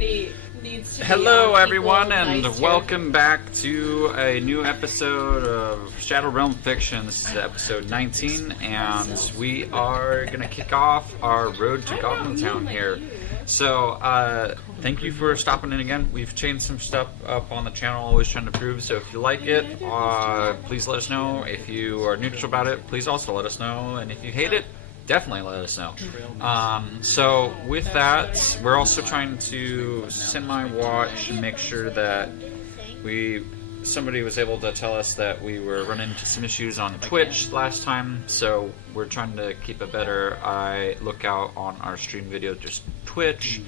Somebody needs to. Hello, everyone, and welcome back to a new episode of Shadow Realm Fiction. This is episode 19, and we are going to kick off our road to Goblin Town here. So, thank you for stopping in again. We've changed some stuff up on the channel, always trying to improve. So if you like it, please let us know. If you are neutral about it, please also let us know. And if you hate it, definitely let us know. So with that, we're also trying to semi-watch and make sure that somebody was able to tell us that we were running into some issues on Twitch last time, so we're trying to keep a better lookout on our stream video, just Twitch.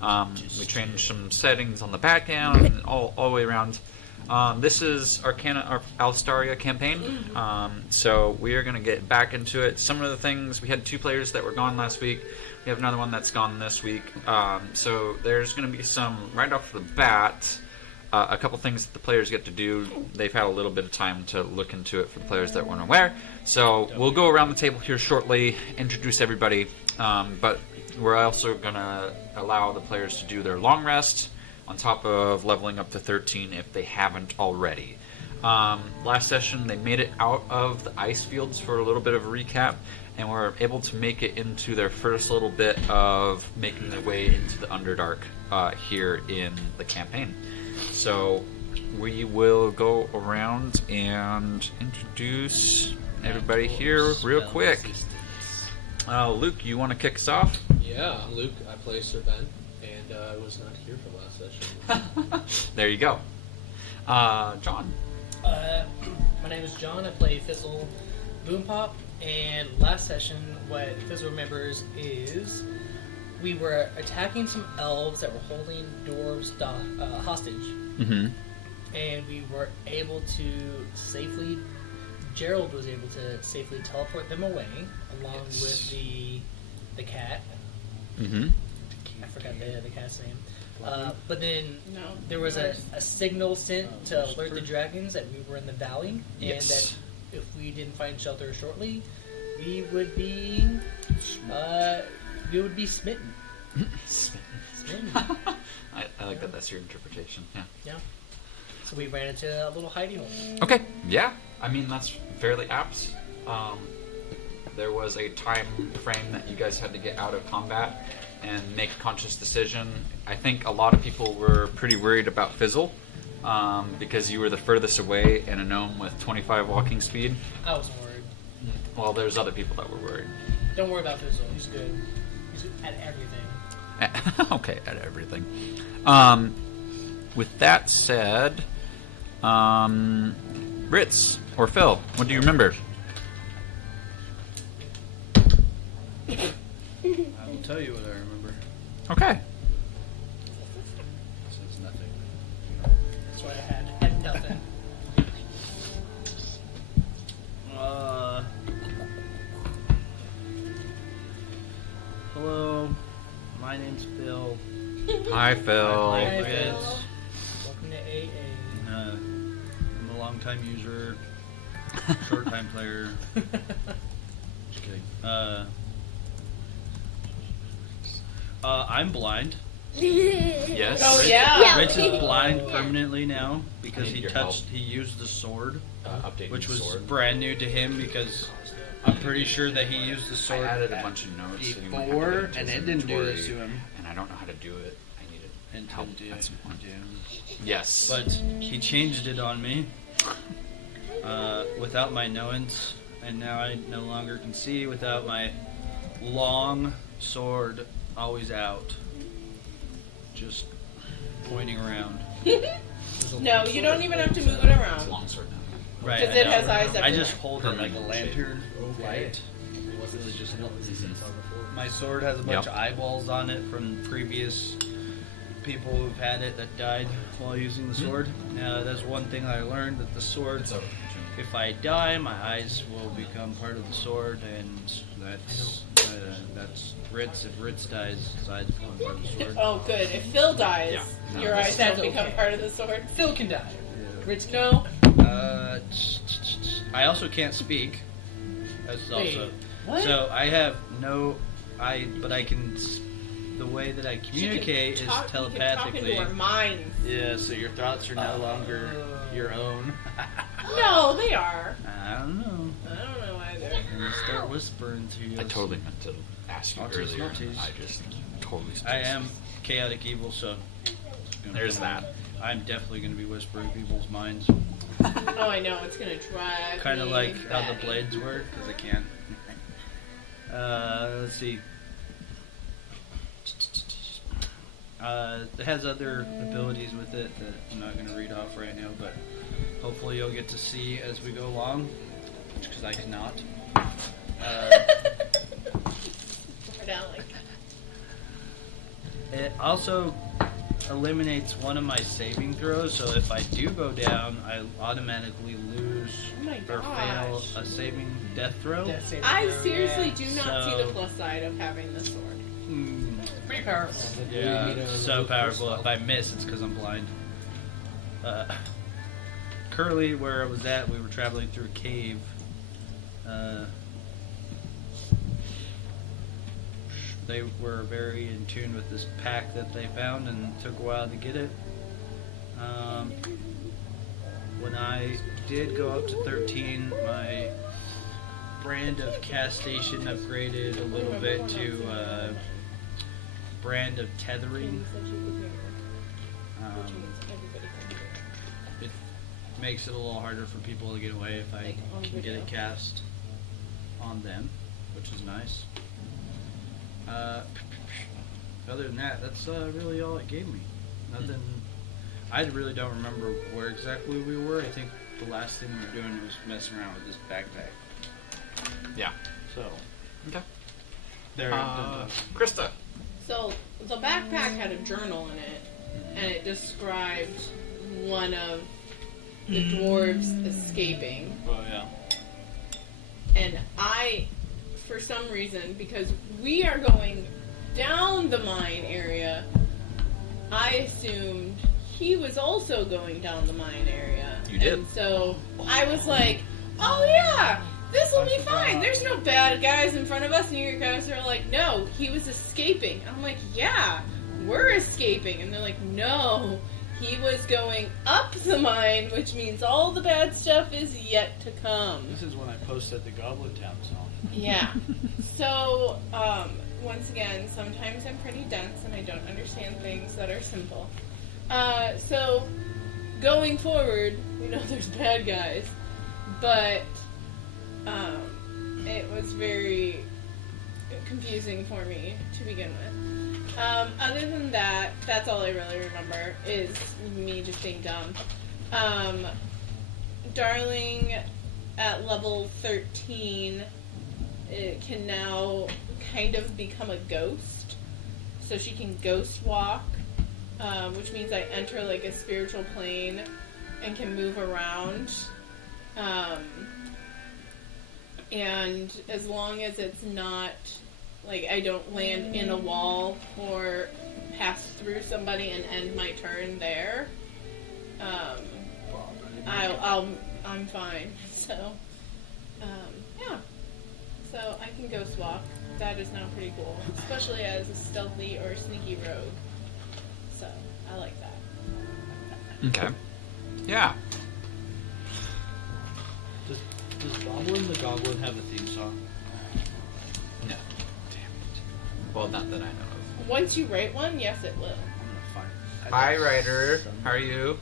We changed some settings on the back end and all the way around. This is Arcana, our Alstaria campaign, so we are going to get back into it. Some of the things, we had 2 players that were gone last week. We have another one that's gone this week. So there's going to be some, right off the bat, a couple things that the players get to do. They've had a little bit of time to look into it for the players that weren't aware. So we'll go around the table here shortly, introduce everybody, but we're also going to allow the players to do their long rest, on top of leveling up to 13 if they haven't already. Last session, they made it out of the ice fields for a little bit of a recap, and were able to make it into their first little bit of making their way into the Underdark here in the campaign. So we will go around and introduce everybody here real quick. Luke, you want to kick us off? Yeah, I'm Luke. I play Sir Ben, and I was not here for last session. There you go. John. My name is John. I play Fizzle Boompop, and last session, what Fizzle remembers is we were attacking some elves that were holding dwarves hostage, and we were able to safely. Gerald was able to safely teleport them away, along with the cat. I forgot the cat's name. But then there was a signal sent to alert the dragons that we were in the valley, and that if we didn't find shelter shortly, we would be smitten. Smitten. I like that. That's your interpretation. Yeah. So we ran into a little hidey hole. Okay. Yeah. I mean, that's fairly apt. There was a time frame that you guys had to get out of combat and make a conscious decision. I think a lot of people were pretty worried about Fizzle because you were the furthest away and a gnome with 25 walking speed. I wasn't worried. Well, there's other people that were worried. Don't worry about Fizzle. He's good. He's good at everything. Okay, at everything. With that said, Ritz or Phil, what do you remember? I will tell you what I remember. Okay. It says nothing. That's why I had nothing. Hello, my name's Phil. Hi, Phil. Hi, Phil. Welcome to AA. I'm a long-time user, short-time player. Just kidding. I'm blind. Yes. Oh yeah. Ritz is blind permanently now because I need he your he used the sword, Updating which the was sword. brand new to him because I'm pretty sure that he used the I sword added a bunch of notes so you might have to before, get into and his it didn't do inventory, this to him. and I don't know how to do it. I needed And help didn't do at some point. it. Yes. But he changed it on me without my knowings, and now I no longer can see without my long sword always out, just pointing around. No, you don't even have to move it It's a around. long sword now. Right. Because I it know. has eyes I everywhere. just hold it like a lantern light. My sword has a bunch of eyeballs on it from previous people who've had it that died while using the sword. That's one thing I learned, that the sword, if I die, my eyes will become part of the sword, and that's Ritz. If Ritz dies, his eyes become part of the sword. Oh, good. If Phil dies, Yeah. No, your eyes that's don't become okay. part of the sword. Phil can die. Yeah. Ritz can. No. I also can't speak. That's Wait, also what? so I have no but I can the way that I She can communicate is talk- telepathically. You can talk into our minds. Yeah, so your thoughts are no longer your own. No, they are. I don't know. I don't know either. I'm gonna start whispering to you. I totally meant to ask you Naughties, earlier. naughties. I just totally. I am chaotic evil, so There's that. I'm definitely going to be whispering people's minds. Oh, I know. It's gonna drive. Kind of me like how the batty. blades work, because I can. Let's see. It has other abilities with it that I'm not going to read off right now, but hopefully you'll get to see as we go along, because I cannot. Start out like It also eliminates one of my saving throws, so if I do go down, I automatically lose Oh my or fail gosh. a saving death throw. Death saving I throw, seriously yeah. do not see the plus side of having the sword. Pretty powerful. Yeah, so powerful. If I miss, it's because I'm blind. Currently, where I was at, we were traveling through a cave. They were very in tune with this pack that they found, and it took a while to get it. When I did go up to 13, my brand of cast station upgraded a little bit to brand of tethering. It makes it a little harder for people to get away if I can get it cast on them, which is nice. Other than that, that's really all it gave me. Nothing. I really don't remember where exactly we were. I think the last thing we were doing was messing around with this backpack. Yeah. So Okay. there. Krista. So the backpack had a journal in it, and it described one of the dwarves escaping. Oh yeah. And I, for some reason, because we are going down the mine area, I assumed he was also going down the mine area. You did. And so I was like, oh yeah, this will be fine. There's no bad guys in front of us. And you guys are like, no, he was escaping. I'm like, yeah, we're escaping. And they're like, no, he was going up the mine, which means all the bad stuff is yet to come. This is when I posted the Goblin Town song. Yeah. So, once again, sometimes I'm pretty dense and I don't understand things that are simple. So, going forward, we know there's bad guys, but it was very confusing for me to begin with. Other than that, that's all I really remember is me just being dumb. Darling at level 13 it can now kind of become a ghost. So she can ghost walk, which means I enter like a spiritual plane and can move around. And as long as it's not, like, I don't land in a wall or pass through somebody and end my turn there, I'm fine. So, yeah. So I can ghost walk. That is now pretty cool, especially as a stealthy or sneaky rogue. So I like that. Okay. Yeah. Does Goblin the Goblin have a theme song? No. Damn it. Well, not that I know of. Once you write one, yes, it will. I'm gonna find it. Hi, Ryder. How are you?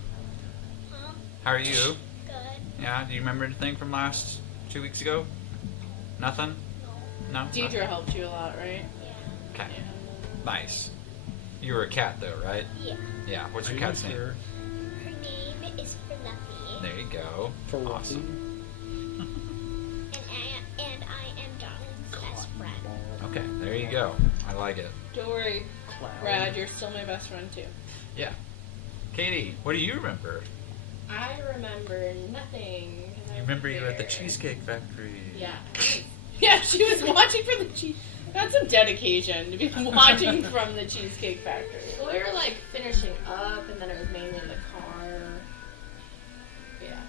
Huh? How are you? Good. Yeah. Do you remember anything from last 2 weeks ago? Nothing? No. Deidre helped you a lot, right? Yeah. Okay. Yeah. Nice. You were a cat, though, right? Yeah. Yeah. What's your Are you cat's name? sure? Her name is Fluffy. There you go. For what? Awesome. And I am Darling's best friend. Okay. There you go. I like it. Don't worry, Brad, you're still my best friend too. Yeah. Katie, what do you remember? I remember nothing. 'Cause I You remember was you were at the there. Cheesecake Factory. Yeah. Yeah, she was watching from the cheese. That's a dedication to be watching from the Cheesecake Factory. Well, we were like finishing up, and then it was mainly in the car. Yeah.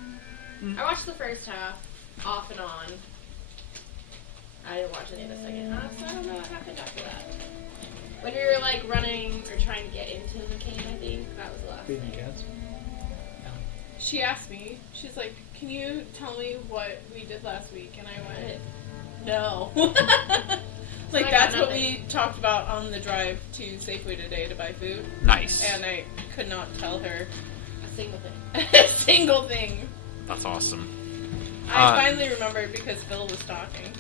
I watched the first half off and on. I didn't watch any of the second half, so I don't know what happened after that. When we were like running or trying to get into the cave, I think that was the last Feeding thing. cats. She asked me, she's like, can you tell me what we did last week? And I went, no. It's like, I got that's what nothing. we talked about on the drive to Safeway today to buy food. Nice. And I could not tell her A single thing. a single thing. That's awesome. I finally remembered because Phil was talking.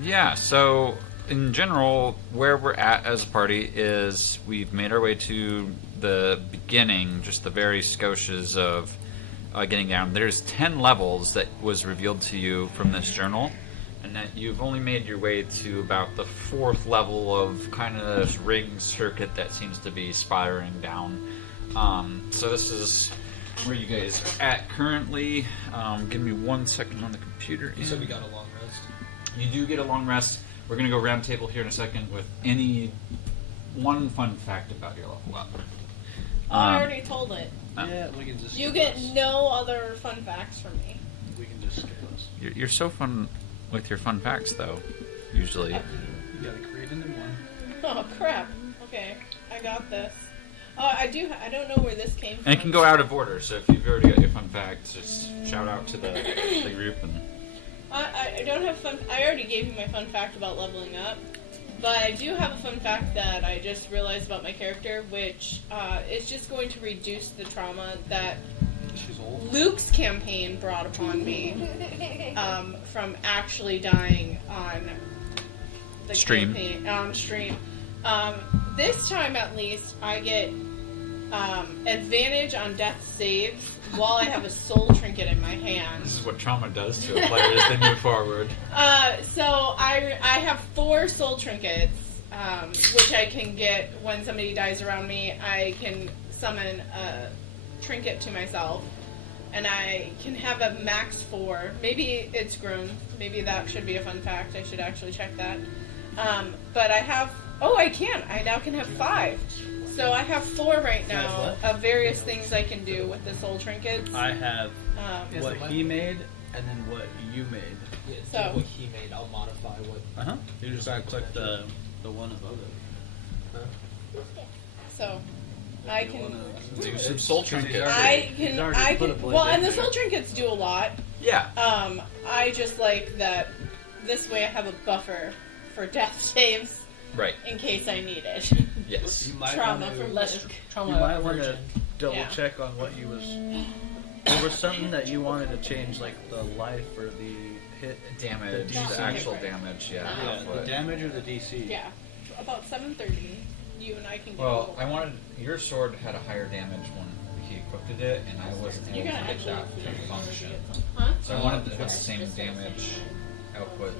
Yeah, so in general, where we're at as a party is we've made our way to the beginning, just the very scotias of getting down. There's 10 levels that was revealed to you from this journal, and that you've only made your way to about the 4th level of kind of this ring circuit that seems to be spiraling down. So this is where you guys are at currently. Give me 1 second on the computer. You said we got a long rest. You do get a long rest. We're going to go round table here in a second with any one fun fact about your level up. I already told it. Yeah, we can just. You skip get this. no other fun facts from me. We can just skip this. You're so fun with your fun facts, though, usually. You gotta create a new one. Oh crap. Okay, I got this. I don't know where this came from. And it can go out of order, so if you've already got your fun facts, just shout out to the group. And I don't have fun. I already gave you my fun fact about leveling up, but I do have a fun fact that I just realized about my character, which is just going to reduce the trauma that She's old. Luke's campaign brought upon me from actually dying on the Stream. campaign, on stream. This time, at least, I get advantage on death saves while I have a soul trinket in my hand. this is what trauma does to a player as they move forward. So I have 4 soul trinkets, which I can get when somebody dies around me. I can summon a trinket to myself, and I can have a max 4. Maybe it's grown. Maybe that should be a fun fact. I should actually check that. But I have. Oh, I can. I now can have 5. So I have 4 right now of various things I can do with the soul trinkets. I have Um, what he made and then what you made. Yeah, So- what he made, I'll modify what. Uh huh. You just gotta click the one above it. so I can. Do some soul trinkets. I He's can. already I put a can. blade Well, in and the there. soul trinkets do a lot. Yeah. I just like that. This way, I have a buffer for death saves Right. in case I need it. Yes. You might Trauma wanna, from Less Luke. trauma. You might want to virgin. double Yeah. check on what you was. There was something that you wanted to change, like the life or the hit Damage, The the actual right. damage, yeah. Uh-huh. Yeah, that's the what- damage or the DC. Yeah, about 7:30. You and I can. Get Well, a I wanted your sword had a higher damage when he equipped it, and I wasn't You able gotta to get actually. that to function. Huh? So I wanted to put the same damage output,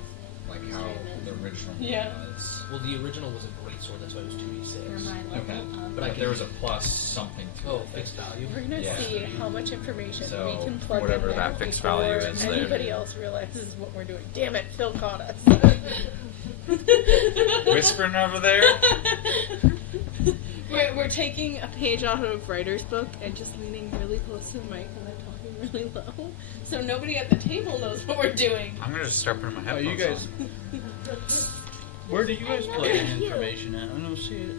like how the original one Yeah. was. Well, the original was a great sword, that's why it was 2d6. Okay. But But I there was a plus something to Oh, it. fixed value. We're gonna Yeah. see how much information So, we can plug whatever in there that fixed before value is there. anybody else realizes what we're doing. Damn it, Phil caught us. Whispering over there? We're taking a page out of writer's book and just leaning really close to the mic and then talking really low, so nobody at the table knows what we're doing. I'm gonna just start putting my Oh, headphones you guys. on. Where do you guys plug in information at? I don't see it.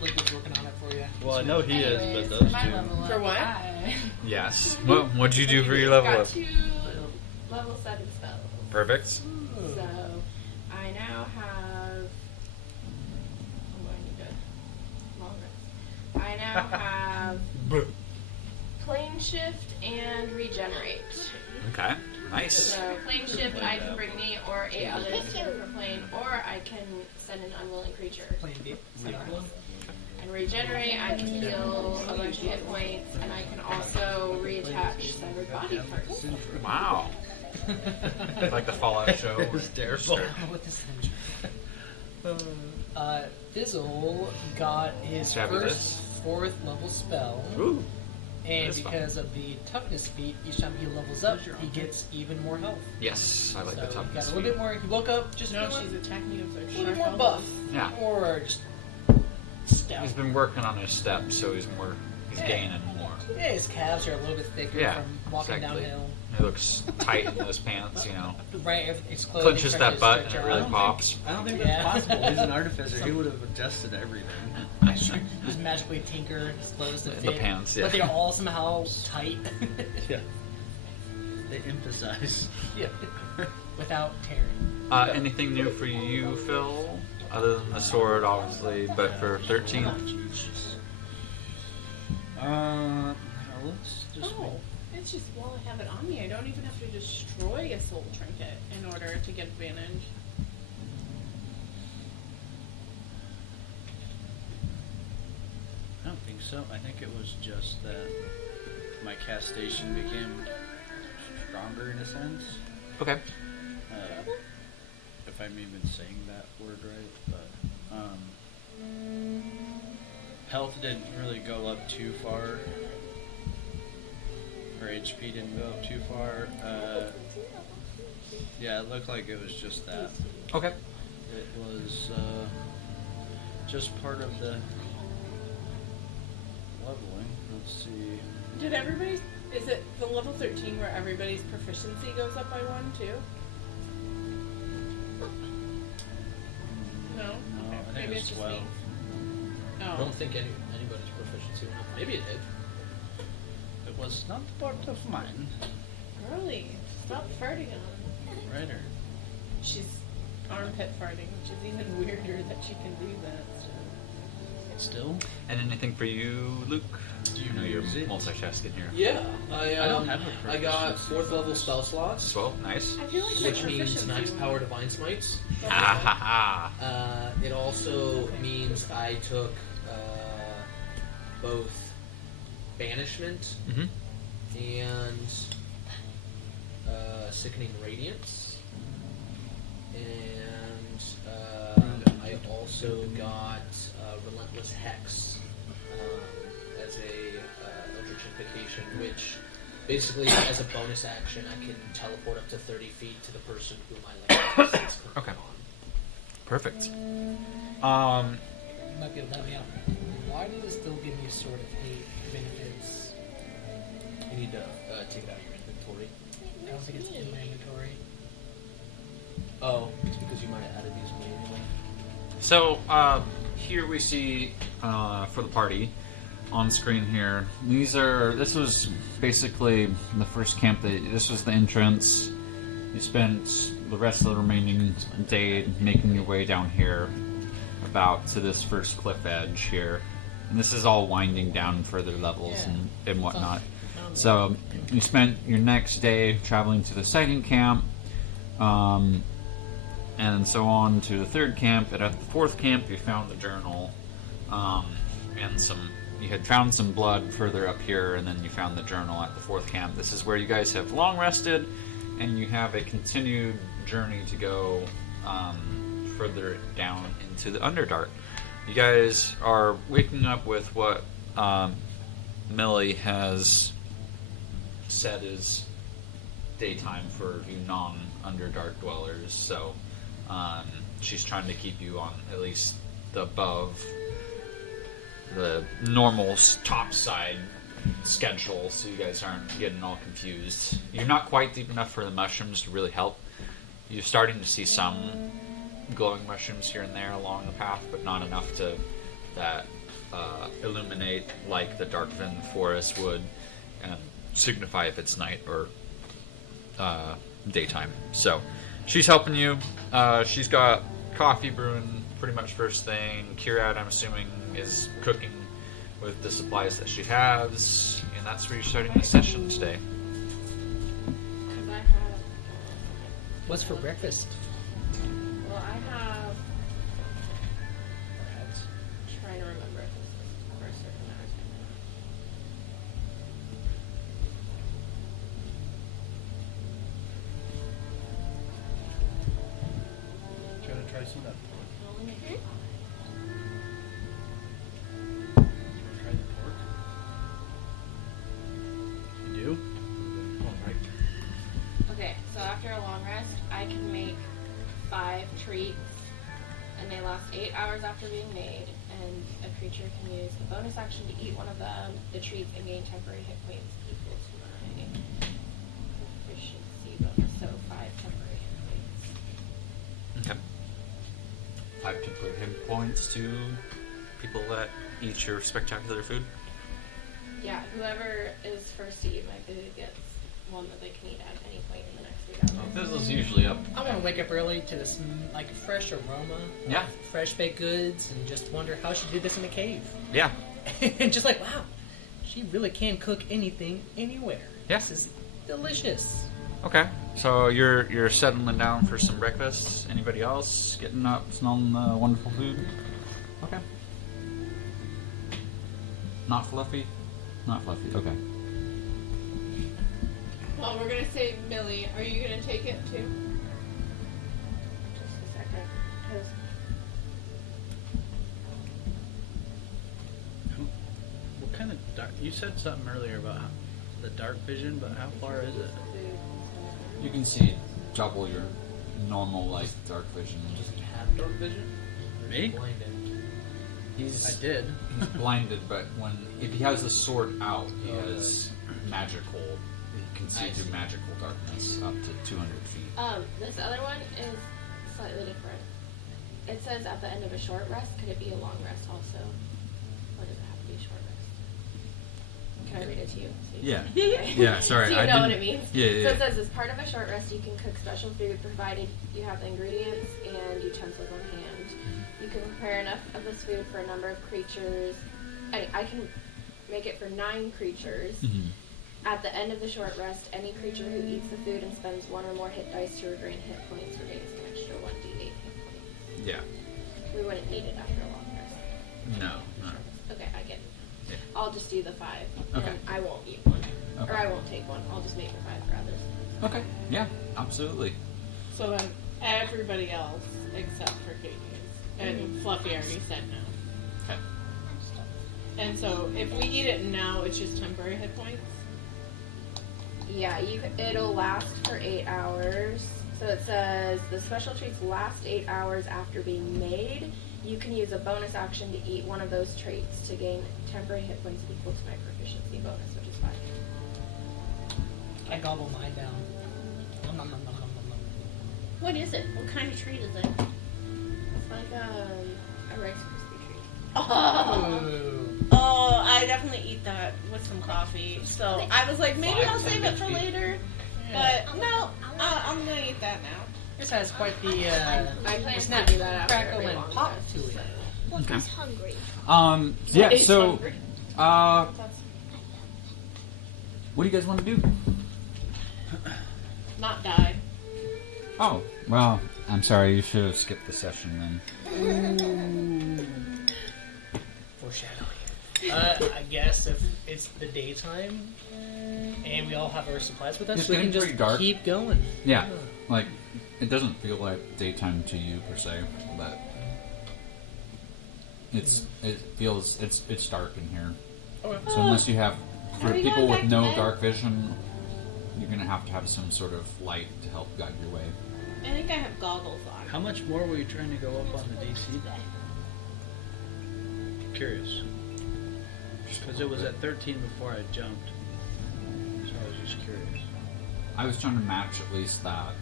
Luke is working on it for you. Well, I know he is, Anyways, but those my two. level up, For what? Yes. What'd you do for your level got up? 2 level 7 spells. Perfect. So I now have. I'm going to get long rest. I now have plane shift and regenerate. Okay. Nice. So plane shift, I can bring me or 8 others for plane, or I can send an unwilling creature. Playing deep. And regenerate, I can heal a bunch of hit points, and I can also reattach severed body parts. Wow. Like the Fallout show. It's terrible. With this thing. Fizzle got his Fabulous. first 4th level spell. Ooh. And That's fun. because of the toughness feat, each time he levels up, he gets even more health. Yes, I like So the he got toughness. a little bit more. He woke up just No, feeling she's attacking you with a her little sharp more elbow. buff. Yeah. Or just He's stout. been working on his steps, so he's He's gaining more. Yeah, his calves are a little bit thicker Yeah, from walking exactly. downhill. He looks tight in those pants, you know. Right, it's clothing. Clenches trying that to butt and stretch it out. really pops. I don't think Yeah. that's possible. He's an artificer. He would have adjusted everything. Just magically tinker his clothes to The fit. pants, yeah. But they're all somehow tight. Yeah. They emphasize. Yeah. Without tearing. Anything new for you, Phil? Other than the sword, obviously, but for 13? Let's just. Oh, it's just while I have it on me, I don't even have to destroy a soul trinket in order to get advantage. I don't think so. I think it was just that my cast station became stronger in a sense. Okay. If I'm even saying that word right, but health didn't really go up too far, or HP didn't go up too far. Yeah, it looked like it was just that. Okay. It was just part of the leveling. Let's see. Did everybody? Is it the level 13 where everybody's proficiency goes up by 1 too? No. No, Okay. I think Maybe it it's was just 12. me. I Oh. don't think anybody's proficiency. Maybe it did. It was not part of mine. Girly, stop farting on. Right or She's armpit farting, which is even weirder that she can do that. still? And anything for you, Luke? Do you I know you're use it? multitasking here. Yeah, I don't have a I got proficiency. 4th level spell slots, 12, nice. I feel like my which means proficiency max would- power divine smites. Oh, Ah ha ha. It also means I took both banishment Mm-hmm. and sickening radiance, and I also got relentless hex as a eldritch invocation, which basically as a bonus action I can teleport up to 30 feet to the person whom I like is currently Okay. on. Perfect. You might be able to help me out. Why does it still give me a sword of hate even if it's... You need to take it out of your inventory. I don't think it's in my inventory. Oh, it's because you might have added these manually. So, here we see, for the party, on screen here, this was basically the first camp, this was the entrance. You spent the rest of the remaining day making your way down here, about to this first cliff edge here. And this is all winding down further levels and whatnot. So, you spent your next day traveling to the second camp, and so on to the third camp, and at the fourth camp you found the journal, and you had found some blood further up here, and then you found the journal at the fourth camp. This is where you guys have long rested, and you have a continued journey to go further down into the Underdark. You guys are waking up with what Millie has said is daytime for you non-Underdark dwellers, so she's trying to keep you on at least above the normal top side schedule, so you guys aren't getting all confused. You're not quite deep enough for the mushrooms to really help. You're starting to see some glowing mushrooms here and there along the path, but not enough to illuminate like the Darkfen forest would and signify if it's night or daytime. So she's helping you. She's got coffee brewing pretty much first thing. Kirat, I'm assuming, is cooking with the supplies that she has, and that's where you're starting the session today. Because I have, What's for breakfast? well, I have. Trying to remember if this is for a certain hours. Trying to try some of that pork. Try the pork. You do? Alright. Okay, so after a long rest, I can make 5 treats, and they last 8 hours after being made, and creature can use a bonus action to eat one of the treats and gain temporary hit points equal to my proficiency bonus, so 5 temporary hit points. Okay. 5 temporary hit points to people that eat your spectacular food. Yeah, whoever is first to eat my food gets one that they can eat at any point in the next 8 hours. This is usually up. I want to wake up early to this like fresh aroma, Yeah. of fresh baked goods, and just wonder how she did this in a cave. Yeah. And just like, wow, she really can cook anything, anywhere. Yeah. This is delicious. Okay. So you're settling down for some breakfast. Anybody else getting up, smelling the wonderful food? Okay. Not fluffy. Not fluffy. Okay. Well, we're gonna say Millie. Are you gonna take it too? Just a second. 'Cause What kind of dark? You said something earlier about the dark vision, but how far is it? You can see double your normal like dark vision. Does he have dark vision? Or is he Me? blinded? He's I did. he's blinded, but if he has the sword out, he has magical. He can see I through see. magical darkness up to 200 feet. This other one is slightly different. It says at the end of a short rest. Could it be a long rest also? Or does it have to be a short rest? Can I read it to you? So you Yeah. can- Yeah, sorry, So you I know what didn't- it means? Yeah, So yeah. it says as part of a short rest, you can cook special food provided you have the ingredients and utensils on hand. You can prepare enough of this food for a number of creatures. I can make it for 9 creatures. Mhm. At the end of the short rest, any creature who eats the food and spends 1 or more hit dice to regain hit points regains an extra 1d8 hit points. Yeah. We wouldn't need it after a long rest. No. No. Okay, I get it. Yeah. I'll just do the 5. Okay. And I won't eat one. Okay. Or I won't take one. I'll just make the 5 for others. Okay. Yeah. Absolutely. So then everybody else except for Katie and Fluffy already said no. Okay. And so if we eat it now, it's just temporary hit points. Yeah, it'll last for 8 hours. So it says the special treats last 8 hours after being made. You can use a bonus action to eat one of those traits to gain temporary hit points equal to my proficiency bonus, which is 5. I gobble mine down. Nom, nom, nom, nom, nom, nom, nom. What is it? What kind of treat is it? It's like a Rice Krispie treat. Oh. Ooh. Oh, I definitely eat that with some coffee. So I was like, maybe 5 I'll save it for temporary. later. Yeah. But no, I'm gonna eat that now. This has quite the I plan to snap, do that after crackle, every and long pop rest, to it. so. Fluffy's hungry. Yeah. Is So, hungry. what do you guys want to do? Not die. Oh, well, I'm sorry. You should have skipped the session then. Foreshadowing. I guess if it's the daytime and we all have our supplies with us, It's we can getting just pretty dark. keep going. Yeah. Like, it doesn't feel like daytime to you per se, but it feels it's dark in here. Okay. So unless you have, for Are we people going with back no to bed? dark vision, you're gonna have some sort of light to help guide your way. I think I have goggles on. How much more were you trying to go up on the DC then? Curious. Because it was at 13 before I jumped. So I was just curious. I was trying to match at least that,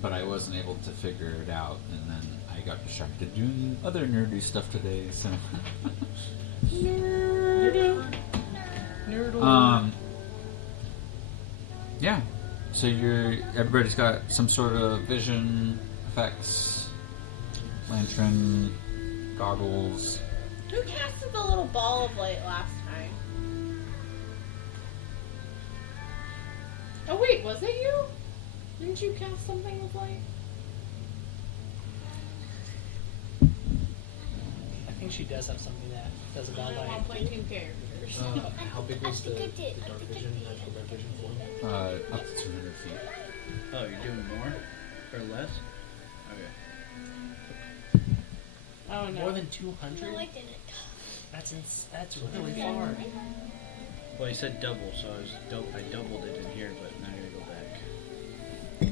but I wasn't able to figure it out, and then I got distracted doing other nerdy stuff today. So, Nerdle. yeah. So everybody's got some sort of vision effects, lantern, goggles. Who casted the little ball of light last time? Oh wait, was it you? Didn't you cast something with light? I think she does have something that does a I ball don't want to play 2 characters. How big was the I think I did. dark vision, magical dark vision form? Up to 200 feet. Oh, you're doing more? Or less? Okay. Oh no. more than 200. No, I didn't. That's really far. Well, you said double, so I doubled it in here, but now you're gonna go back. I'm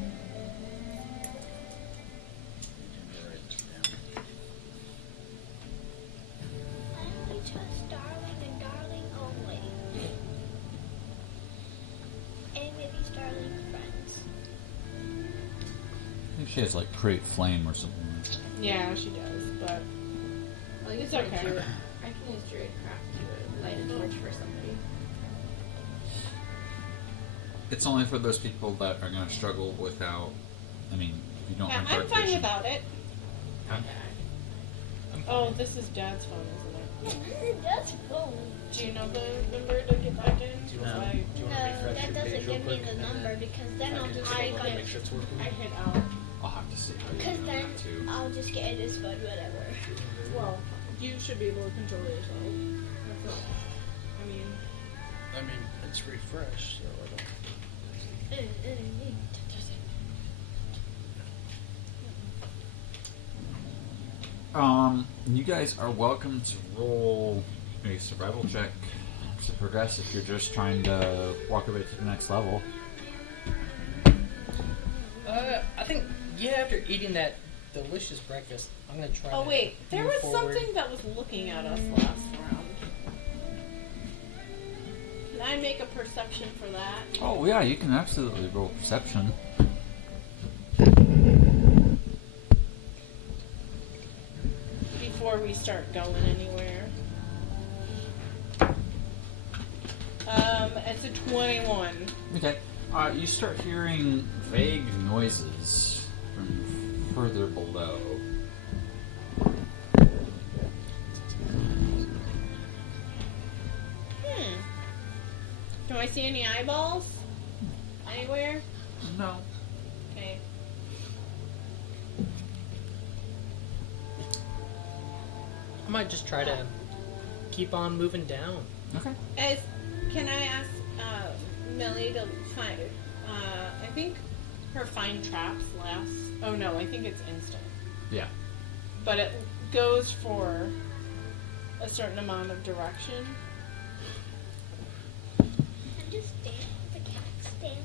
gonna write this down. She has like create flame or something like that. Yeah, she does, but I'll use it's my okay. druid. I can use druidcraft to light a torch for somebody. It's only for those people that are going to struggle without. I mean, if you don't Yeah, have I'm dark fine vision. without it. Okay. Oh, this is Dad's phone, isn't it? That's cool. Do you know the number to get back in? Do you So want I, do you No, want to refresh that your doesn't page real give me quick? the and number then because then I'll I can just take a I look and make sure it's working. I hit out. I'll have to see how you because do then that too. I'll just get this phone whatever. Well, you should be able to control it yourself. That's all. I mean, I mean, it's refreshed, so I don't. You guys are welcome to roll a survival check to progress if you're just trying to walk away to the next level. I think after eating that delicious breakfast, I'm gonna try. oh to wait, there move was forward. something that was looking at us last round. Can I make a perception for that? Oh yeah, you can absolutely roll perception. Before we start going anywhere. It's a 21. Okay. You start hearing vague noises from further below. Do I see any eyeballs? Anywhere? No. Okay. I might just try to keep on moving down. Okay. Can I ask Millie to find? I think her find traps lasts. Oh no, I think it's instant. Yeah. But it goes for a certain amount of direction. I'm just dancing. The cat's dancing.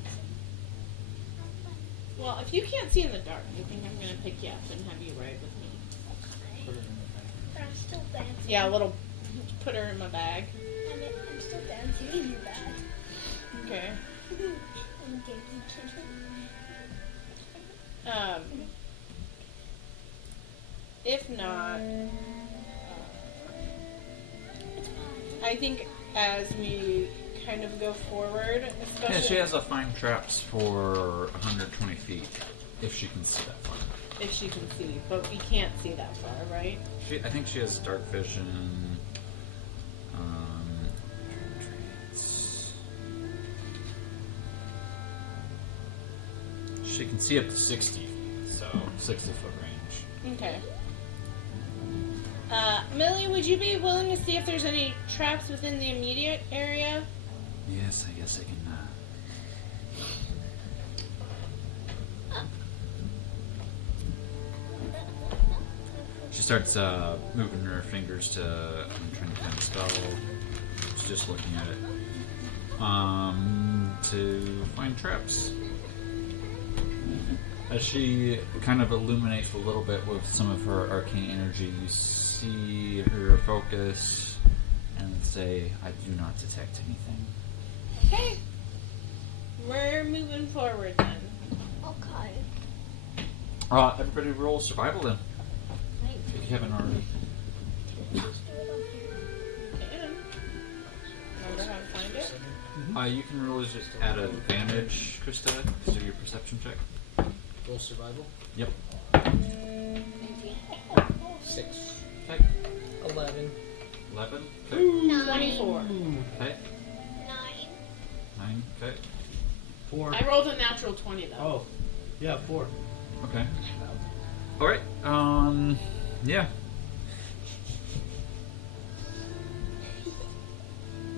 Well, if you can't see in the dark, I think I'm gonna pick you up and have you ride with me. But I'm still dancing. Yeah, a little. Put her in my bag. I'm still dancing in your bag. Okay. I'm dancing. If not, I think as we kind of go forward, especially Yeah, she has a find traps for 120 feet, if she can see that far. if she can see, but we can't see that far, right? I think she has dark vision. Traits. She can see up to 60 feet, so 60-foot range. Okay. Millie, would you be willing to see if there's any traps within the immediate area? Yes, I guess I can. She starts moving her fingers to. I'm trying to find a spell. She's just looking at it. To find traps. As she kind of illuminates a little bit with some of her arcane energy, you see her focus and say, "I do not detect anything." Okay. We're moving forward then. Okay. Everybody roll survival then, if you haven't already. Just do it up here. Can. Remember how to find it? You can roll just at advantage, Krista, to do your perception check. Roll survival. Yep. 6. Okay. 11. 11. Okay. 24. Okay. 9. 9. Okay. 4. I rolled a natural 20 though. Oh, yeah, 4. Okay. All right. Yeah.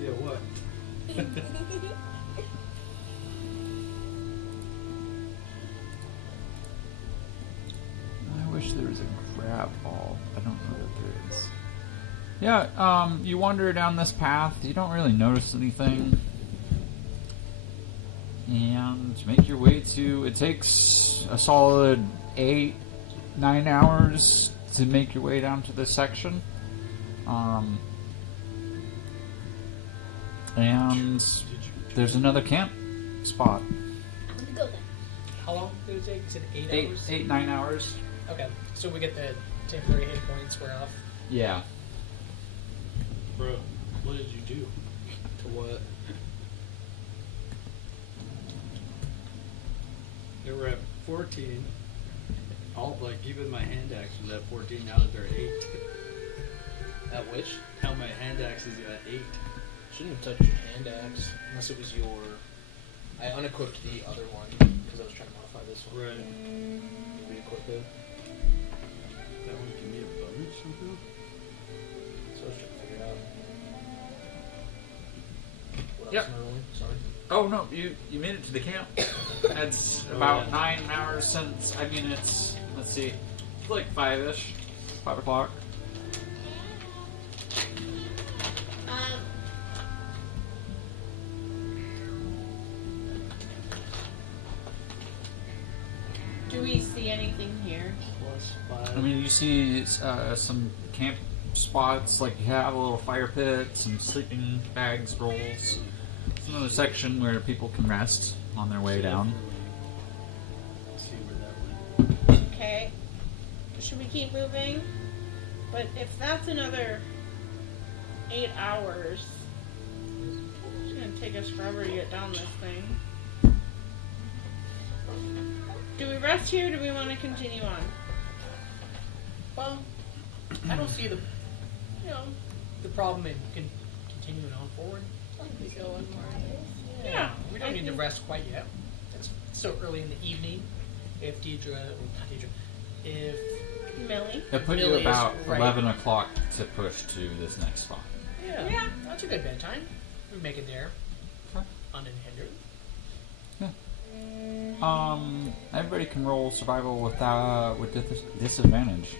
Yeah, what? I wish there was a grab ball. I don't know that there is. Yeah. You wander down this path. You don't really notice anything. And make your way to. It takes a solid 8-9 hours to make your way down to this section. And there's another camp spot. Let's go then. How long did it take? You said 8 hours? 9 hours. Okay, so we get the temporary hit points square off. Yeah. Bro, what did you do? To what? They were at 14. All like even my hand axe was at 14. Now that they're at 8. At which? Now my hand axe is at 8. Shouldn't have touched your hand axe unless it was your. I unequipped the other one because I was trying to modify this one. Right. Re-equip it. That one give me a bonus somehow. So I was trying to figure it out. What Yep. else am I rolling? Sorry. Oh no, you made it to the camp. It's about 9 hours since. I mean, it's let's see, like 5ish, 5 o'clock. Do we see anything here? Plus 5. I mean, you see some camp spots, like you have a little fire pit, some sleeping bags, rolls. It's another section where people can rest on their way down. Let's see where that went. Okay. Should we keep moving? But if that's another 8 hours, it's gonna take us forever to get down this thing. Do we rest here or do we want to continue on? Well, I don't see the problem in continuing on forward. We go one more. Yeah, We don't I need to think- rest quite yet. It's still early in the evening. If Millie? It put you Millie is about right. 11 o'clock to push to this next spot. yeah, that's a good bedtime. We make it there Okay. uninhindered. Everybody can roll survival with disadvantage.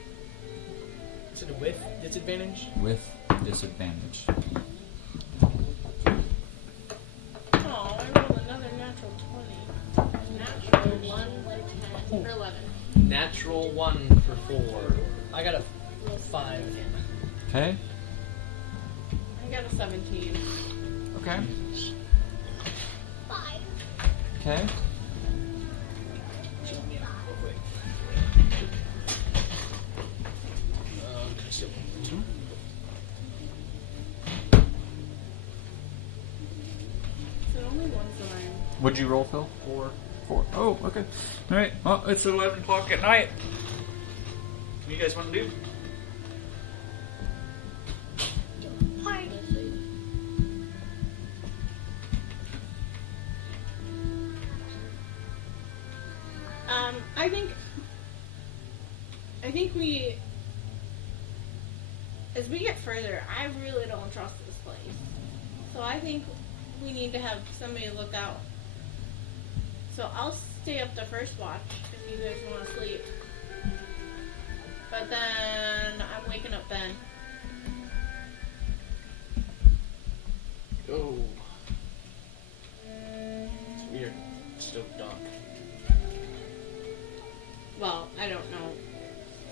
Is it a with disadvantage? With disadvantage. Oh, I rolled another natural 20. Natural 1 with 10 for 11. Natural 1 for 4. I got a 5. Okay. I got a 17. Okay. 5. Okay. The only ones that I'm... What'd you roll, Phil? 4. Oh, okay. All right. Well, it's 11 o'clock at night. What do you guys want to do? Party. I think we, as we get further, I really don't trust this place. So I think we need to have somebody look out. So I'll stay up the first watch if you guys want to sleep. But then I'm waking up Ben. Oh. It's weird. It's still dark. Well, I don't know.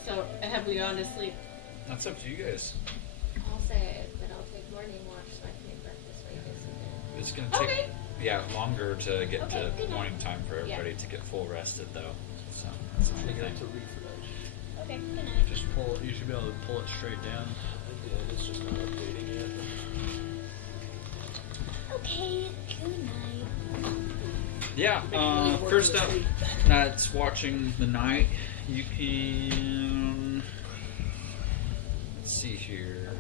So have we gone to sleep? That's up to you guys. I'll say that I'll take morning watch so I can make breakfast while you guys It's gonna take longer to get Okay, to good night. morning time for everybody to get full rested though. So that's the only Take it thing. to refresh. Okay, good night. Just pull it. You should be able to pull it straight down. I did. It's just not updating yet. Okay, good night. Yeah. First up, that's watching the night. You can. Let's see here.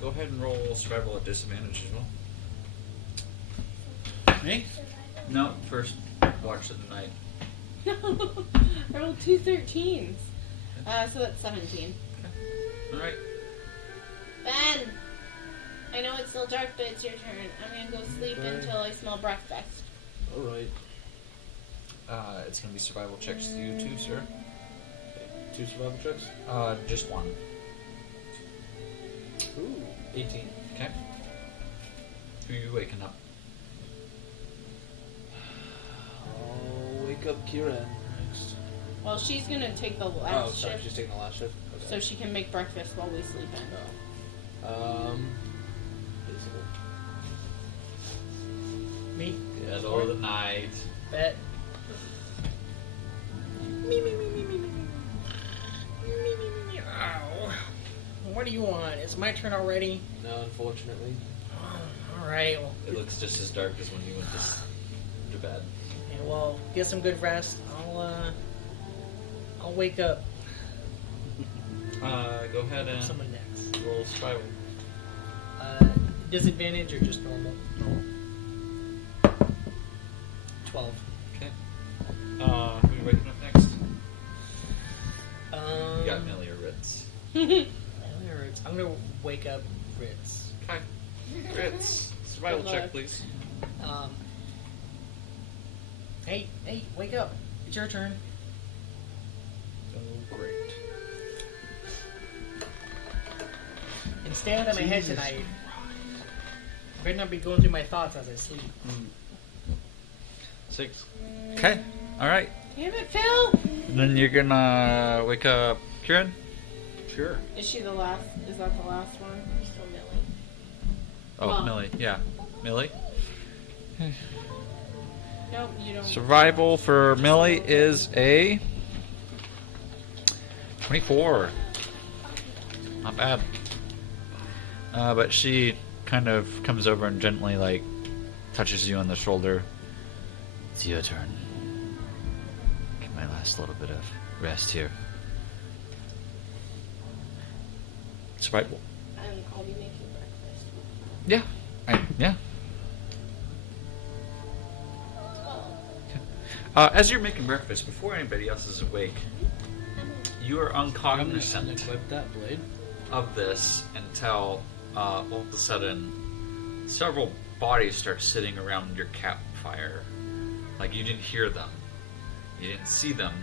Go ahead and roll survival at disadvantage as well. Me? No, first watch of the night. I rolled 2 13s. So that's 17. Alright. Ben! I know it's still dark, but it's your turn. I'm gonna go sleep until I smell breakfast. Alright. It's gonna be survival checks to you too, sir. 2 survival checks? Just one. Ooh, 18. Okay. Who are you waking up? I'll wake up Kira next. Well, she's gonna take the Oh, last sorry, shift, she's taking the last shift? Okay. so she can make breakfast while we sleep in. Feasible. Me? Middle of the night. Bet. Me. Ow. What do you want? It's my turn already. No, unfortunately. Oh, alright, well, It looks just as dark as when you went to bed. okay, well, get some good rest. I'll wake up Go ahead and someone next. roll survival. Disadvantage or just normal? 12. Okay. Who are you waking up next? You got Um, Millie or Ritz. I'm gonna wake up Ritz. Okay. Ritz, survival Good check, luck. please. Hey, wake up. It's your turn. Oh, great. And stand on my head Jesus. tonight. I better not be going through my thoughts as I sleep. 6. Okay. All right. Damn it, Phil! Then you're gonna wake up Kieran. Sure. Is she the last? Is that the last one? Or still Millie? Oh, Mom. Millie. Yeah, Millie. Nope, you don't. Survival for Millie is a 24. Not bad. But she kind of comes over and gently, like, touches you on the shoulder. It's your turn. Get my last little bit of rest here. Survival. And I'll be making breakfast. Yeah. Yeah. As you're making breakfast, before anybody else is awake, you are I'm gonna uncognizant equip that blade. of this until all of a sudden several bodies start sitting around your campfire. Like you didn't hear them, you didn't see them,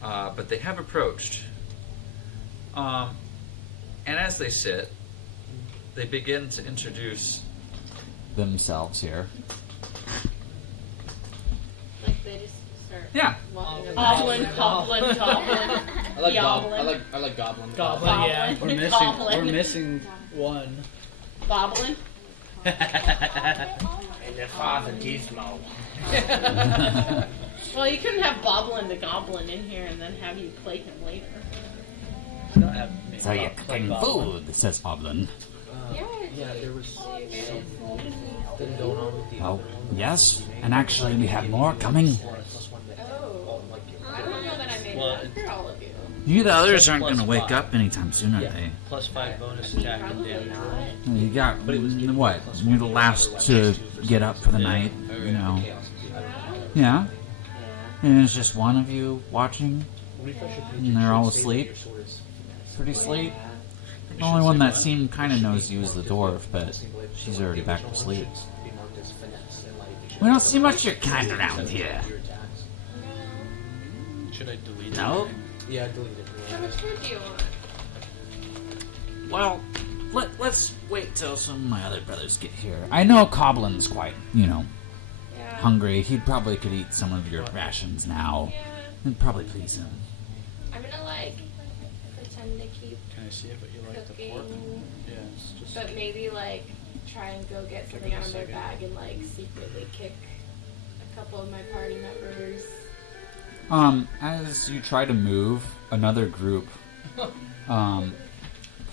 but they have approached. And as they sit, they begin to introduce themselves here. Like they just start Yeah. walking up. Goblin, Goblin. I like Goblin. I like Goblin. Goblin, yeah. Goblin. We're missing one. Goblin. And the father Gizmo. Well, you couldn't have Boblin the Goblin in here and then have you play him later. I don't have So you're cooking food, says Goblin. Yeah, there was something going on with the Oh, other one. yes, and actually we have more coming. Plus one that Oh. like I don't know that I made Well, that for all of you. You the others Plus aren't going to wake 5. up anytime soon, are they? plus 5 bonus attack and Probably damage roll. not. You got, But it was given what? plus You're the one. last to get up for the night, you know. chaos. Yeah, Yeah. and it's just one of you watching. Refresh your page. And they're all Save asleep? your sword is finesse. Pretty asleep. We The only should one say that what? seemed kind of knows you is the dwarf, but Finessing blade. she's So, already the back to original sleep. one should be marked as finesse, and, like, it should We don't be see much of your kind around here. your attacks. Should I delete it? No? Yeah, delete it. How much food do you want? Well, let's wait till some of my other brothers get here. I know Coblin's quite, Yeah. hungry. He probably could eat some of your rations now. Yeah. It'd probably please him. I'm gonna like pretend to keep Can I see it, but you like the fork? cooking, Yeah, it's just. but maybe like try and go get Give something me a out of my second. bag and like secretly kick a couple of my party members. As you try to move, another group,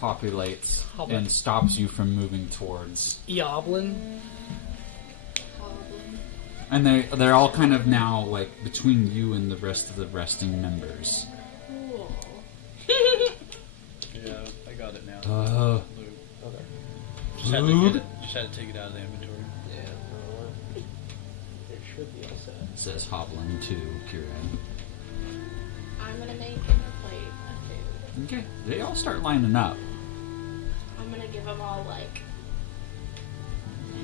populates and stops you from moving towards. Goblin. And they're all kind of now, like, between you and the rest of the resting members. Cool. Yeah, I got it now. Uh, Loot. Okay. Just had to get it. Just had to take it out of the inventory. Yeah, there should be all set. says Hoblin to Kieran. I'm gonna make him a plate of food. Okay, they all start lining up. I'm gonna give them all like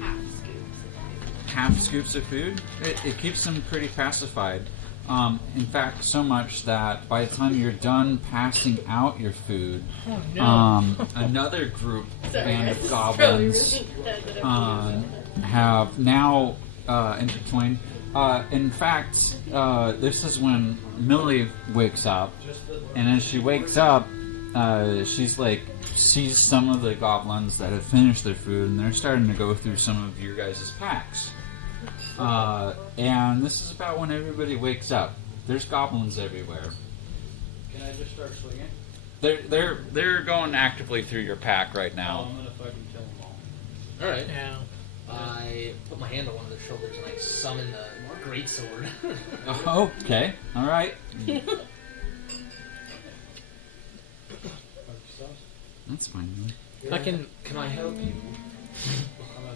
half scoops of food. Half scoops of food. It keeps them pretty pacified. In fact, so much that by the time you're done passing out your food, Oh no. another group, Sorry, band guys. of goblins, have now intertwined. In fact, this is when Millie wakes up, and as she wakes up, she's like, sees some of the goblins that have finished their food, and they're starting to go through some of your guys' packs. And this is about when everybody wakes up. There's goblins everywhere. Can I just start swinging? They're going actively through your pack right Oh, now. I'm gonna fucking kill them all. Alright. Yeah. I put my hand on one of their shoulders and I summon the greatsword. Oh, okay, all right. That's fine. Man. I can I help you?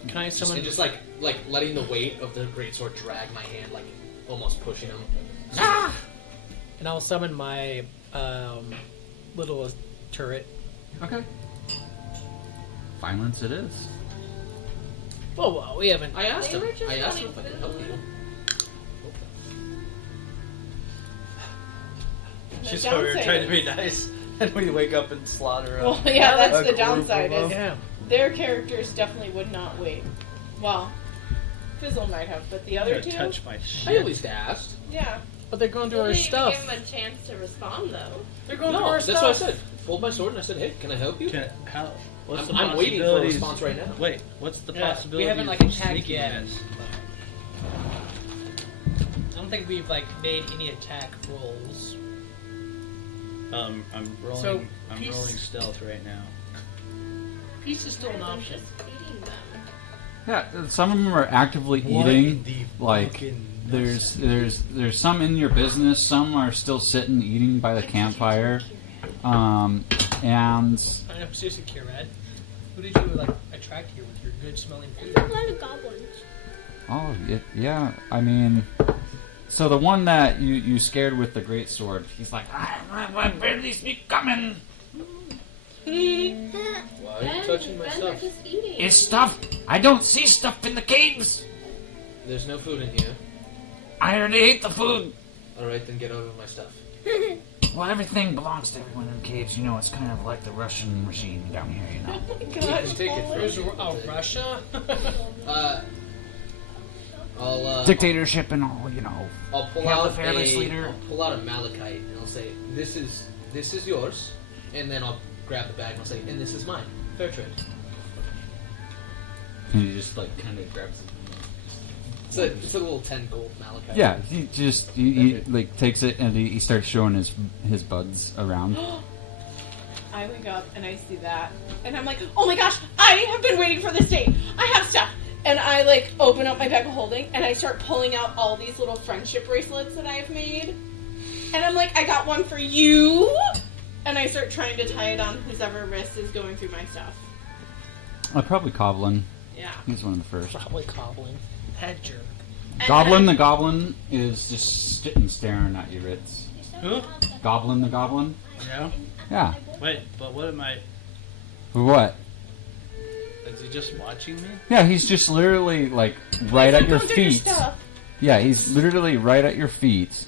Can I summon? And just like letting the weight of the greatsword drag my hand, like almost pushing him. And I'll summon my little turret. Okay. Violence it is. Whoa, we haven't. I asked They him. were just I asked him wanting if I could help you. She's The over here downside trying to be is- nice, and we wake up and slaughter her. Well, yeah, that's A the group downside. of Is them. Yeah. their characters definitely would not wait. Well, Fizzle might have, but the other You're two, gonna touch my I at shit. least asked. yeah. But they're going through You our didn't even give stuff. him a chance to respond, though. They're going through No, our that's stuff. what I said. Fold my sword and I said, "Hey, can I help you?" How? What's I'm the waiting for a possibilities? response right now. Wait, what's the Yeah, possibility? we haven't, like, of attacked sneaking yet. this? I don't think we've like made any attack rolls. I'm rolling. So, I'm peace- rolling stealth right now. Peace is still an Rather than option. just feeding them. Yeah, some of them are actively eating. Like, there's some in your business. Some are still sitting eating by the campfire. And I'm seriously curious, Ed. Who did you like attract here with your good smelling food? A lot of goblins. oh, yeah. I mean, so the one that you scared with the great sword, he's like, I barely speak coming. Why are you touching my Ben, stuff? they're just eating. Is stuff? I don't see stuff in the caves. There's no food in here. I already ate the food. Alright, then get over my stuff. Well, everything belongs to everyone in caves. You know, it's kind of like the Russian regime down here, you know. You can take it There's from Russia. I'll Dictatorship and all, you know. I'll pull Hail the out fearless a leader. I'll pull out a malachite and I'll say, this is yours, and then I'll grab the bag and I'll say, and this is mine. Fair trade. And he just, like, kind of grabs it. It's a little 10 gold malachite. Yeah, he like, takes it and he starts showing his buds around. I wake up and I see that, and I'm like, oh my gosh, I have been waiting for this day. I have stuff. And I like open up my bag of holding and I start pulling out all these little friendship bracelets that I've made. And I'm like, I got one for you. And I start trying to tie it on whoever wrist is going through my stuff. Probably Goblin. Yeah. He's one of the first. Probably Goblin. That jerk. And Goblin then the Goblin is just sitting staring at you, Ritz. Who? Goblin the Goblin? Yeah. Yeah. Wait, but what am I? For what? Is he just watching me? Yeah, he's just literally, like, right at your Don't do your feet. stuff. Yeah, he's literally right at your feet.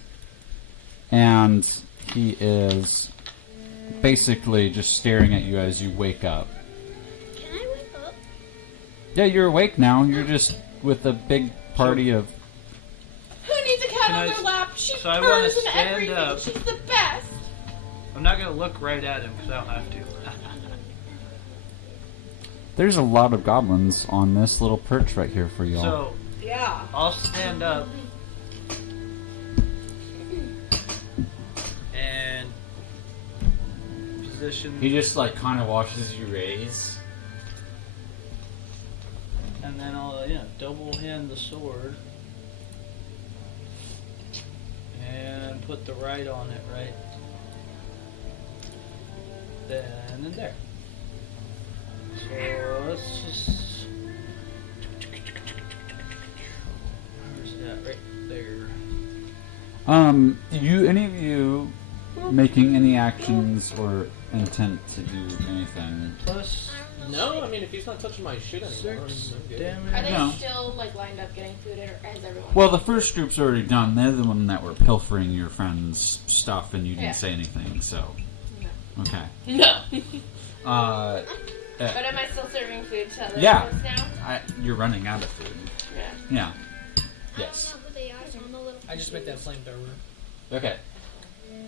And he is basically just staring at you as you wake up. Can I wake up? Yeah, you're awake now. You're just with a big party of... Who needs a cat Can on I- their lap? She so I wanna purrs and stand everything. up. She's the best. I'm not gonna look right at him because I don't have to. There's a lot of goblins on this little perch right here for y'all. So Yeah. I'll stand up and position, He just, like, kind of watches you raise. and then I'll double hand the sword and put the right on it right then and there. So let's just. Where's that? Right there. Any of you making any actions or intent to do anything. Plus No, I mean, if he's not touching my shit anymore, 6 I'm good. Are damage. they No. still like lined up getting food, or has everyone? Well, the first group's already done. They're the one that were pilfering your friend's stuff, and you didn't Yeah. say anything. So, No. okay. No. But am I still serving food to other Yeah. folks now? You're running out of food. Yeah. Yeah. I Yes. don't know who they are, so I'm a little I just made that flamethrower. Okay.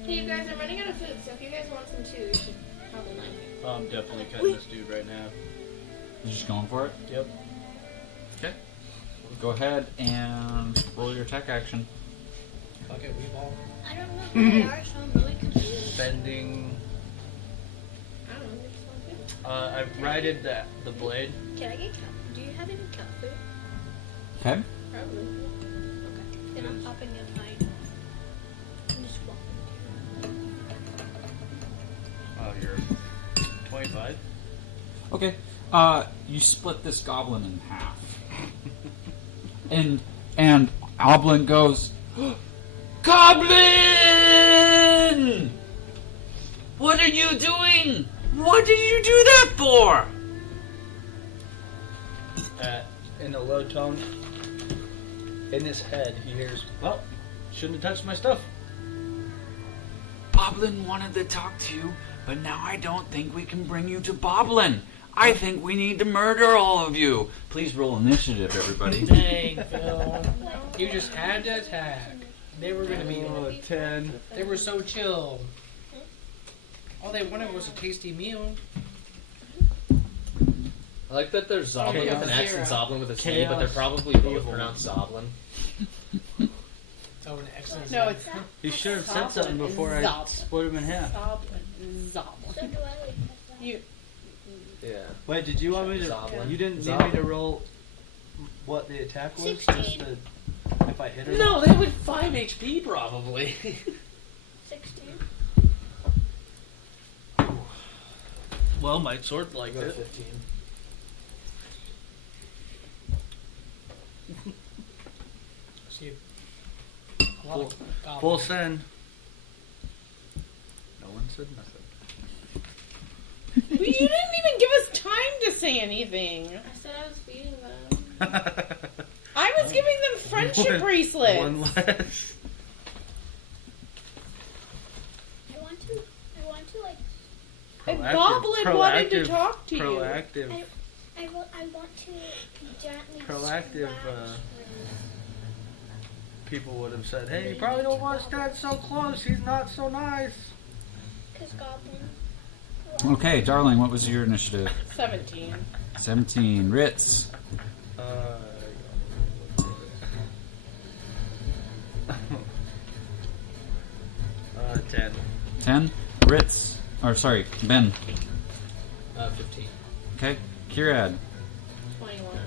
Hey, you guys are running out of food, so if you guys want some too, you should probably let me. I'm definitely cutting this dude right now. You're just going for it? Yep. Okay. Go ahead and roll your attack action. Fuck it, we ball. I don't know who they are, so I'm really confused. Spending. I don't know, just want food. I've righted the blade. Can I get cat? Do you have any cat food? Okay. Probably. Okay. Then I'm popping in mine. I'm just walking. Oh, you're 25. Okay. You split this goblin in half. and Goblin goes, Goblin! What are you doing? What did you do that for? In a low tone, in his head, he hears, "Well, shouldn't have touched my stuff." Boblin wanted to talk to you, but now I don't think we can bring you to Boblin. I think we need to murder all of you. Please roll initiative, everybody. Dang, Phil. You just had to attack. They were gonna be. Oh, 10. They were so chill. All they wanted was a tasty meal. I like that there's Zoblin with an X and Zoblin with a C, but they're probably both pronounced Zoblin. Oh, an excellent. No, it's He should have said something before I Zoblin. split him in half. Zoblin. So do I like You. Yeah. Wait, did you want me to? Zoblin. You didn't need me Zoblin. to roll what the attack was? 16. Just to, if I hit her? No, they would 5 HP probably. 16. Well, my sword liked Go to it. 15. See, a lot of goblins. Full send. No one said nothing. You didn't even give us time to say anything. I said I was feeding them. I was giving them friendship bracelets. One less. I want to like, And Goblin wanted to talk to you. Proactive. I want to gently Proactive, scratch people would have said, "Hey, you probably don't want to stand so close. He's not so nice." because Goblin. Okay, darling, what was your initiative? 17. 17. Ritz. 10. 10. Ritz. Or, sorry, Ben. 15. Okay. Kirad. 21.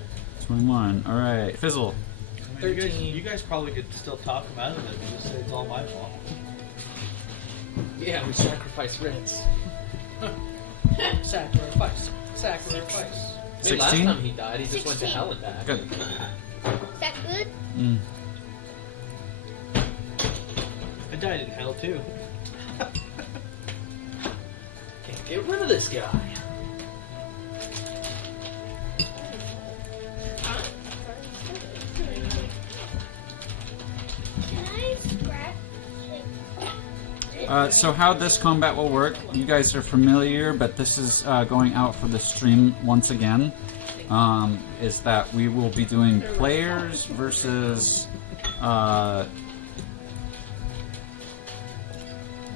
21. Alright. Fizzle. You 13. guys probably could still talk him out of it and just say it's all my fault. Yeah, we sacrifice Ritz. Sacrifice. Sacrifice. I mean, last 16? time he died, he just went to 16. hell and back. Good. Is that good? Mm. I died in hell too. Can't get rid of this guy. Can I scratch? So how this combat will work, you guys are familiar, but this is going out for the stream once again, is that we will be doing players versus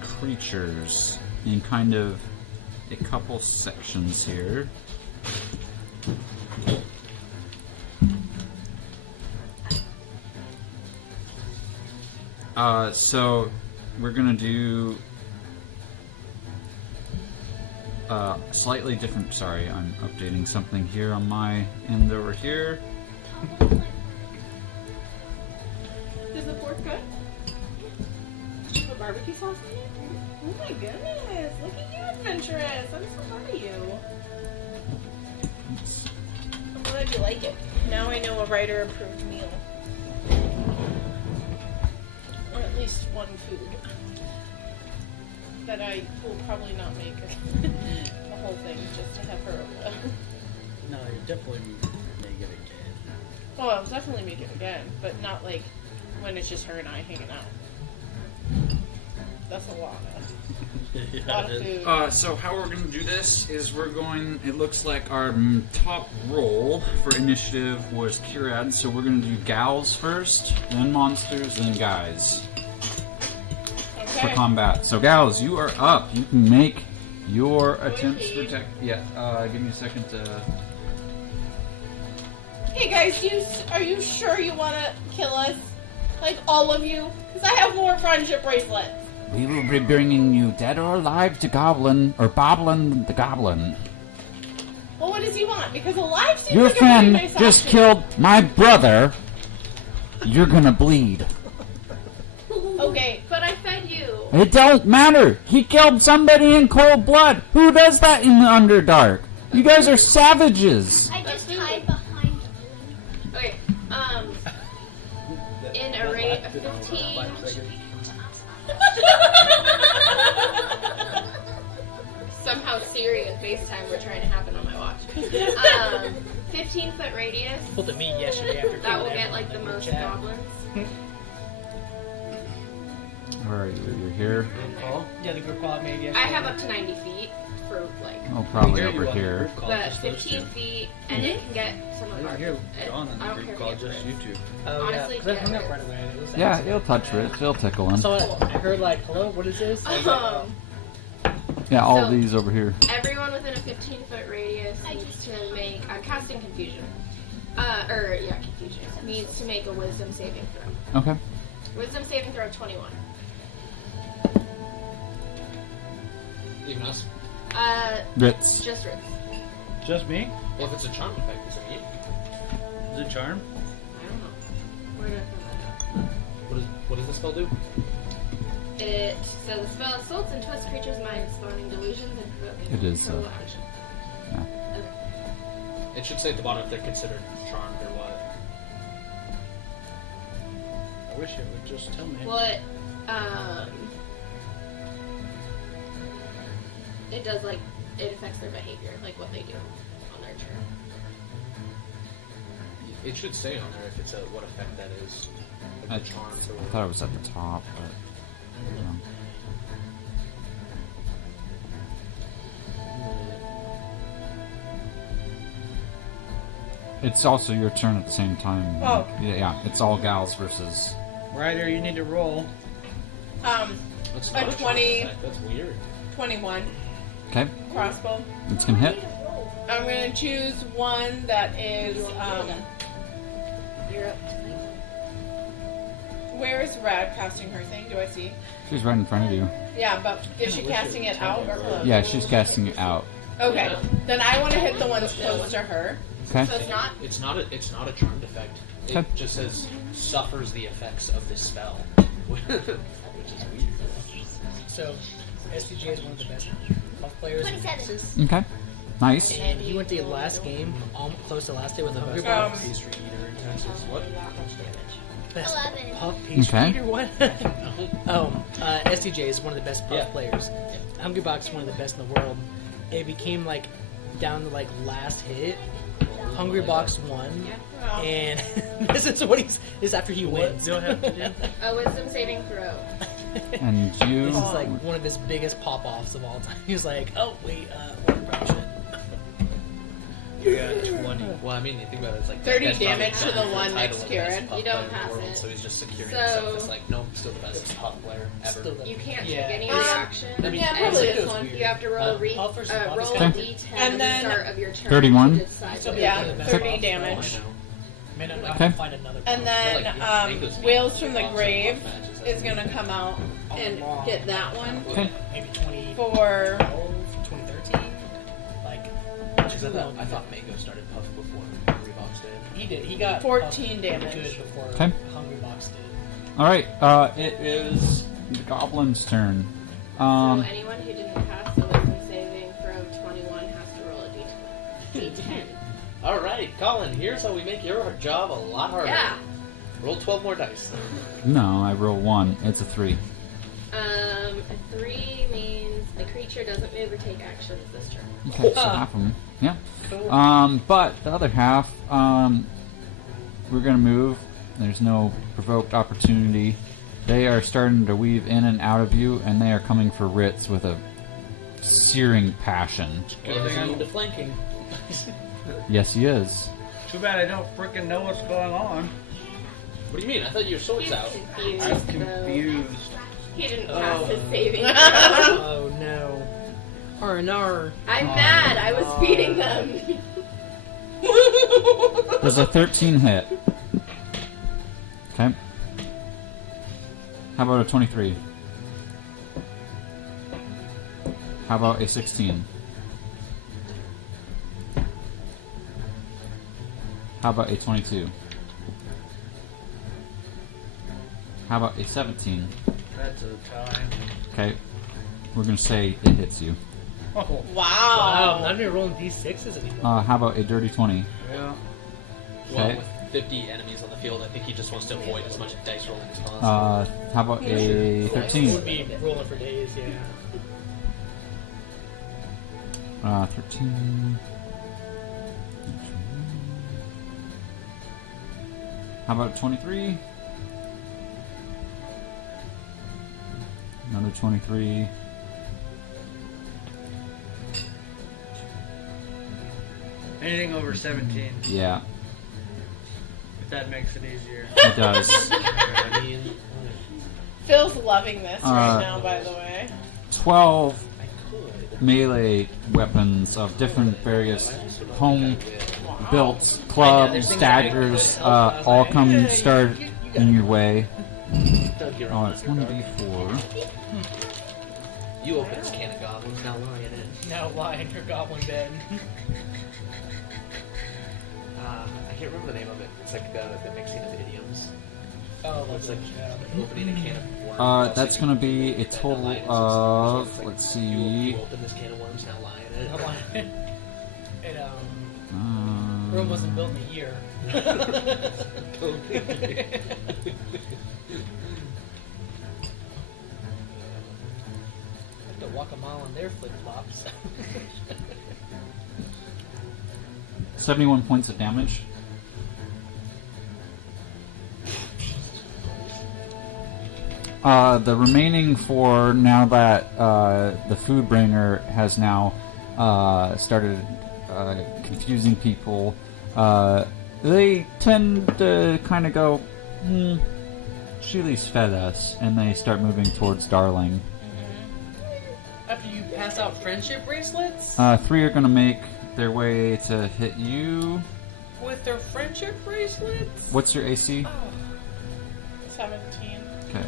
creatures in kind of a couple sections here. So we're gonna do slightly different. Sorry, I'm updating something here on my end over here. Is the pork good? Did you put barbecue sauce in it? Oh my goodness. Look at you, adventurous. I'm so proud of you. Oops. I'm glad you like it. Now I know a writer approved meal. Or at least one food. that I will probably not make the whole thing just to have her. No, you definitely make it again. Oh, I'll definitely make it again, but not like when it's just her and I hanging out. That's a lot. A lot of food. So how we're going to do this is it looks like our top roll for initiative was Curad, so we're going to do gals first, then monsters, then guys for Okay. combat. So gals, you are up. You can make your attempts for tech. Yeah, give me a second to... Hey guys, are you sure you want to kill us? Like all of you? Because I have more friendship bracelets. We will be bringing you dead or alive to Goblin, or Boblin the Goblin. Well, what does he want? Because alive seems Your like a pretty friend nice just option. killed my brother. You're gonna bleed. Okay. But I fed you. It don't matter. He killed somebody in cold blood. Who does that in the Underdark? You guys are savages. I just hide behind them. Okay, in a rate of 15... Somehow Siri and FaceTime were trying to happen on my watch. 15-foot radius. Pulled at me yesterday after That will killing get like the everyone in most chat. goblins. Where are you? You're here. Yeah, the group call I made yesterday. I have up to 90 feet for like, Oh, probably over here. but 15 feet, and it can get some I of our. didn't hear John I on the don't group care call, if you just have you two. Oh, honestly, yeah, 'cause I hung yeah. up right away. It was Yeah, accident. it'll touch it. It'll tickle him. So I heard like, hello, what is this? I was like, oh. Yeah, all So- these over here. Everyone within a 15-foot radius needs to make. I'm casting confusion. Confusion needs to make a wisdom saving throw. Okay. Wisdom saving throw of 21. Even us? Ritz. Just Ritz. Just me? Well, if it's a charm effect, is it me? Is it charm? I don't know. Where did I find that What does the spell do? out? It says the spell assaults and twists creatures' minds, spawning delusions and provoking It is, control action. It should say at the bottom if they're considered charmed or what. I wish it would just tell me. What? It does like it affects their behavior, like what they do on their turn. It should say on there if it's what effect that is. Like the charms or I thought it was at the top, but... It's also your turn at the same time. Oh. Yeah, it's all gals versus... Ryder, you need to roll. That's A not a charm 20. effect, that's weird. 21 Okay, crossbow. it's gonna hit. I'm gonna choose one that is You're up. Where is Rad casting her thing? Do I see? She's right in front of you. Yeah, but is she casting it out or close? Yeah, she's casting it out. Okay, then I want to hit the ones close to her. Okay. So it's not. It's not a charmed effect. It Okay. just says suffers the effects of this spell. Which is weird. So, SPGA is one of the best buff players in 27. Texas. Okay. Nice. And he went the last game, close to last day with a Hungry Um, Box. Pastry eater in Texas. What? Best 11. puff pastry Okay. eater, what? SCJ is one of the best puff Yeah. players. Hungry Box is one of the best in the world. It became like down to like last hit. Hungry Box won. And this is what is after he wins. do I have to do? A wisdom saving throw. And you... This is like one of his biggest pop-offs of all time. He was like, oh, wait, we're probably shouldn't. You got 20. Well, I mean, you think about it, it's like 30 that's probably damage to the done for one title next of to best Kieran. puff You don't player in the pass world, it. So he's just securing So- himself as like, no, still the best puff player ever. Still the- You can't Yeah. take any reaction. I mean, Yeah, and probably this this one. one. you have to roll Puff versus puff is roll a kind of- d10 And at then- the start of your turn. 31. to decide So whether Yeah, you're the best 30 puff. damage. May not Okay. find another And puff. then But, like, Mango's Whales being from the lost in Grave puff matches, is that's gonna come out and long. get that one Okay. Maybe 2012, for 2013. Like, Because I thought Mango started puff before Reeboks did. he did. He got 14 puff damage. good before Okay. Hungry Box did. Alright, it is the goblin's turn. So anyone who didn't pass the wisdom saving throw 21 has to roll a d10. Alright, Colin, here's how we make your job a lot harder. Yeah. Roll 12 more dice. No, I roll 1. It's a 3. A 3 means the creature doesn't move or take actions this turn. Okay, so half of them. Yeah. But the other half, we're gonna move. There's no provoked opportunity. They are starting to weave in and out of you, and they are coming for Ritz with a searing passion. Well, he's into flanking. Yes, he is. Too bad I don't freaking know what's going on. What do you mean? I thought your sword's He's out. confused. I'm though. confused. He didn't pass his saving throw. Oh no. R&R. I'm mad. I was feeding them. There's a 13 hit. Okay. How about a 23? How about a 16? How about a 22? How about a 17? That's a time. Okay. We're gonna say it hits you. Oh, Wow, I'm Wow. not even rolling d6s anymore. How about a dirty 20? yeah. Well, Okay. with 50 enemies on the field, I think he just wants to avoid as much dice rolling as possible. How about a Would 13? be rolling for days, yeah. 13. How about 23? Another 23. Anything over 17, Yeah, if that makes it easier. it does. I mean, Phil's loving this right Uh, now, by the way. 12 I could. melee weapons of different various home Wow. built clubs, daggers, all come start in your way. Doug, you're Oh, on it's underdog. 1d4. You open this can of goblins, now lying in. Now lie in your goblin bed. I can't remember the name of it. It's like the mixing of idioms. Oh, It's like yeah. opening a can of worms. That's gonna be a total of, let's see, You open this can of worms, now lie in Now it. lie. It, Rome wasn't built in a year. Have to walk a mile in their flip flops. 71 points of damage. The remaining 4, now that the food bringer has now started confusing people, they tend to kind of go, she at least fed us, and they start moving towards Darling. After you pass out friendship bracelets? 3 are going to make their way to hit you. With their friendship bracelets? What's your AC? 17. Okay.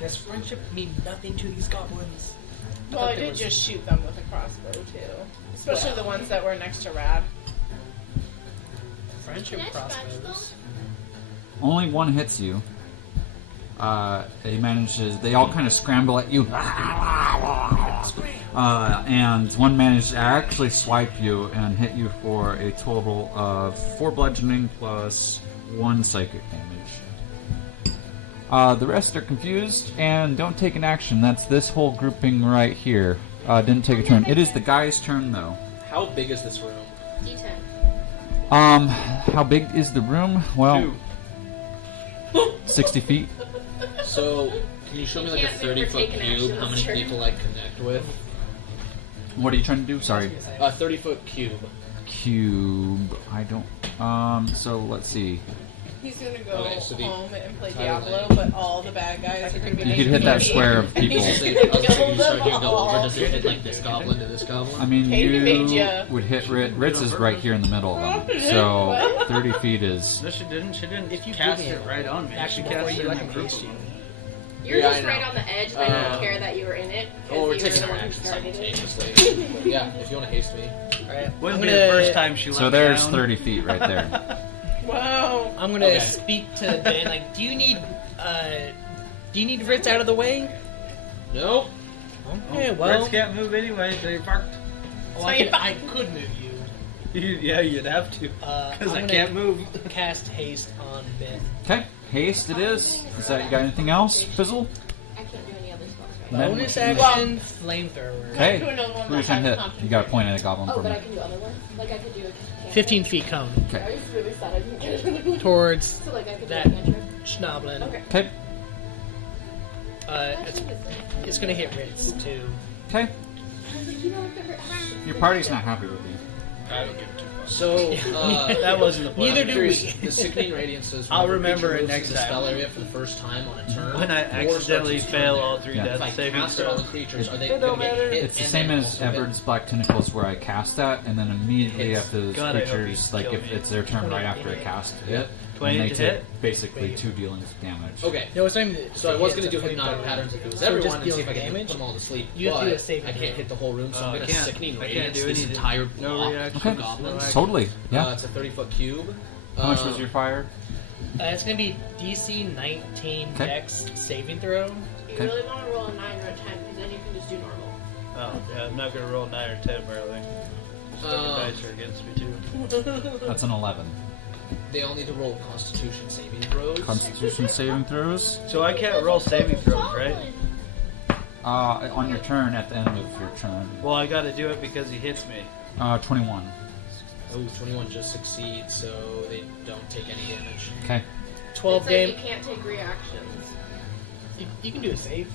Does friendship mean nothing to these goblins? Well, I did just shoot them with a crossbow, too. Especially the ones that were next to Rad. Friendship Can I scratch crossbows. Only one hits you. They all kind of scramble at you. And one managed to actually swipe you and hit you for a total of 4 bludgeoning plus 1 psychic damage. The rest are confused and don't take an action. That's this whole grouping right here. Didn't take a turn. It is the guy's turn though. How big is this room? D10. How big is the room? Well, 60 feet. So, can you show me like a Can't move or 30-foot take an cube? action How many this turn. people I connect with? What are you trying to do? Sorry. A 30-foot cube. Cube. I don't. So let's see. He's gonna go Okay, so the home and play entire Diablo, lane. but all the bad guys are gonna be You could hit that making square of me. people. He's So, gonna I was thinking kill you start them here, go over. all. Does it hit like this goblin to this goblin? I mean, Katie made you ya. would hit Ritz is right here in the middle of them. So 30 feet is. No, she didn't. She didn't. If you cast give me it right on me. She action cast before it you, in I the can group haste of you. them. You're Yeah, just I right know. on the edge, but I didn't care that you were in it. 'cause Oh, we're you were taking the our one who actions started it. simultaneously. But yeah, if you want to haste me. Alright. Wouldn't be the first time she let So me there's down. 30 feet right there. Whoa. I'm gonna Okay. speak to Ben, like, do you need Ritz out of the way? No. Okay, well, Birds can't move anyway, so you're fucked. I could move you. Yeah, you'd have to. I'm Because I gonna can't move. cast haste on Ben. Okay. haste it is. Is that you got anything else, Fizzle? I can't do any other spells right now. Bonus Then- action, flamethrower. Okay. Do another one Who's that on has hit? concentration. You got to point at a goblin Oh, for but me. I can do other ones? Like I could do a 15 feet cone I Okay. was really sad I didn't get it. towards So like I could that do a cantrip. schnoblin. Okay. Okay. It's gonna hit Ritz too. Okay. I was like, you know, I've never asked. Your party's not happy with you. I don't give a two fucks. So, That wasn't the plan. Neither do curious, we. the Sickening Radiance says I'll whenever a remember creature it moves next into the spell time. area for the first time on a turn. When I or starts accidentally its turn fail there. all 3 Yeah. death If I saving cast it on the throws. creatures, are they It don't going to get matter. hit? It's the and same then as also hit? Everard's Black Tentacles, where I cast that, and then immediately Hits. after those God, I hope creatures, you like kill if me. it's their turn 20 right to after I hit. cast it, 20 and they to take hit? basically 2 dealings of damage. Okay. No, it's not even. So I was going to do it's a Hypnotic flamethrower. Patterns if it was So we're everyone just and see if I dealing can damage? put them all to sleep. You have to do but a saving I throw. can't hit the whole room, so I'm I going to can't. Sickening I can't Radiance do this anything. entire No block reaction. for Okay. goblins. Totally. Yeah. It's a 30-foot cube. How much was your fire? It's gonna be DC 19 Okay. Dex saving throw. You Okay. really want to roll a 9 or a 10 because then you can just do normal. Oh, yeah, I'm not gonna roll 9 or 10, barely. Fucking dice are against me too. That's an 11. They all need to roll Constitution saving throws. Constitution saving throws. So I can't roll saving throws, right? On your turn, at the end of your turn. Well, I gotta do it because he hits me. 21. Oh, 21 just succeeds, so they don't take any damage. Okay. 12 It's like you damage. can't take reactions. You can do a save.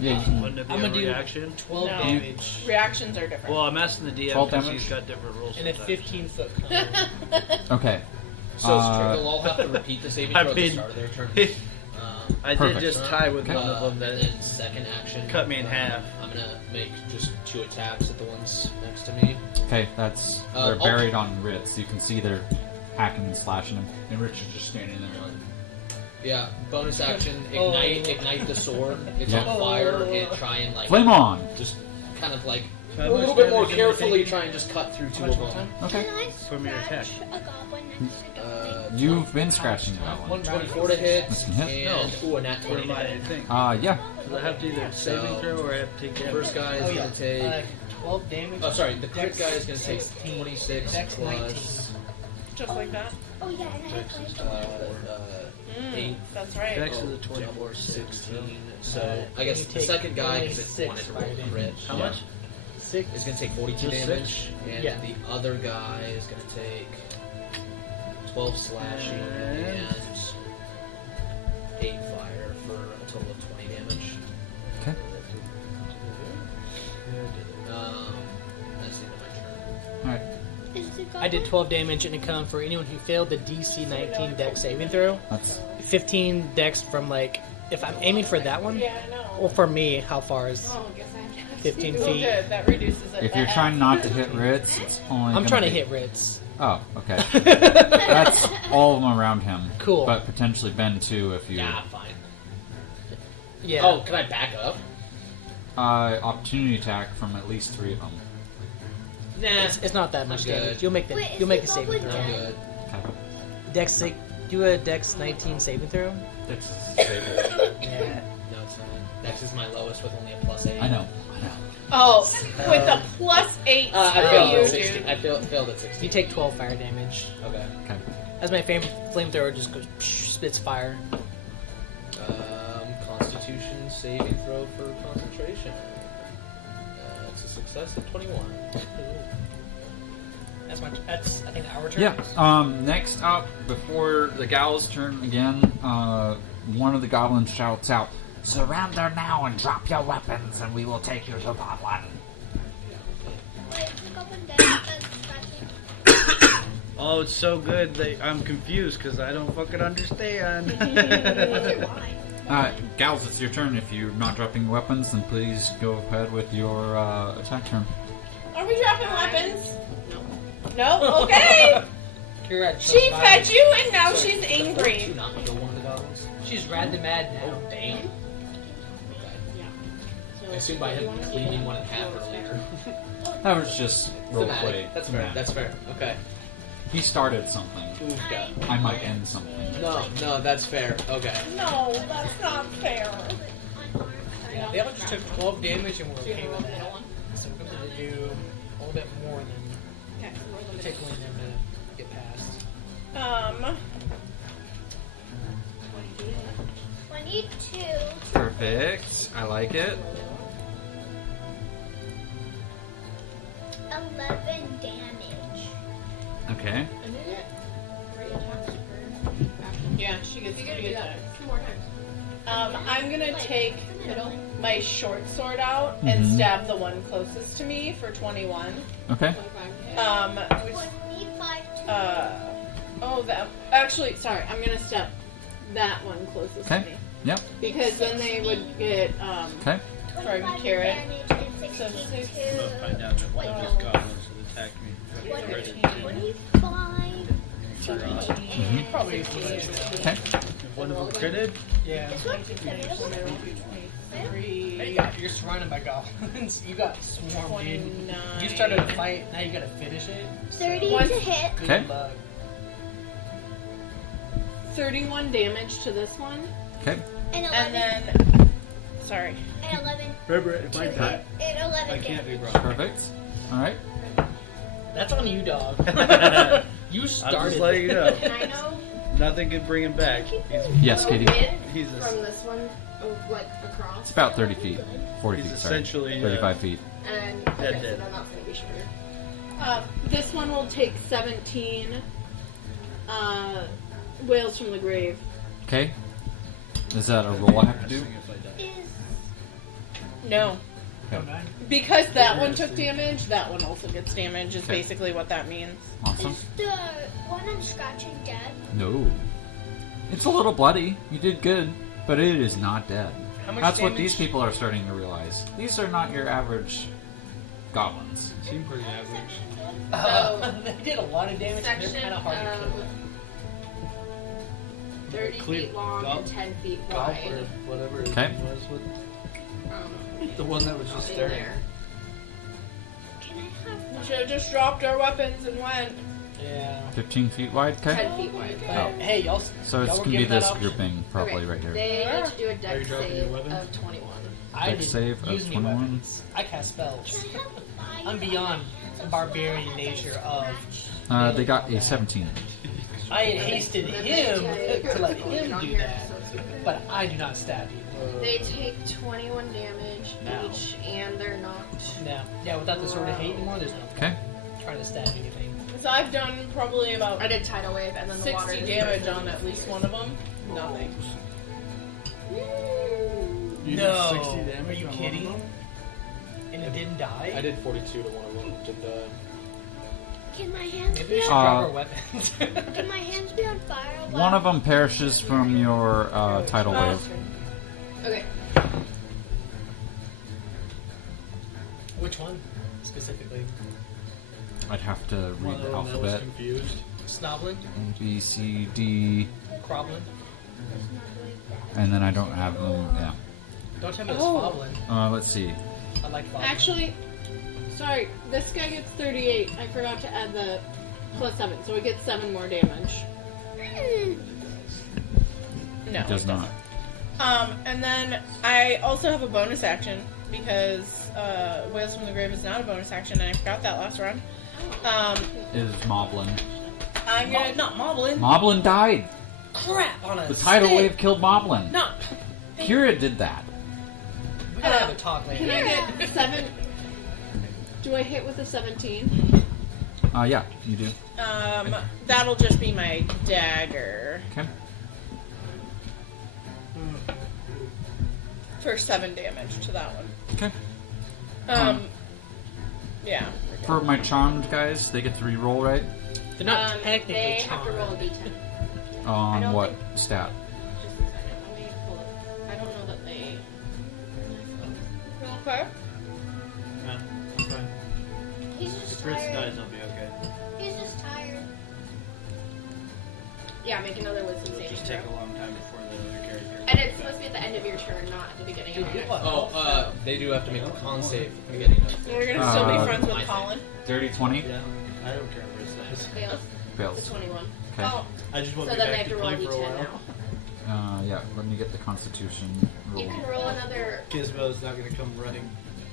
Yeah, you can. Wouldn't it be I'm a gonna do reaction? 12 No. damage Reactions are different. Well, I'm asking the DM 12 because damage? he's got different rules. and a sometimes. 15-foot cone. Okay. So they'll all have to repeat the saving I throw at the mean- start of their turn. I Perfect. did just tie with Okay. one of them And that then second action. cut me in half. I'm gonna make just 2 attacks at the ones next to me. Okay, that's they're buried on Ritz. You can see they're hacking and slashing him, and Rich is just standing there like. Yeah, bonus action, Oh. ignite the sword. It's Yeah. on fire and try and like Flame on. just kind of like How a much little bit more damage am I carefully taking? try and just cut through 2 How much of more them. time? Okay. Can I From your attack. scratch a goblin next to Goblin? You've been scratching that one. 24 to hit, This can hit. and ooh, a nat For 20 to my hit. thing. Yeah. So I have to either saving So, throw or I have to take damage. First guy is Oh, yeah. gonna take. 12 damage. Oh, sorry, the crit Dex guy is gonna take 16, 26 Dex 19. plus Just like that. Oh yeah, and I have like 8. That's right. Dex is a Oh, 24, 16. So Uh, I guess you the take second guy, only because it 6 wanted to roll fire the damage. crit, How much? 6. is gonna take 42 Just damage, and Yeah. the other guy is gonna take 12 slashing and 8 fire for a total of 20 damage. Okay. That's the end of my turn. All right. Is the goblin? I did 12 damage in account for anyone who failed the DC 19 Dex saving throw. That's 15 Dex from like, if I'm aiming for that one, Yeah, I know. or for me, how far is Oh, I guess I have to 15 well, feet? good. That reduces it. if you're trying not to hit Ritz, it's only. I'm gonna trying to be- hit Ritz. Oh, okay. That's all of them around him. Cool. But potentially Ben too if you. Yeah, fine. Yeah. Oh, can I back up? Opportunity attack from at least 3 of them. Nah, It's not that much I'm good. damage. You'll make the Wait, is you'll make a the saving goblin throw. I'm dead? good. Okay. Dex do a Dex 19 saving throw. Dex is saving. Yeah. No, it's not. Dex is my lowest with only a +8. I know. Oh, with a +8 I for failed you, at 16. dude. I failed at 16. You take 12 fire damage. Okay. Okay. As my flamethrower just goes spits fire. Constitution saving throw for concentration. It's a success at 21. That's I think our turn. Yeah. Next up, before the gal's turn again, one of the goblins shouts out, "Surrender now and drop your weapons, and we will take you to Goblin." Wait, is the goblin dead? That's scratching. Oh, it's so good that I'm confused because I don't fucking understand. Why? Gals, it's your turn. If you're not dropping weapons, then please go ahead with your attack turn. Are we dropping weapons? No. Okay. Congrats. She fed you, and now So, she's Did angry. you not kill one of the goblins? She's rad the mad now. Oh, damn. Okay. Yeah. I assume by him cleaving one in half earlier. That was just role Thematic. play. That's fair. Thematic. That's fair. Okay. He started something. Ooh, God. I might end something. No, that's fair. Okay. No, that's not fair. Yeah, they all just took 12 damage and we're okay with that. So we're going to do a little bit more than tickling them to get past. 32. Perfect. I like it. 11 damage. Okay. And you get 3 attacks per action. Yeah, she gets You gotta 3 do that attacks. 2 more times. I'm gonna take middle. my short sword out and stab the one closest to me for 21. Okay. 25. Which 25 to actually, sorry, I'm gonna step that one closest to Okay. me. Yep. Because then they would get, Okay. sorry, 25 carrot. damage and So 16 six. I'm gonna find out that one of his goblins that attacked me. to Right at 25. Mhm. Probably And Okay. If one of them critted, Yeah. Is what critical? Hey, you're surrounded by goblins. You got swarmed, dude. 29. You started a fight, now you gotta finish it. 30 One- to hit. Good Okay. luck. 31 damage to this one. Okay. And 11. And then, sorry. And 11 remember, if to I die, hit. And 11 I can't be damage. wrong. Perfect. All right. That's on you, dog. You I'm started. just letting you know. And I know Nothing can bring him back. Yes, Katie. He's from this one, like across. It's about 30 feet. 40 He's feet, sorry. essentially 35 feet. And Dead, okay, dead. so then that's gonna be shorter. This one will take 17 whales from the grave. Okay. Is that a roll I have to do? Is No. Okay. Because that one took damage, that one also gets damage, is Okay. basically what that means. Awesome. Is the one I'm scratching dead? No. It's a little bloody. You did good, but it is not dead. How much That's what damage? these people are starting to realize. These are not your average goblins. seem pretty average. They did a lot of damage. And they're Section kind of hard to kill. 30 Clear- feet long golf- and 10 feet Golf wide. or whatever his Okay. name was. Um, The one that was just in staring. there. Can I have We should have just dropped our weapons and went. Yeah. 15 feet wide, okay? 10 feet wide. But Oh. hey, y'all. So y'all it's were going to be given that this option. grouping, probably Okay, right here. They need to do a Are dex you dropping save your weapon? of 21. I Dex didn't save of use any 21. weapons. I cast spells. Can I have fire? I'm beyond the barbarian As I nature of. scratch? They got a 17. I hasted him to let him Get on do here, that, so it's super quick. but I do not stab you. They take 21 damage Now. each, and they're knocked. No. Yeah, without the sword of hate anymore, there's no Okay. trying to stab anything. So I've done probably about I did tidal wave, and then the water 60 did damage on at least one of them. Nothing. You No. did 60 damage Are you on one kidding? of them? And it didn't die? I did 42 to one of them. Did Can my hands Maybe be we should on? drop our weapons. Can my hands be on fire? One of them perishes from your tidal wave. Okay. Which one specifically? I'd have to One read of the them that was alphabet. confused. Snoblin? A, B, C, D, Croblin? and then I don't have them. Yeah. Don't tell me it's Oh. Foblin. Let's see. I like Foblin. Actually, sorry, this guy gets 38. I forgot to add the plus 7, so it gets 7 more damage. No. It does not. And then I also have a bonus action because Whales from the Grave is not a bonus action, and I forgot that last round. It is Moblin. I'm gonna Not Moblin. Moblin died. Crap on us. The tidal wave killed Moblin. No. Kira did that. We gotta have a talk later. Can I get 7? Do I hit with a 17? Yeah, you do. That'll just be my dagger Okay. for 7 damage to that one. Okay. Yeah. For my charmed guys, they get to re-roll, right? They're not technically They have to charmed. roll a d10. On don't what think- stat? Just a second. Let me pull it. I don't know that they. Okay. Yeah, I'm fine. He's just If Fritz tired. dies, I'll be okay. He's just tired. Yeah, make another wisdom It'll saving just throw. take a long time before the other character. And it's supposed to be at the end of your turn, not at the beginning Dude, of you your what? Oh, they do have to make a con save at the beginning of We're gonna still be friends my with thing. Colin. Dirty 20? Yeah, I don't care if Fritz dies. fails. Fails. The 21. Okay. Oh, I just So want then to they be have back to roll a play for a d10 while. now. Yeah, let me get the constitution roll. You can roll another. Gizmo's not going to come running.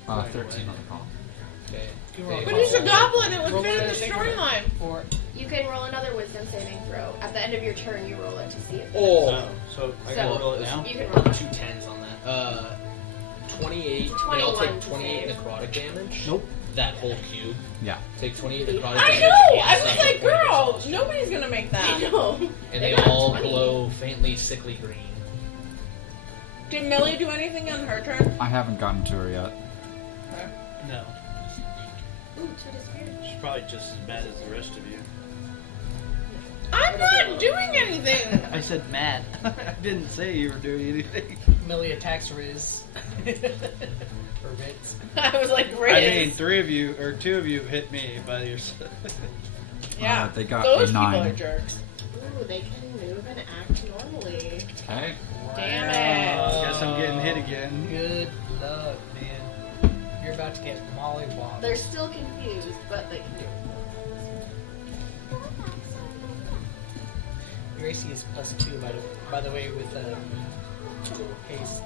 13 on the column. Okay. You roll But he's a goblin. It would Roll fit in a the saving storyline. For You can roll another wisdom saving throw. At the end of your turn, you roll it to see if Oh. So I So- can roll it now? you can roll it. 2 10s on that. 28. They all 21 take to 28 save. necrotic damage. Nope. That whole cube. Yeah. Take 28 necrotic I damage. know. and I was suffer like, 40 girl, exhaustion. nobody's gonna make that. know. And They they got all 20. glow faintly sickly green. Did Millie do anything on her turn? I haven't gotten to her yet. No. Ooh, 2 disappeared. She's probably just as bad as the rest of you. I'm not doing anything. I said mad. I didn't say you were doing anything. Millie attacks Riz. Or Ritz. I was like, I Riz. mean, 2 of you hit me by yourself. Yeah. They got Those a people 9. are jerks. Ooh, they can move and act normally. Okay. Damn it. Guess I'm getting hit again. Good luck, man. You're about to get mollywopped. They're still confused, but they can do it. Your AC is +2, by the way, with haste.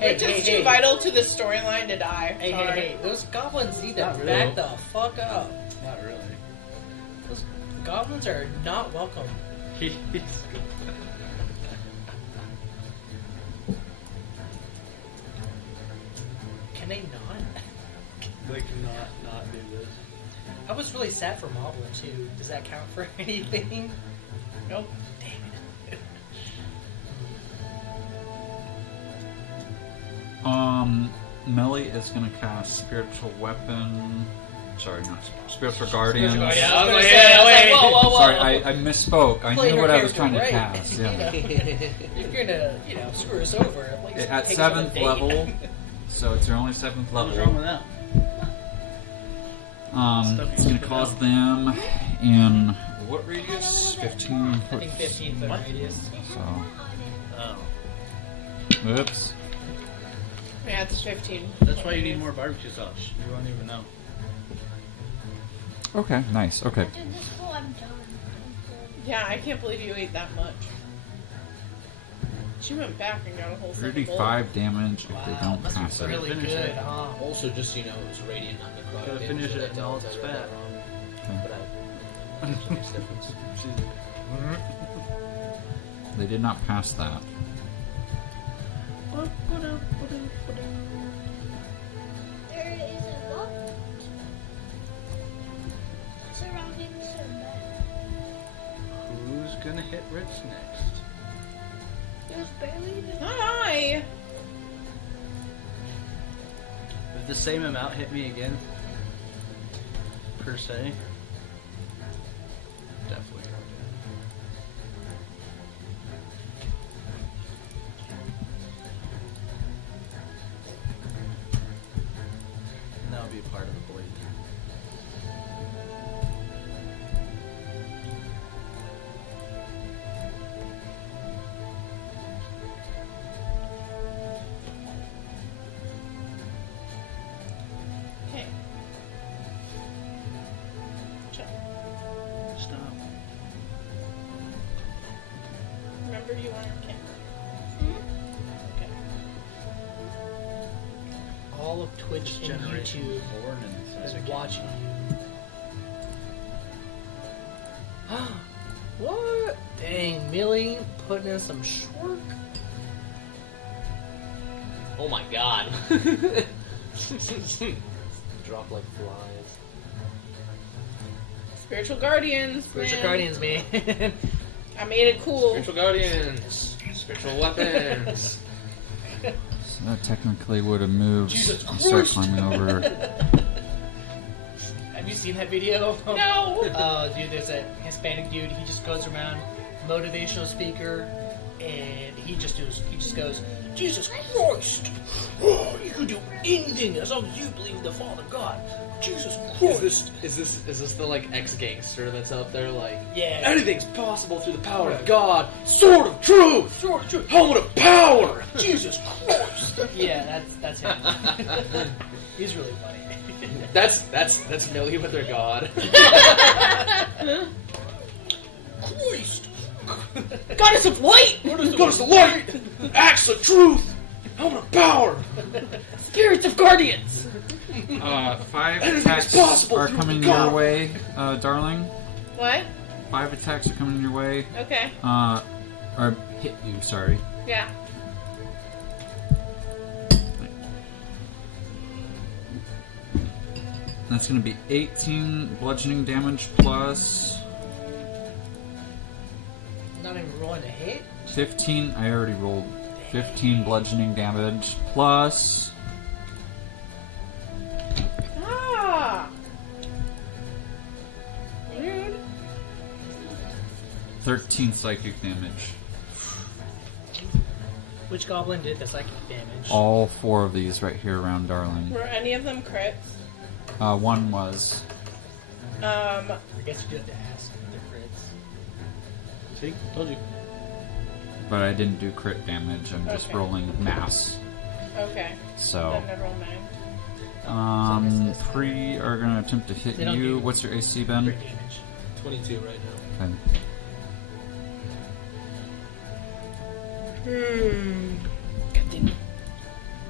It's just too vital to the storyline to die. Hey, Sorry. hey, hey! Those goblins need to Not really. back the fuck up. Not really. Those goblins are not welcome. Can they not? They cannot not do this. I was really sad for Moblin too. Does that count for anything? Nope. Damn it. Melly is gonna cast Spiritual Weapon. Sorry, not Spiritual Guardian. Yeah, Yeah, I was gonna yeah, say, I was wait. like, whoa. Sorry, I misspoke. I Play knew her what I was character trying to right. cast. You Yeah. know, if you're gonna, screw us over, like, At take us on a 7th date. level, so it's your only 7th What's wrong with level. that? It's gonna cause them in what radius? 15 I foot. think 15 foot radius. So, Oh. whoops. Yeah, it's 15. That's why you need more barbecue sauce. You won't even know. Okay, nice. Okay. Dude, this whole I'm done. Yeah, I can't believe you ate that much. She went back and got a whole second bowl. 35 damage if they Wow, don't that's pass it. really Finish good, it. huh? Also, just so you know, it was radiant, not necrotic. Gotta damage, finish so it that while tells it's I read fat. that wrong. Okay. But that makes a difference. They did not pass that. There is a lot surrounding Simba. Who's gonna hit Rich next? There's barely even. Hi! Would the same amount hit me again? Per se? Definitely. And that'll be a part of the blade. Okay. Stop. Remember you on camera. Okay. All of Twitch This and generation YouTube was born is inside a watching you. What? Dang, Millie putting in some short. Oh my god. Drop like flies. Spiritual Guardians. Spiritual man. Guardians, man. I made it cool. Spiritual guardians. Spiritual weapons. So that technically would have moved Jesus and start Christ. climbing over. Have you seen that video? No! Oh, dude, there's a Hispanic dude. He just goes around, motivational speaker, and he just goes, Jesus Christ! Oh, you can do anything as long as you believe in the Father God. Jesus Christ! Is this the like ex-gangster that's out there like Yeah. anything's possible through the power of God, sword of truth, Sure, sure. helmet of power. Jesus Christ! Yeah, that's him. He's really funny. That's Millie with her God. Christ! Goddess of light! Goes the light, acts of truth, Power! Spirits of guardians! 5 attacks possible are through coming God. your way, darling. What? 5 attacks are coming your way. Okay. Or hit you, sorry. Yeah. That's going to be 18 bludgeoning damage plus Not even rolling a hit. 15. I already rolled 15 bludgeoning damage plus Ah. Rude. 13 psychic damage. Which goblin did the psychic damage? All 4 of these right here around darling. Were any of them crits? One was. I guess you do have to ask if they're crits. See? Told you. But I didn't do crit damage. I'm just Okay. rolling mass. Okay. So, Then I roll 9. 3 are going to attempt to hit They don't you. do What's your AC, Ben? Crit damage. 22 right now. Okay.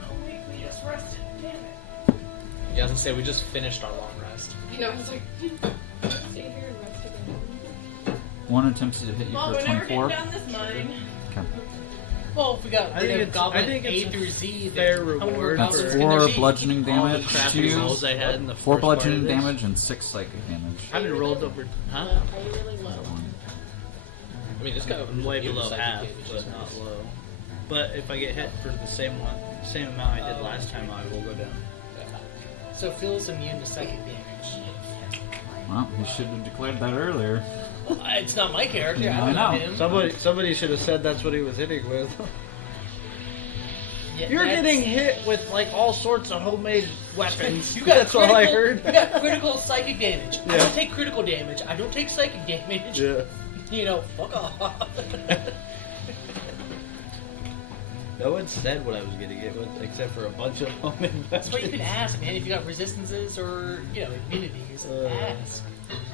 Oh wait, we just rested. Damn it. Yeah, I was gonna say we just finished our long rest. You know, I was like, stay here and rest again. 1 attempts to hit you Well, for we're never 24. getting down this mine. Okay. Well, if we got I rid think of it's- goblin I think A it's through Z, fair then how many more reward That's goblins for can there 4 be? bludgeoning All the damage to crappy you. rolls I had in the 4 first part of bludgeoning this. damage and 6 psychic damage. I haven't rolled over. Huh? Are you really low? I mean, this guy I'm way below psychic half, damage is but not nice. low. But if I get hit for the same amount I did last time, I will go down. So Phil's immune to psychic damage. Well, you should have declared that earlier. It's not my character. Yeah, I don't I know know. him. Somebody should have said that's what he was hitting with. Yeah, You're that's- getting hit with like all sorts of homemade weapons. You got That's all I critical- heard. You got critical psychic damage. I Yeah. don't take critical damage. I don't take psychic damage. Yeah. You know, fuck off. No one said what I was gonna get with, except for a bunch of homemade weapons. That's why you can ask, man. If you got resistances or immunities, ask.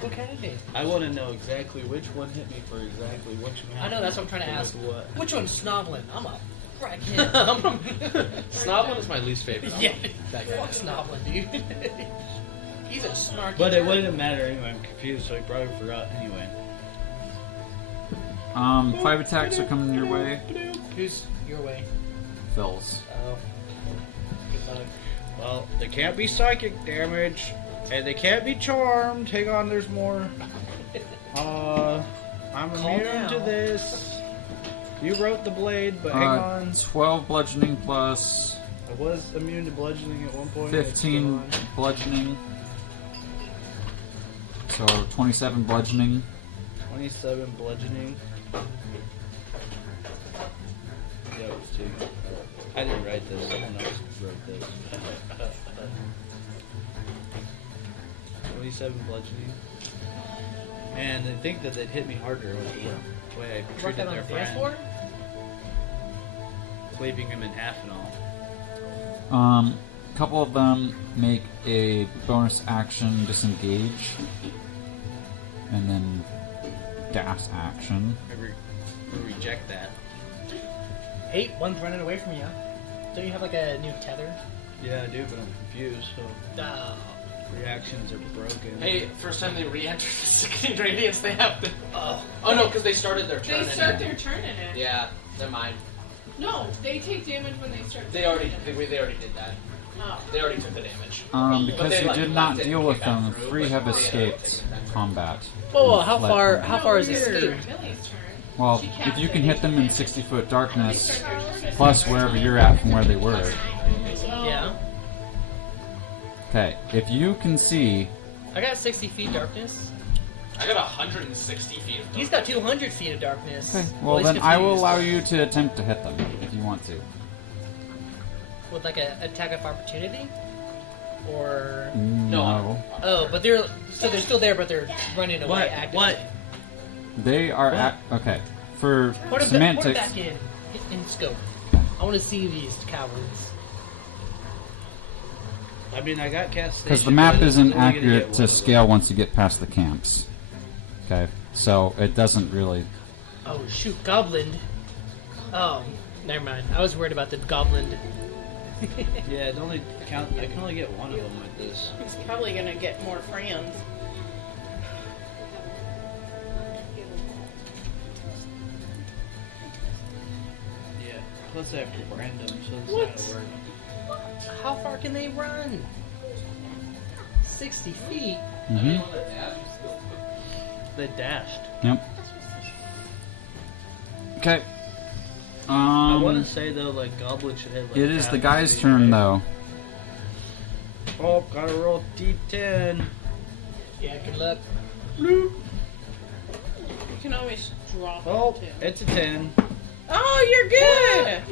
What kind of damage? I want to know exactly which one hit me for exactly which amount. I know, that's what I'm trying to ask. With what? Which one's Snoblin? I'm a frack him. Snoblin is my least favorite. Yeah, That guy. fuck Snoblin, dude. He's a snarky. But it jerk. wouldn't matter anyway. I'm confused, so I probably forgot anyway. 5 attacks are coming your way. Who's your way? Phil's. Oh. Good luck. Well, they can't be psychic damage, and they can't be charmed. Hang on, there's more. I'm Calm immune down. to this. You wrote the blade, but hang on. 12 bludgeoning plus I was immune to bludgeoning at one point. 15 It's gone. bludgeoning. So 27 bludgeoning. 27 bludgeoning. Yeah, it was 2. I didn't write this. Someone else wrote this. 27 bludgeoning. And they think that they'd hit me harder with the way I You worked treated that on their the dance friend. floor? Cleaving him in half and all. Couple of them make a bonus action disengage, and then dash action. I reject that. Hey, one's running away from you. Don't you have like a new tether? Yeah, I do, but I'm confused, so No. reactions are broken. Hey, first time they re-entered the sickening radiance, they have to. Oh no, because they started their turn. They start their turn in it. Yeah, never mind. No, they take damage when they start. They already did that. Oh. They already took the damage. Because they, you like, did not left it deal and with came back them, through, 3 but have they escaped combat. Whoa, how Fled far? from How it. far is we're it? gonna through? start Millie's turn. Well, She if you can hit them in 60-foot They darkness, start their turn. plus wherever you're at from where they were. Yeah. Okay, if you can see, I got 60 feet darkness. I got 160 feet. Of He's got 200 feet of darkness. okay, well he's then I will confused. allow you to attempt to hit them if you want to. With like an attack of opportunity? Or... No. Oh, but they're still there, but they're running away What? actively. What? They are at, okay. For Put them semantics, back in scope. I want to see these cowards. I mean, I got cast because the station, map but I'm isn't only gonna get accurate one to of them. scale once you get past the camps. Okay, so it doesn't really. Oh shoot, goblin. Oh, never mind. I was worried about the goblin. Yeah, it only count. I can only get one of them like this. He's probably gonna get more friends. Yeah. Plus I have to brand them, so it's What? not gonna work. How far can they run? 60 feet? Mm-hmm. They dashed. Yep. Okay. I want to say though, like goblin should hit. Like It is half the guy's speed, turn, right? though. Oh, gotta roll D10. Yeah, good luck. You can always drop Oh, it too. it's a 10. Oh, you're good!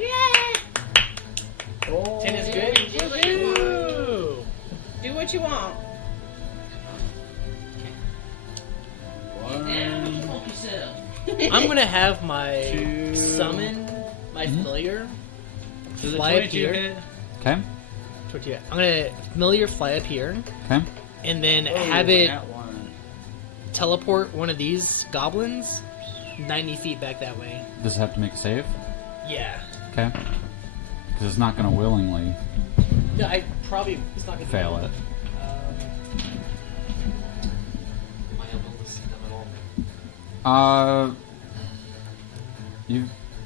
Oh, 10 is good? Woo! Do what you want. One. I'm gonna have my Two. summon, my familiar, Does it fly up 22 here. hit? Okay. I'm gonna familiar fly up here, Okay. and then Oh, have it that one. teleport one of these goblins 90 feet back that way. Does it have to make a save? Yeah. Okay. Because it's not going to willingly No, I probably it's not gonna fail it. Am I able to see them at all?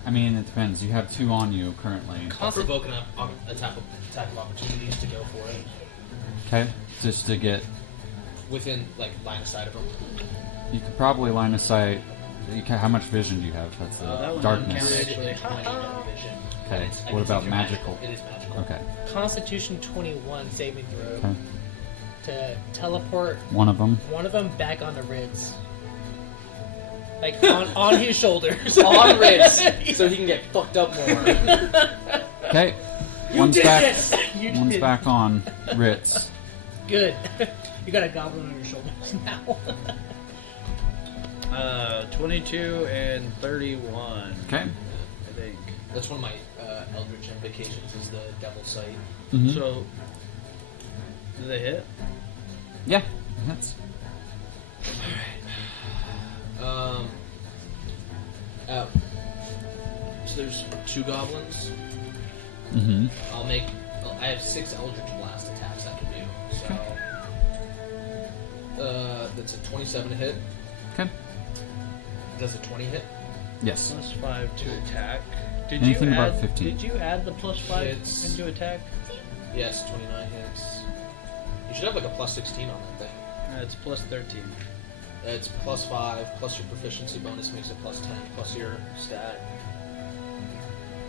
I mean, it depends. You have 2 on you currently. I'll provoke an attack of opportunities to go for it. Okay. Just to get, Within, like, line of sight of them. you could probably line of sight. How much vision do you have? That's that one darkness. doesn't count, actually. I need that vision. Okay, And it's- I what can see about through magical? It is magical. Okay. Constitution 21 saving throw Okay. to teleport One of them. one of them back on the Ritz. Like on his shoulders. On Riz, so he can get fucked up more. Okay. You One's did back. this! You One's did. back on Ritz. Good. You got a goblin on your shoulders now. 22 and 31. Okay. I think. That's one of my Eldritch invocations is the Devil Sight. Mhm. So, do they hit? Yeah. That's So there's 2 goblins. Mm-hmm. I have 6 Eldritch Blast attacks I can do. So, that's a 27 to hit. Okay. Does a 20 hit? Yes. Plus 5 to attack. Did Anything you above add? 15. Did you add the plus 5 It's- into attack? Yes, 29 hits. You should have like a plus 16 on that thing. It's plus 13. It's plus 5, plus your proficiency bonus makes it plus 10, plus your stat.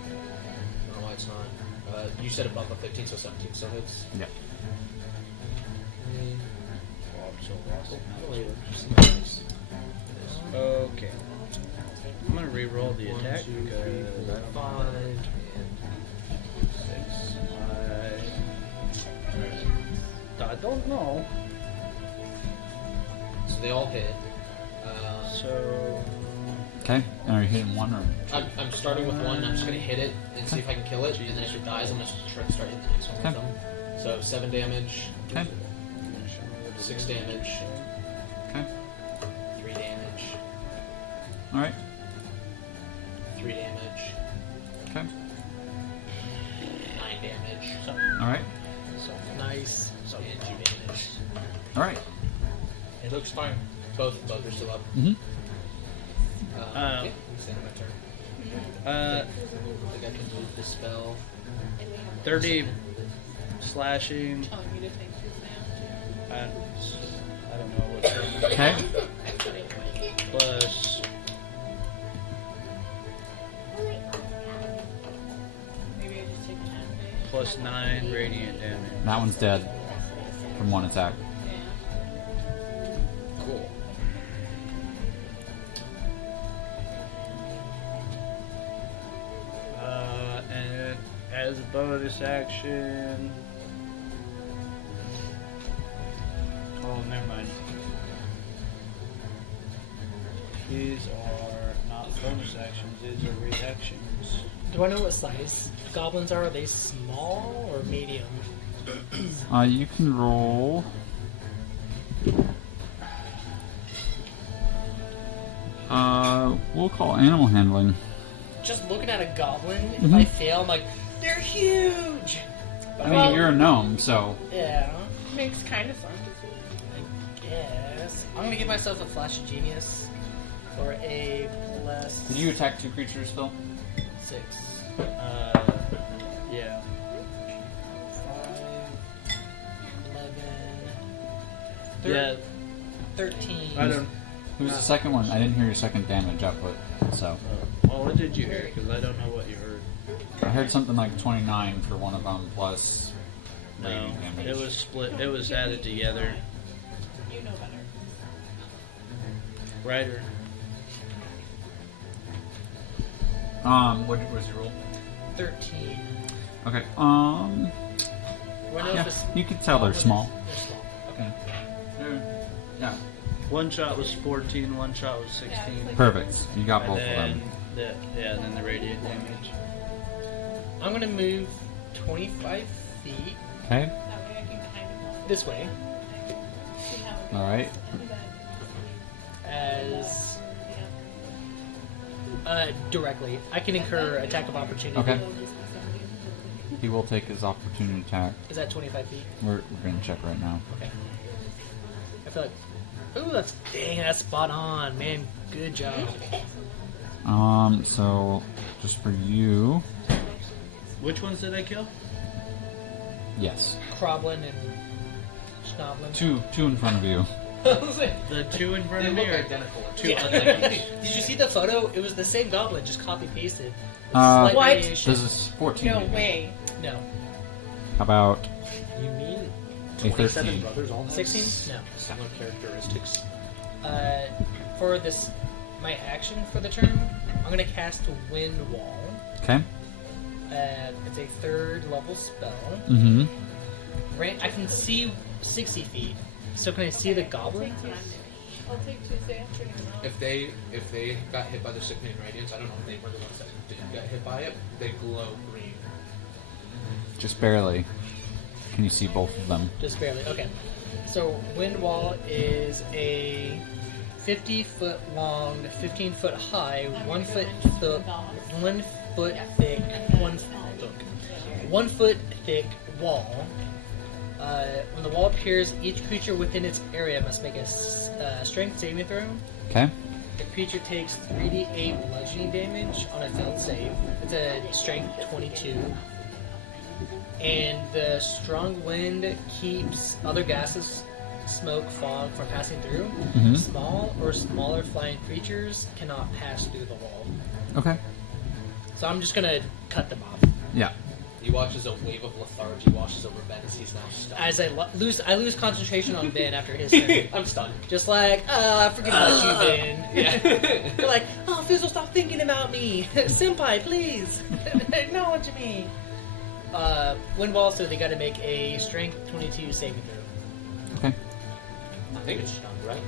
I don't know why it's not. You said above a 15, so 17 still hits. Yeah. Oh, I'm so lost. Nice. Okay. I'm gonna re-roll the One, attack 2, because 3, 4, I don't 5, know. and 6, 5. I don't know. so they all hit. So Okay. And are you hitting one or? I'm starting with one. I'm just gonna hit it and see if I can kill it, and then if it dies, I'm gonna try to start hitting the next one with Okay. them. So 7 damage, Okay. 6 damage, Okay. 3 damage, All right. 3 damage, Okay. 9 damage, All right. Nice. and 2 damage. All right. It looks fine. Both are still up. Mm-hmm. Yeah, it's the end of my turn. I think I can move the spell. 30 slashing. Telling me to think this now. And I don't know what. Okay. Plus Maybe I just take 10. plus 9 radiant damage. That one's dead from one attack. Yeah. Cool. And as a bonus action. Oh, never mind. These are not bonus actions, these are reactions. Do I know what size goblins are? Are they small or medium? You can roll. We'll call animal handling. just looking at a goblin, if Mhm. I fail, I'm like, they're huge! But I mean, you're a gnome, so Yeah, Makes kind of sense. I guess. I'm gonna give myself a flash of genius for a plus did you attack 2 creatures, Phil? 6. Yeah. 5, 11, Yeah. 13. I don't. Who's the second one? I didn't hear your second damage output, so Well, what did you hear? Because I don't know what you heard. I heard something like 29 for one of them plus No, radiant damage. it was split. It was added together. You know better. Ryder. What was your roll? 13. Okay. Do I know Yeah, if it's you can tell they're small. They're small. Okay. Yeah. One shot was 14. One shot was 16. Yeah, it's like- Perfect. You got And both of them. and then the radiant damage. I'm gonna move 25 feet Okay. That way I can kind of this way see how it All right. as directly. I can incur attack of opportunity. Okay. He will take his opportunity attack. Is that 25 feet? We're gonna check right now. Okay. I feel like. Ooh, that's spot on, man. Good job. So just for you, Which ones did I kill? yes. Croblin and Schnoblin. Two in front of you. The two in front They of me. look Or identical. two Yeah. unlike Did you see the photo? It was the same goblin, just copy pasted. Uh, Slight What? variation. This is 14. No maybe. way. No. How about You mean a 27 13? brothers all have 16? No. similar characteristics? For this, my action for the turn, I'm gonna cast Wind Wall. Okay. It's a 3rd level spell. Mm-hmm. I can see 60 feet. So can I see the goblin? I'll take Tuesday afternoon off. If they got hit by the sickening radiance, I don't know if they were the ones that didn't get hit by it. They glow green. Just barely. Can you see both of them? Just barely. Okay. So Wind Wall is a 50-foot long, 15-foot high, 1 foot thick, 1 foot thick, 1 foot thick wall. When the wall appears, each creature within its area must make a strength saving throw. Okay. The creature takes 3d8 bludgeoning damage on a failed save. It's a strength 22. And the strong wind keeps other gases, smoke, fog from passing through. Mhm. Small or smaller flying creatures cannot pass through the wall. Okay. So I'm just gonna cut them off. Yeah. He watches a wave of lethargy washes over Ben as he's now stunned. As I lose concentration on Ben after his turn. I'm stunned. Just like, oh, I forget about you, Ben. Yeah. You're like, oh, Fizzle, stop thinking about me. Senpai, please. Acknowledge me. Wind Wall, so they gotta make a strength 22 saving throw. Okay. I think it's stunned, right?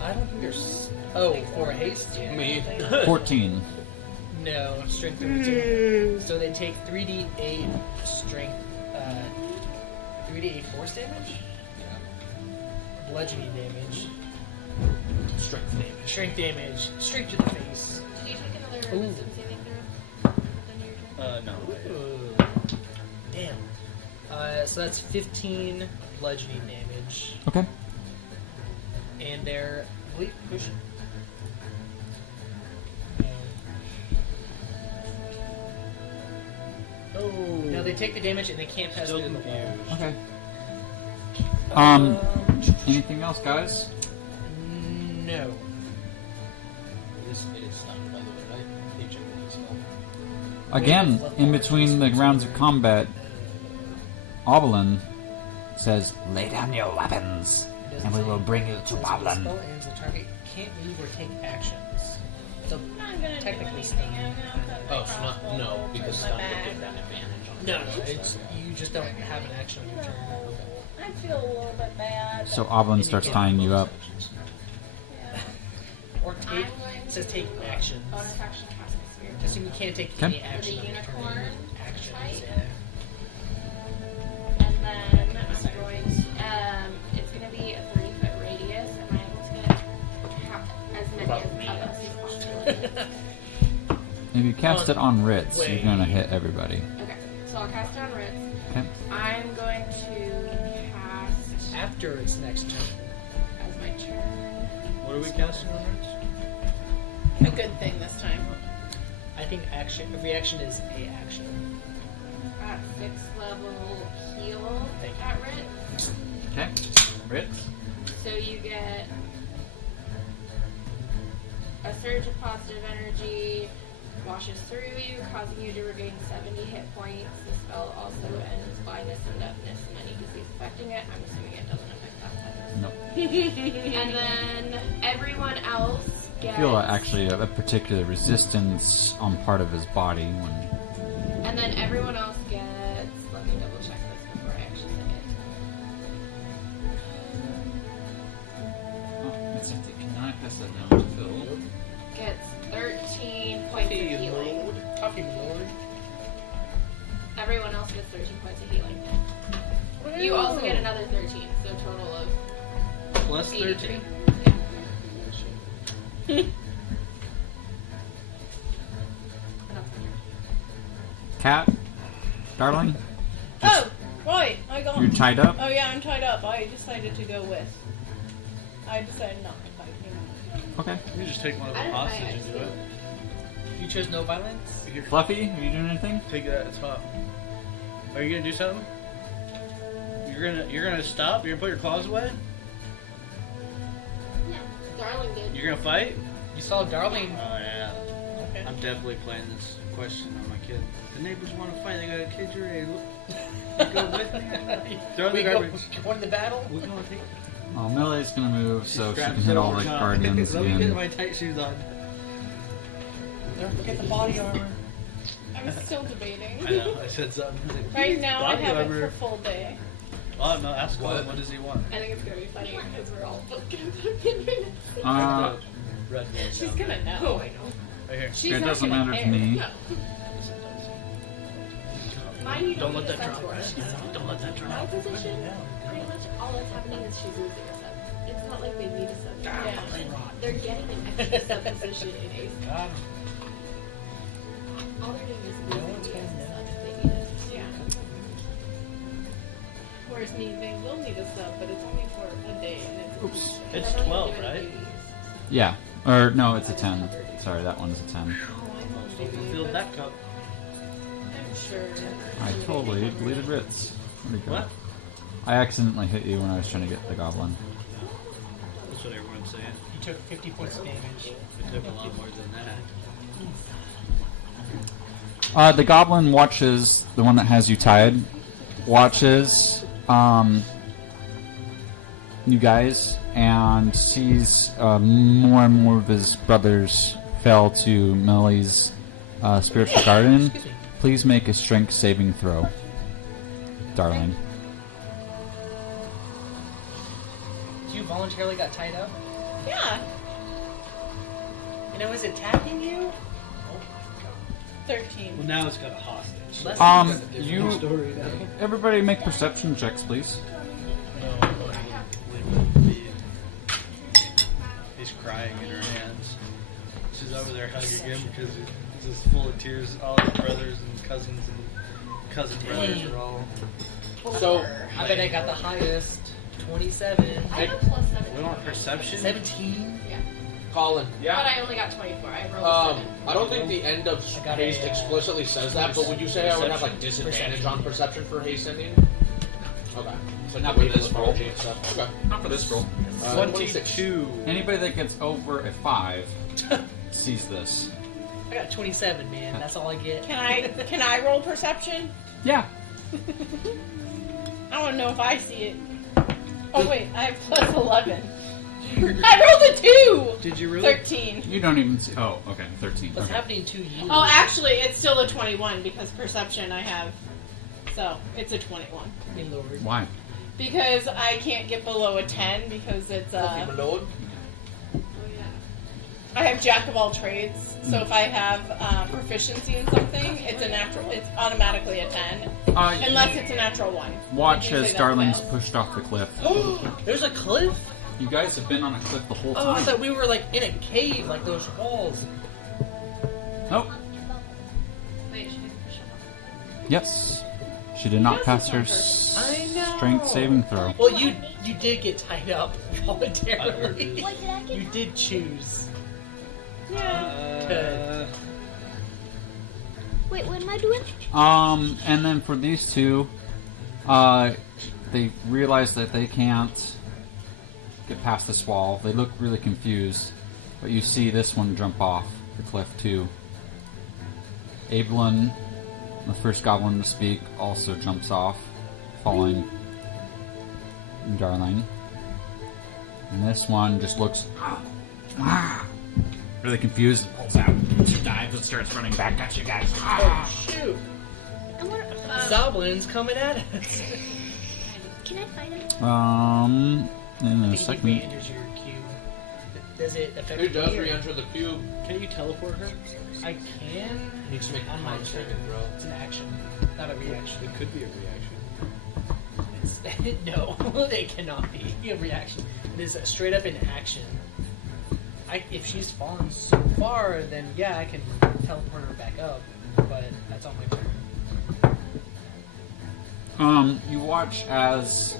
I don't think there's. Oh, for haste? Me. 14. No, strength 32. So they take 3d8 strength. 3d8 force damage? Bludgeoning damage. Strength damage. Strength damage. Straight to the face. Did you take another Ooh. wisdom saving throw? Then your turn? No. Ooh. Damn. So that's 15 bludgeoning damage. Okay. And they're. Wait, push. Oh. No, they take the damage and they can't pass Still through the wall. confused. Okay. Anything else, guys? No. It is stunned, by the way, right? Nature is stunned. Again, in between the rounds of combat, Oblin says, "Lay down your weapons, and we will bring you to Since the Boblin." spell ends, the target can't move or take actions. So I'm gonna technically do stun. anything. I'm gonna put Oh, my so not crossbow no, because towards my stun would back. give that advantage on No, attacks. it's you just don't have an action on your turn. I feel a little bit bad. So but Oblin starts tying you up. yeah. Or take. It says take actions. Bonus action cast spirit. Just so you can't take Okay. any action on your Unicorn turn. Actions. type. Yeah. And then I'm going to, it's going to be a 30-foot radius, and I'm just going to have as many About of me. us as possible. If you cast it on Ritz, you're Wait. gonna hit everybody. Okay, so I'll cast it on Ritz. Okay. I'm going to cast After its next turn. as my turn. What are we casting on Ritz? A good thing this time. I think reaction is a action. At 6th level heal Thank you. at Ritz. Okay. Ritz. So you get a surge of positive energy washes through you, causing you to regain 70 hit points. The spell also ends blindness and deafness and any disease affecting it. I'm assuming it doesn't affect that. No. And then everyone else gets. Feel actually a particular resistance on part of his body when. And then everyone else gets. Let me double check this before I actually say it. Oh, it's empty. Can I pass that down to Phil? Gets 13 points of healing. Coffee, Lord. Everyone else gets 13 points of healing. You also get another 13, so a total of Plus 83. 13? Cat, darling, Oh, right. I got. you're tied up. Oh yeah, I'm tied up. I decided to go with. I decided not to fight him. Okay. You just take one of I the don't hostage mind. and do it. You chose no violence? Here, Fluffy, are you doing anything? take that at the top. Are you gonna do something? You're gonna stop? You're gonna put your claws away? Yeah, Darling did. You're gonna fight? You saw Darling. Oh yeah. Okay. I'm definitely playing this question on my kid. The neighbors want to fight. They got a kid your age. You go with me. Throw in the We go garbage. in the battle? We're gonna take. Oh, Melee's gonna move so she Grab can hit all the John. guardians Let me get again. my tight shoes on. Don't forget the body armor. I'm still debating. I know. I said something. I was like, Right now, I body have armor. it for full day. Oh no, ask Colin. What does he want? I think it's gonna be funny because we're all fucking opinions. Red one. She's down gonna there. know. I know. Right here. She's It not doesn't gonna matter to care. me. No. Mine, you Don't don't let need that a drop. sub for. Don't let that My drop. position, pretty much all that's happening is she's losing a sub. It's not like they need a sub. Yeah. They're getting an extra sub position in ace. All they're doing is losing the sub if they need it. Yeah. Whereas me, they will need a sub, but it's only for a day, and it's. Oops. It's I don't even 12, do any right? duties. Yeah. Or no, it's a 10. Sorry, that one's a 10. So fulfill that cup. I'm sure. I totally deleted Ritz. Where'd he go? What? I accidentally hit you when I was trying to get the goblin. That's what everyone's saying. You took 50 points of damage. It took a lot more than that. The goblin watches, the one that has you tied, watches you guys and sees more and more of his brothers fell to Melee's spiritual garden. Excuse me. Please make a strength saving throw, darling. So you voluntarily got tied up? Yeah. And it was attacking you? 13. Well, now it's got a hostage. Less You, Story now. everybody make perception checks, please. He's crying in her hands. She's over there hugging him because it's just full of tears. All his brothers and cousin brothers are all. So, I bet I got the highest. 27. I have plus 17. We want perception. 17? Yeah. Colin, But I only got 24. I rolled 7. I don't think the end of I got haste a, explicitly says that, but would you say I would have like Perception. disadvantage on perception for haste ending? Okay. So Not wait with till this the roll. party and stuff. Okay. Not for this roll. 22. Anybody that gets over a 5 sees this. I got 27, man. That's all I get. Can I roll perception? Yeah. I want to know if I see it. Oh wait, I have plus 11. I rolled a 2. Did you really? 13. You don't even see. Oh, okay, 13. What's Okay. happening to you? Oh, actually, it's still a 21 because perception I have. So it's a 21 Good Lord. Why? because I can't get below a 10 because it's Okay, Malone. I have jack of all trades. So if I have proficiency in something, it's a natural. It's automatically a 10 unless it's a natural 1. Watch Would you as say that Darling's fails? pushed off the cliff. There's a cliff? You guys have been on a cliff the whole Oh, I time. thought we were like in a cave, like those walls. Nope. Yes. She did not pass her I know. strength saving throw. Well, you did get tied up voluntarily. What did I get? You did choose. Wait, what am I doing? And then for these two, they realize that they can't get past this wall. They look really confused, but you see this one jump off the cliff too. Abelin, the first goblin to speak, also jumps off, following Darling. And this one just looks really confused, pulls out two knives and starts running back at you guys. Oh shoot! I wanna, Goblins coming at us. can I find him? In I a think he second. re-enters your cube. Does it affect Who does me, or- re-enter the cube? Can you teleport her? I can. Needs to make a On my con saving turn. throw. It's an action, not a reaction. It could be a reaction. No, it cannot be a reaction. It is straight up an action. If she's fallen so far, then yeah, I can teleport her back up. But that's on my turn. You watch as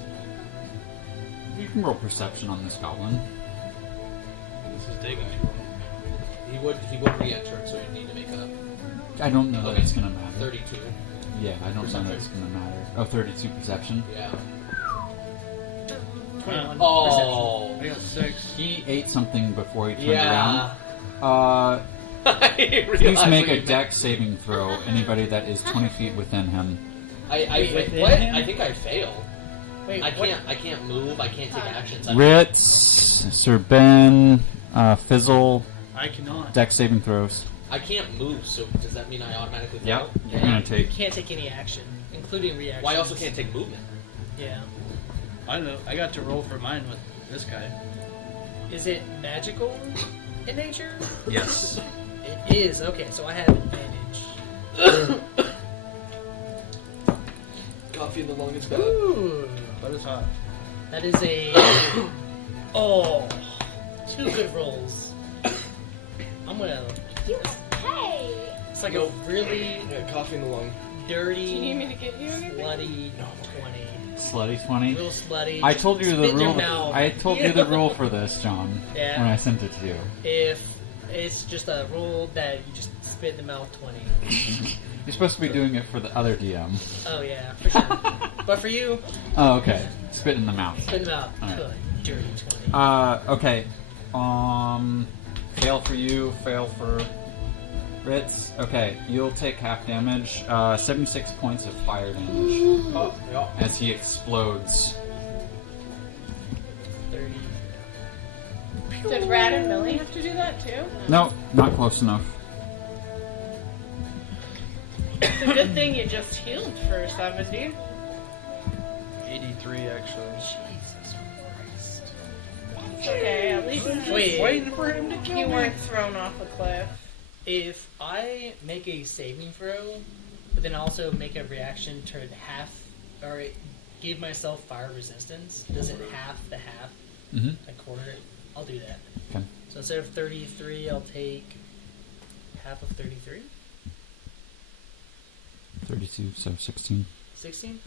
you can roll perception on this goblin. This is taking too long. He would re-enter it, so he'd need to make a I don't know that it's gonna matter. 32. Yeah, I don't know that it's gonna matter. Oh, 32 perception. Yeah. 21 Oh. I got 6. He ate something before he turned Yeah. around. Please Please make a dex saving throw. Anybody that is 20 feet within him. Within what? him? I think I fail. Wait, I what? can't move. I can't take actions. Ritz, Sir Ben, Fizzle, I cannot. dex saving throws. I can't move. So does that mean I automatically fail? Yep, you're gonna You take. can't take any action, including reaction. Well, I also can't take movement. Yeah. I know. I got to roll for mine with this guy. Is it magical in nature? Yes. It is. Okay, so I have advantage. Coffee in the lung is bad. Ooh. But it's hot. That is a. Oh, 2 good rolls. I'm gonna. Hey! It's like a really Yeah, coffee in the lung. Do you need dirty, me to get you anything? slutty 20. Slutty 20. Real slutty. I told you the Spit in your rule. mouth. I told you the rule for this, John. Yeah. When I sent it to you. If it's just a roll that you just spit in the mouth 20. You're supposed to be doing it for the other DM. Oh yeah, for sure. But for you, Oh, okay. Spit in the mouth. spit in the mouth. Alright. Good. Dirty 20. Okay. Fail for you, fail for Ritz. Okay, you'll take half damage. 76 points of fire damage Oh, yeah. as he explodes. 30. Did Rad and Millie have to do that too? No, not close enough. It's a good thing you just healed for 70. 83 actually. Jesus Christ. It's okay, at least Wait. Waiting for him to kill you me. weren't thrown off a cliff. If I make a saving throw, but then also make a reaction to half, or give myself fire resistance, does it half the half? Mm-hmm. A quarter? I'll do that. Okay. So instead of 33, I'll take half of 33? 32, so 16. 16?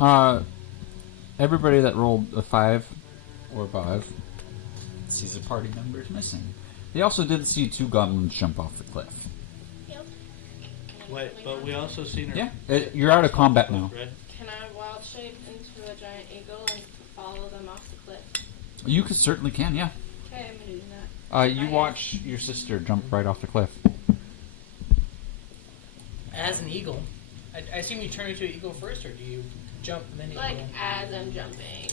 Okay. Everybody that rolled a 5 or above sees a party member is missing. They also did see 2 goblins jump off the cliff. Yep. Wait, but we also seen her. Yeah, you're out of combat now. Red. Can I wild shape into a giant eagle and follow them off the cliff? You could certainly can, yeah. Okay, I'm gonna do that. You watch your sister jump right off the cliff. As an eagle. I assume you turn into an eagle first, or do you jump and then Like, eagle? as I'm jumping.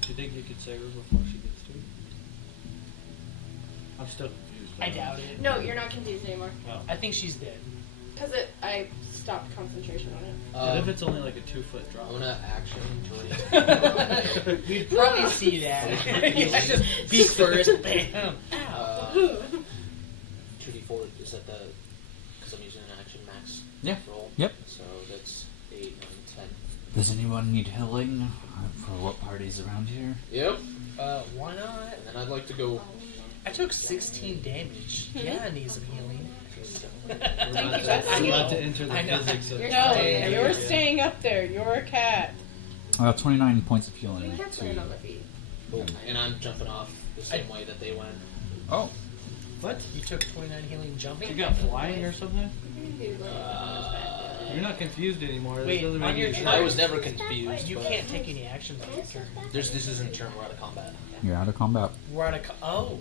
Do you think you could save her before she gets to it? I'm still confused. I doubt it. No, you're not confused anymore. I think she's dead. Because I stopped concentration on it. What if it's only like a 2-foot drop? I'm gonna action join. We'd probably see that. Yeah, just beak first, bam. 2d4 is that the... Because I'm using an action max Yeah. roll. Yep. So that's 8, 9, 10. Does anyone need healing for what party's around here? Yep. Why not? And then I'd like to go I took 16 damage. Yeah, I need some healing. We're Thank you, about Jesse. to enter the I know. physics of No, Yeah. you're staying up there. You're a cat. 29 points of You healing. can't land on the feet. Cool. And I'm jumping off the same way that they went. Oh, What? You took 29 healing jumping? You got flying or something? Uh, You're not confused anymore. That Wait, doesn't on make your any turn- sense. I was never confused. You but can't take any actions on your turn. This isn't turn. We're out of combat. you're out of combat. We're out of. Oh.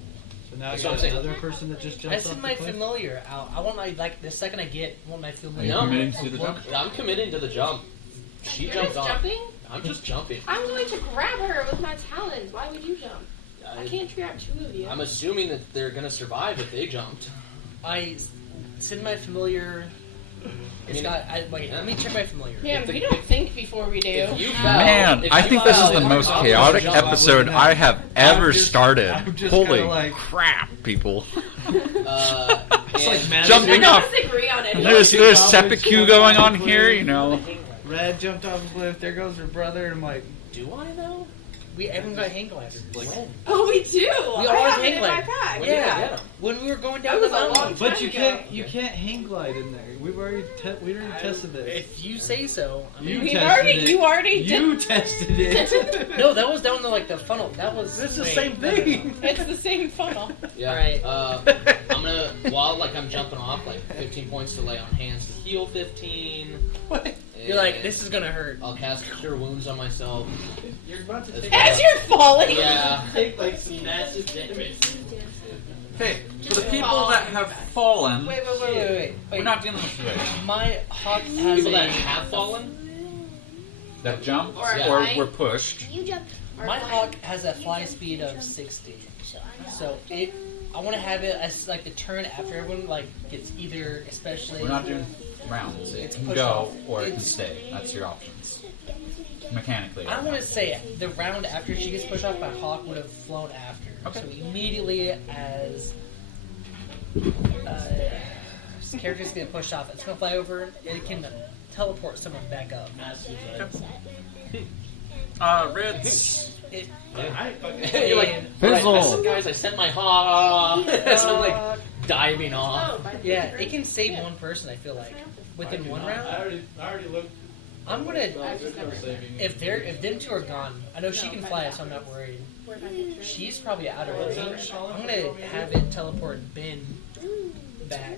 So now I That's got what I'm saying. another person that just I jumped off send the my cliff? familiar out. I want my, like, the second I want my Are you familiar. No. committing to the jump? I'm committing to the jump. She You're jumped just off. jumping? I'm just jumping. I'm going to grab her with my talons. Why would you jump? I can't grab two of you. I'm assuming that they're gonna survive if they jumped. I send my familiar. It's mean, got. Wait, let me check my familiar. Man, If the- we don't think before we do. If you fell, Man, if I you think this is fell the and most jumped off chaotic the jump, episode I have ever I'm just started. kinda Holy like- crap, people. It's like and- Madden. Jumping None off. of us agree on anything. There's seppuku going on here, you know. Red jumped off the cliff. There goes her brother. And I'm like, Do I though? We haven't got hang gliders. Like, Oh, we do. We I all have it hang in my glide. pack. when did I Yeah. get 'em? When we were going That down was the a long mountain. but you ago. can't hang glide in there. We've already tested this. If you say so. I mean, You already You did. tested it. no, that was down the like the funnel. That was. It's the wait, same no, no, no. thing. It's the same funnel. Yeah. Alright. I'm gonna while I'm jumping off, like 15 points to lay on hands to heal 15. What? You're like, and this is gonna hurt. I'll cast Cure Wounds on myself. You're about to As take, well. As you're falling. Yeah. take like some massive damage. Hey, for the people that have fallen, Wait. we're not dealing with today. My hawk has People that a. have fallen. That jump Or Yeah. or flying. were pushed. You jump. My hawk has a fly speed of 60. So it. I want to have it as like the turn after everyone like gets either, especially. We're not doing rounds. It It's can push go off. or it can It's- stay. That's your options. Mechanically. I want to say the round after she gets pushed off, my hawk would have flown after. Okay. So immediately as characters get pushed off, it's gonna fly over and it can teleport someone back up. Reds. It, You're like, Fizzle. "Alright, listen, guys, I sent my hawk. So I'm like diving off. Oh, by the yeah, way. it can save one person. I feel like within one round. I already looked. I'm gonna. I've just never saving. If them two are gone, I know she can fly, so I'm not worried. She's probably out of range. I'm gonna have it teleport Ben back.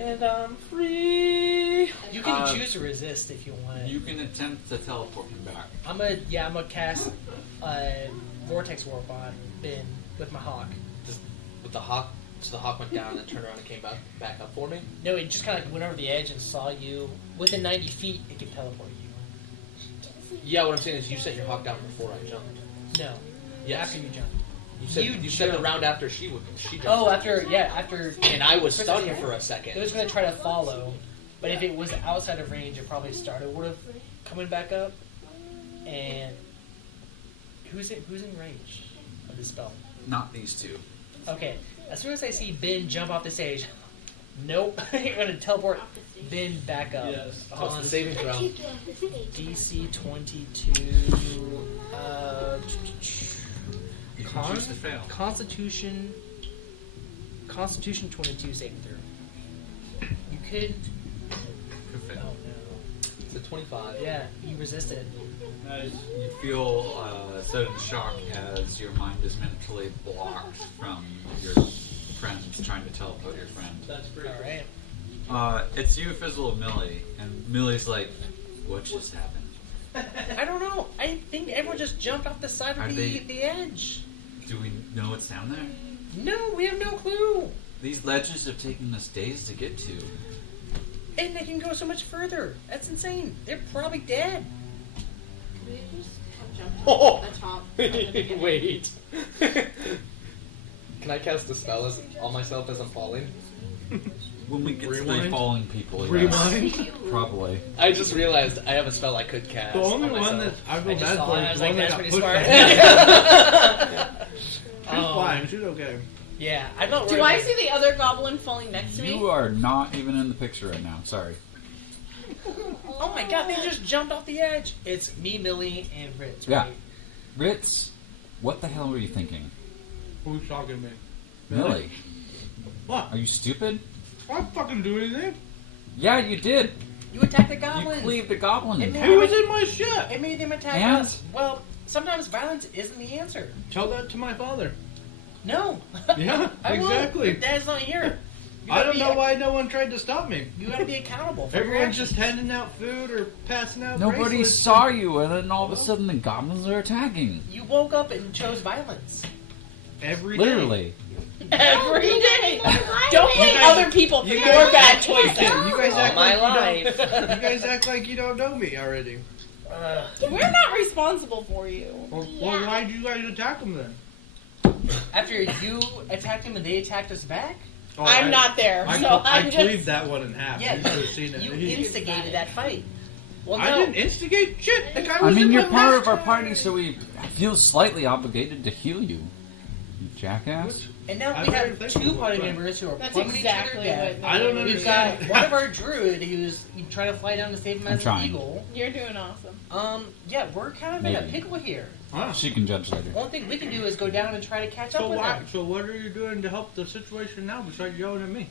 And I'm free. You can choose to resist if you want. You can attempt to teleport him back. I'm gonna cast Vortex Warp on Ben with my hawk. With the hawk, so the hawk went down and then turned around and came back up for me. No, it just kind of like went over the edge and saw you. Within 90 feet, it can teleport you. Yeah, what I'm saying is you set your hawk down before I jumped. No, Yes. after you jump. You said the jump. round after she jumped. Oh, after. And I was stunned for a second. It was gonna try to follow, but if it was outside of range, it probably started would have coming back up. And who's in range of the spell? Not these two. Okay, as soon as I see Ben jump off the stage, nope, you're gonna teleport Ben back up. Yes. So it's the saving throw. DC 22. You can choose to fail. Constitution 22 saving throw. You could. Could fail. Oh no. It's a 25. Yeah, you resisted. Nice. You feel sudden shock as your mind is mentally blocked from your friends trying to teleport your friend. That's pretty All right. It's you, Fizzle, and Millie, and Millie's like, "What just happened?" I don't know. I think everyone just jumped off the side Are of they- the edge. Do we know what's down there? No, we have no clue. These ledges have taken us days to get to. And they can go so much further. That's insane. They're probably dead. We just jump Oh. to the top. Wait. Can I cast a spell on myself as I'm falling? When we get to the Rewind? falling people, yes. Rewind? Probably. I just realized I have a spell I could cast. The only on one myself. that I I feel just bad saw for it. I is was the one like, that that's got pretty pushed smart. back. She's flying. She's okay. Yeah, I'm not worried. Do I about see the other goblin falling next to me? You are not even in the picture right now. Sorry. Oh my god, they just jumped off the edge. It's me, Millie, and Ritz. Yeah. Right? Ritz, what the hell were you thinking? Who's talking to me? Millie. What? Are you stupid? I didn't fucking do anything. Yeah, you did. You attacked the You goblin. cleaved the goblin. It He was in my shit. It made him attack And? us. Well, sometimes violence isn't the answer. Tell that to my father. No. Yeah, I will. exactly. Your dad's not here. You I gotta don't be know why no one tried to stop me. You gotta be accountable for your Everyone's actions. just handing out food or passing out Nobody bracelets. saw you, and then all of a sudden the goblins are attacking. You woke up and chose violence. Every day. Literally. Every day. Why Don't do blame guys- other people for you your guys- bad choices. You guys act my like life. you don't. You guys act like you don't know me already. We're not responsible for you. Well, Yeah. why do you guys attack them then? After you attacked him and they attacked us back, Oh, I'm not there, I, so I I'm cleaved just. that one in half. yeah, You should have seen it. you He- instigated that fight. Well, no. I didn't instigate shit. The guy I was mean, in you're my part mouth. of our party, so we feel slightly obligated to heal you. You jackass. And now I we don't have think two so, party but- members who are That's plummeting exactly each other what. death. I don't We've got understand. one of our druid who's trying to fly down to save him I'm as an trying. eagle. You're doing awesome. Yeah, we're kind of in a Maybe. pickle here. Huh. She can judge later. One thing we can do is go down and try to catch So up with why? them. So what are you doing to help the situation now besides yelling at me?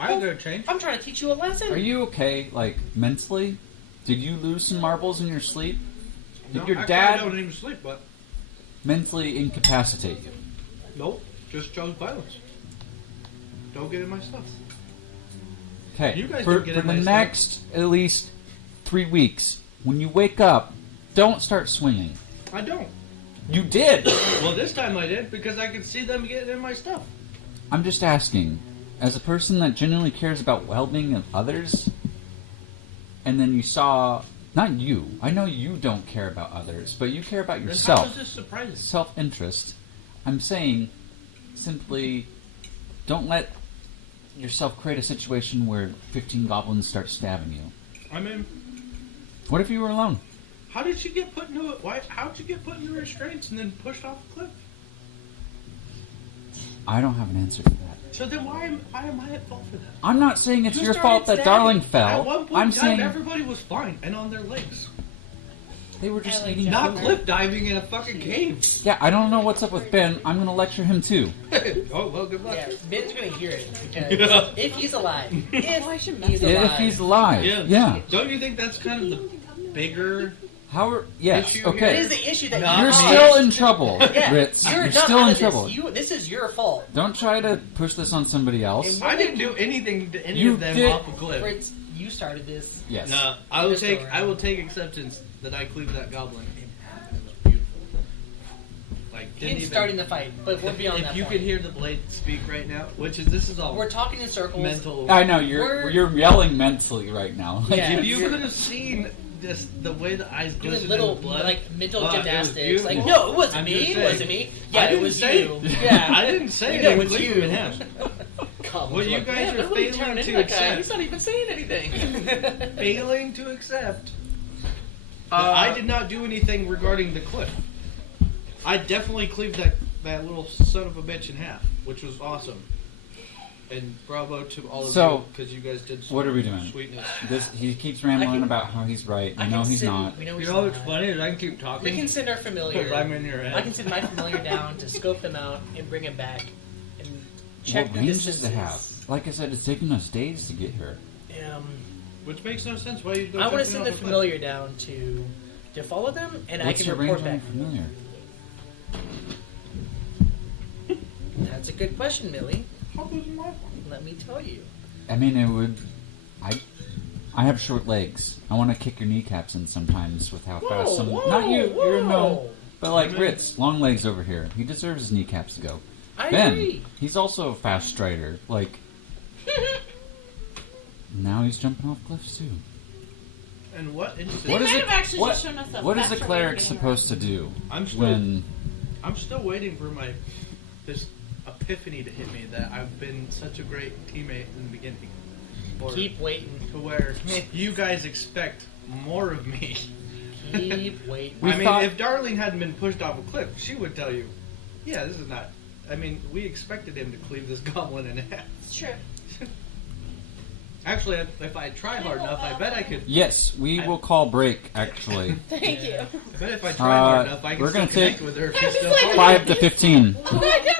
I ain't gonna change. I'm trying to teach you a lesson. Are you okay, like, mentally? Did you lose some marbles in your sleep? Did No, your actually, dad I don't even sleep, but mentally incapacitate you? nope. Just chose violence. Don't get in my stuff. Okay, You guys for don't get in the my stuff. next at least 3 weeks, when you wake up, don't start swinging. I don't. You did! Well, this time I did because I could see them getting in my stuff. I'm just asking, as a person that genuinely cares about well-being of others, and then you saw, not you, I know you don't care about others, but you care about Then how yourself. is this surprising? Self-interest. I'm saying, simply, don't let yourself create a situation where 15 goblins start stabbing you. I mean, What if you were alone? how did she get put into it? Why? How did you get put into restraints and then pushed off a cliff? I don't have an answer for that. So then why am I at fault for that? I'm not saying it's Who your started fault that stabbing? Darling At fell. one point I'm in time, saying everybody was fine and on their legs. they were just I like eating Not food. cliff diving in a fucking cave. Yeah, I don't know what's up with Ben. I'm gonna lecture him too. Oh well, good luck. Yeah, Ben's gonna hear it because if he's alive, if he's alive, If he's alive, yeah. Don't you think that's kind of the bigger? How are yes? Issue it Okay, is the issue that Not you're you me. still in trouble, Yeah, Ritz. you're You're not still out in of trouble. This is your fault. Don't try to push this on somebody else. And I didn't do anything to any You of them did- off a cliff. Fritz, you started this. Yes. No, I will Just take. go I will around. take acceptance that I cleaved that goblin in half. It was beautiful. Like He didn't didn't even. starting the fight, but we're beyond If that you point. could hear the blade speak right now, which is this is all We're talking in circles. mental. I know you're We're- yelling mentally right now. Yeah. If you You're- could have seen this, the way the eyes Doing glistened little in the blood. like mental it was gymnastics. Like, beautiful. no, it wasn't I'm me. just It saying. wasn't me. I Yeah, it didn't was say you. it. Yeah, I didn't say We it. know I it's clicked you. in half. Well, you guys are nobody failing turned to into that guy. accept. He's not even saying anything. Failing to accept. that I did not do anything regarding the cliff. I definitely cleaved that little son of a bitch in half, which was awesome. And bravo to all of So, you because you guys did. what are we doing? Sweetness. He keeps rambling I can- about how he's right. I We know can he's send- not. We know You he's know what's not. funny is I can keep talking. We can send our familiar. Because I'm in your head. I can send my familiar down to scope them out and bring him back and check What the range does distances. it have? Like I said, it's taken us days to get here. Which makes no sense. Why you? I want to send the familiar down to follow them, and What's I your can range report on back. your familiar? That's a good question, Millie. How goes my one? Let me tell you. I mean, it would. I have short legs. I want to kick your kneecaps in sometimes with how fast some. Not you. You're no. But like Ritz, long legs over here. He deserves his kneecaps to go. I Ben, agree. he's also a fast strider. Like. Now he's jumping off cliffs too. And what? They What might is it? have actually What, just shown us a what is a faster way cleric of getting supposed to do I'm still. when? I'm still waiting for this epiphany to hit me that I've been such a great teammate in the beginning. Or Keep waiting. to where you guys expect more of me. Keep waiting. We I mean, thought- if Darling hadn't been pushed off a cliff, she would tell you, yeah, this is not. I mean, we expected him to cleave this goblin in half. It's true. Actually, if I try hard enough, I bet I could. Yes, we will call break. Actually, Thank you. I bet if I try hard enough, I can we're still gonna connect take with her. I was Still like- follow. 5 to 15. Oh my god!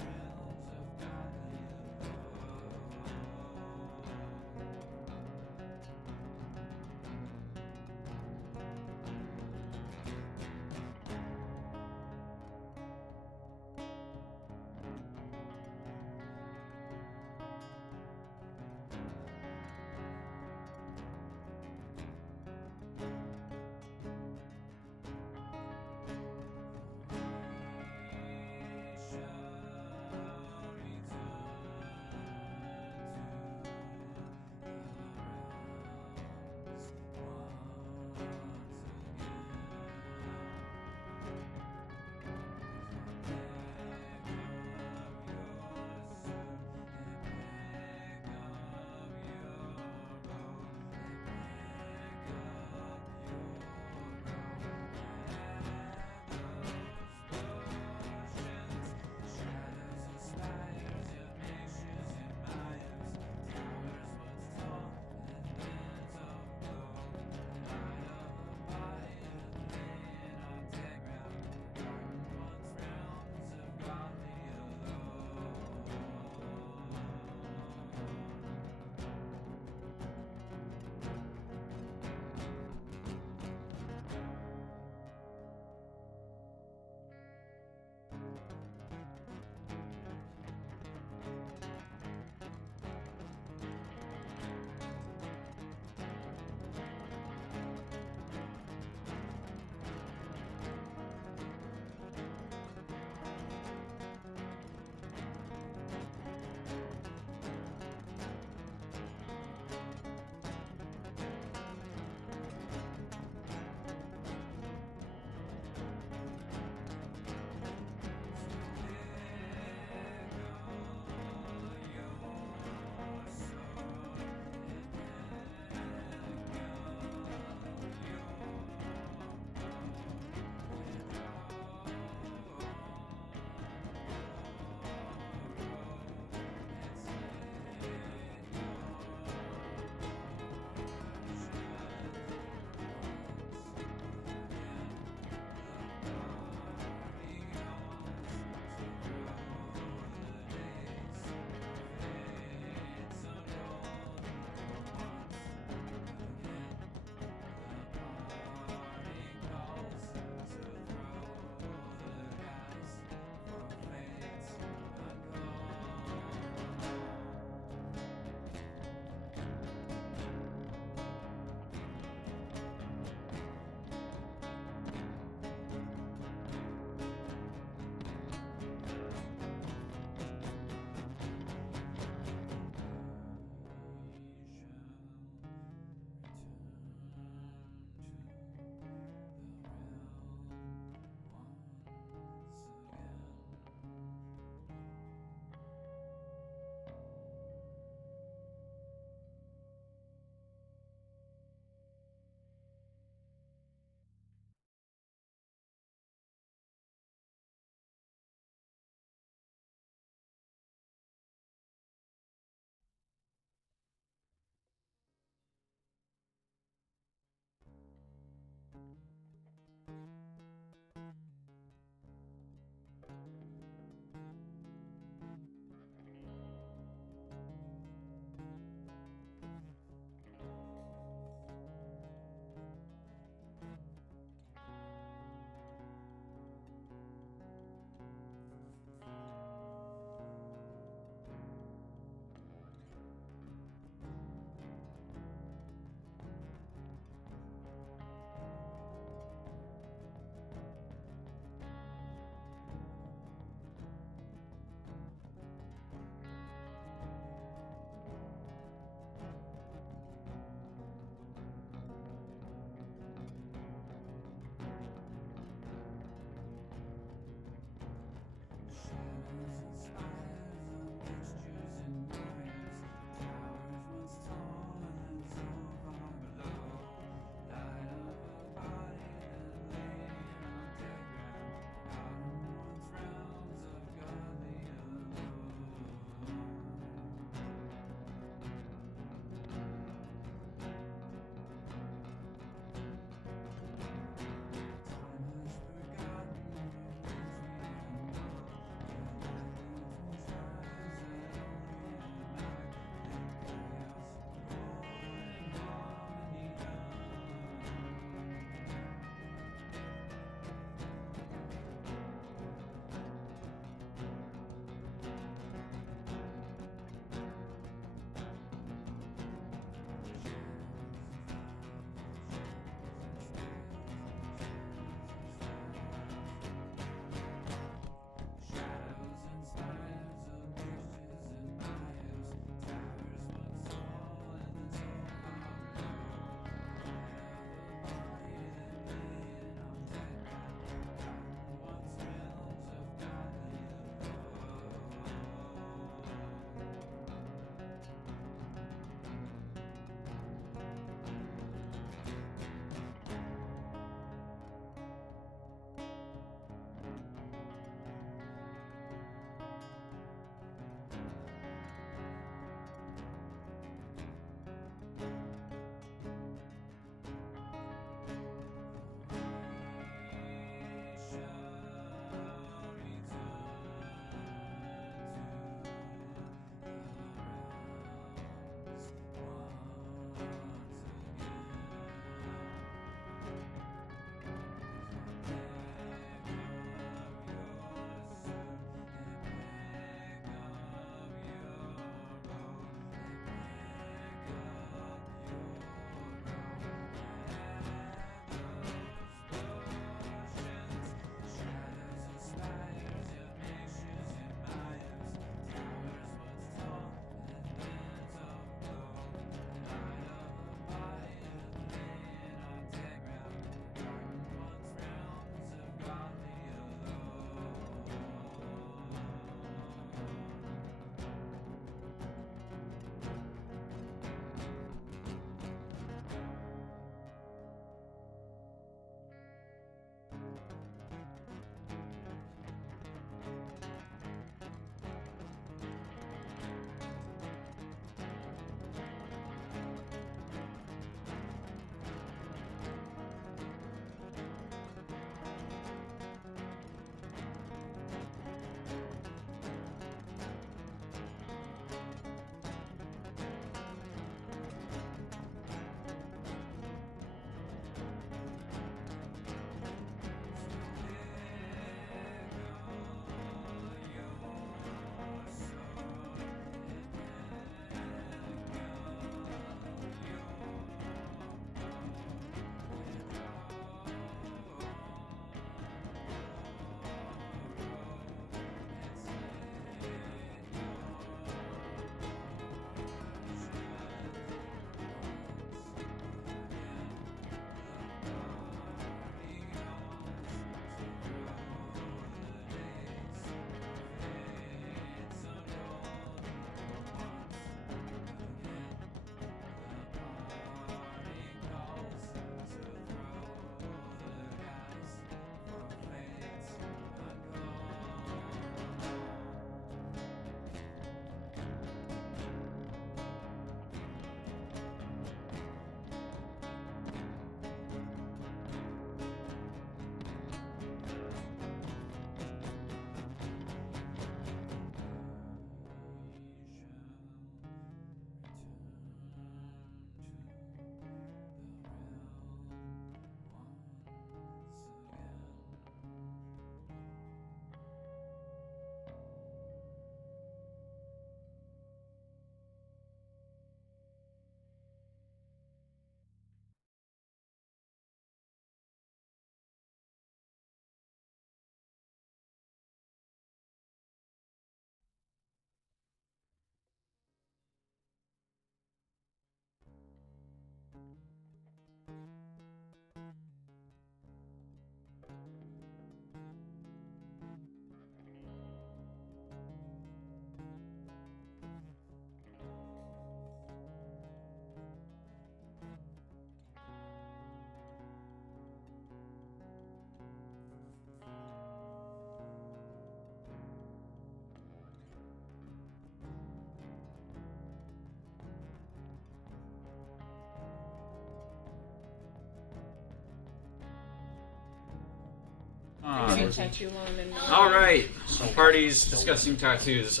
a tattoo on and All right, parties discussing tattoos.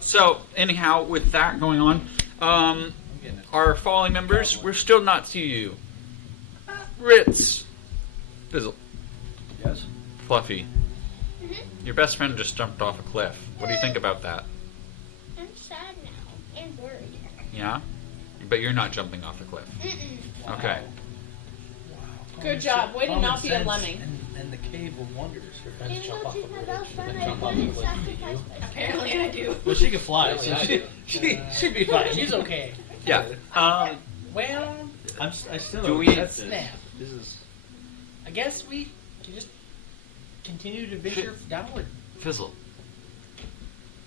So anyhow, with that going on, our falling members, we're still not to you. Ritz, Fizzle, Yes. Fluffy, your best friend just jumped off a cliff. What do you think about that? I'm sad now and worried. Yeah, but you're not jumping off a cliff. Okay. Good job. Way to not be a lemming. And the Cave of Wonders. Friends Even jump though off she's a my bridge, best friend, then I jump off a wouldn't cliff and sacrifice you. myself. Apparently I do. Well, she can fly, Apparently so I she, do. she should be fine. She's okay. Yeah. Well, I still Do don't we- accept it. snap. This is. I guess we can just continue to venture downward. Fizzle.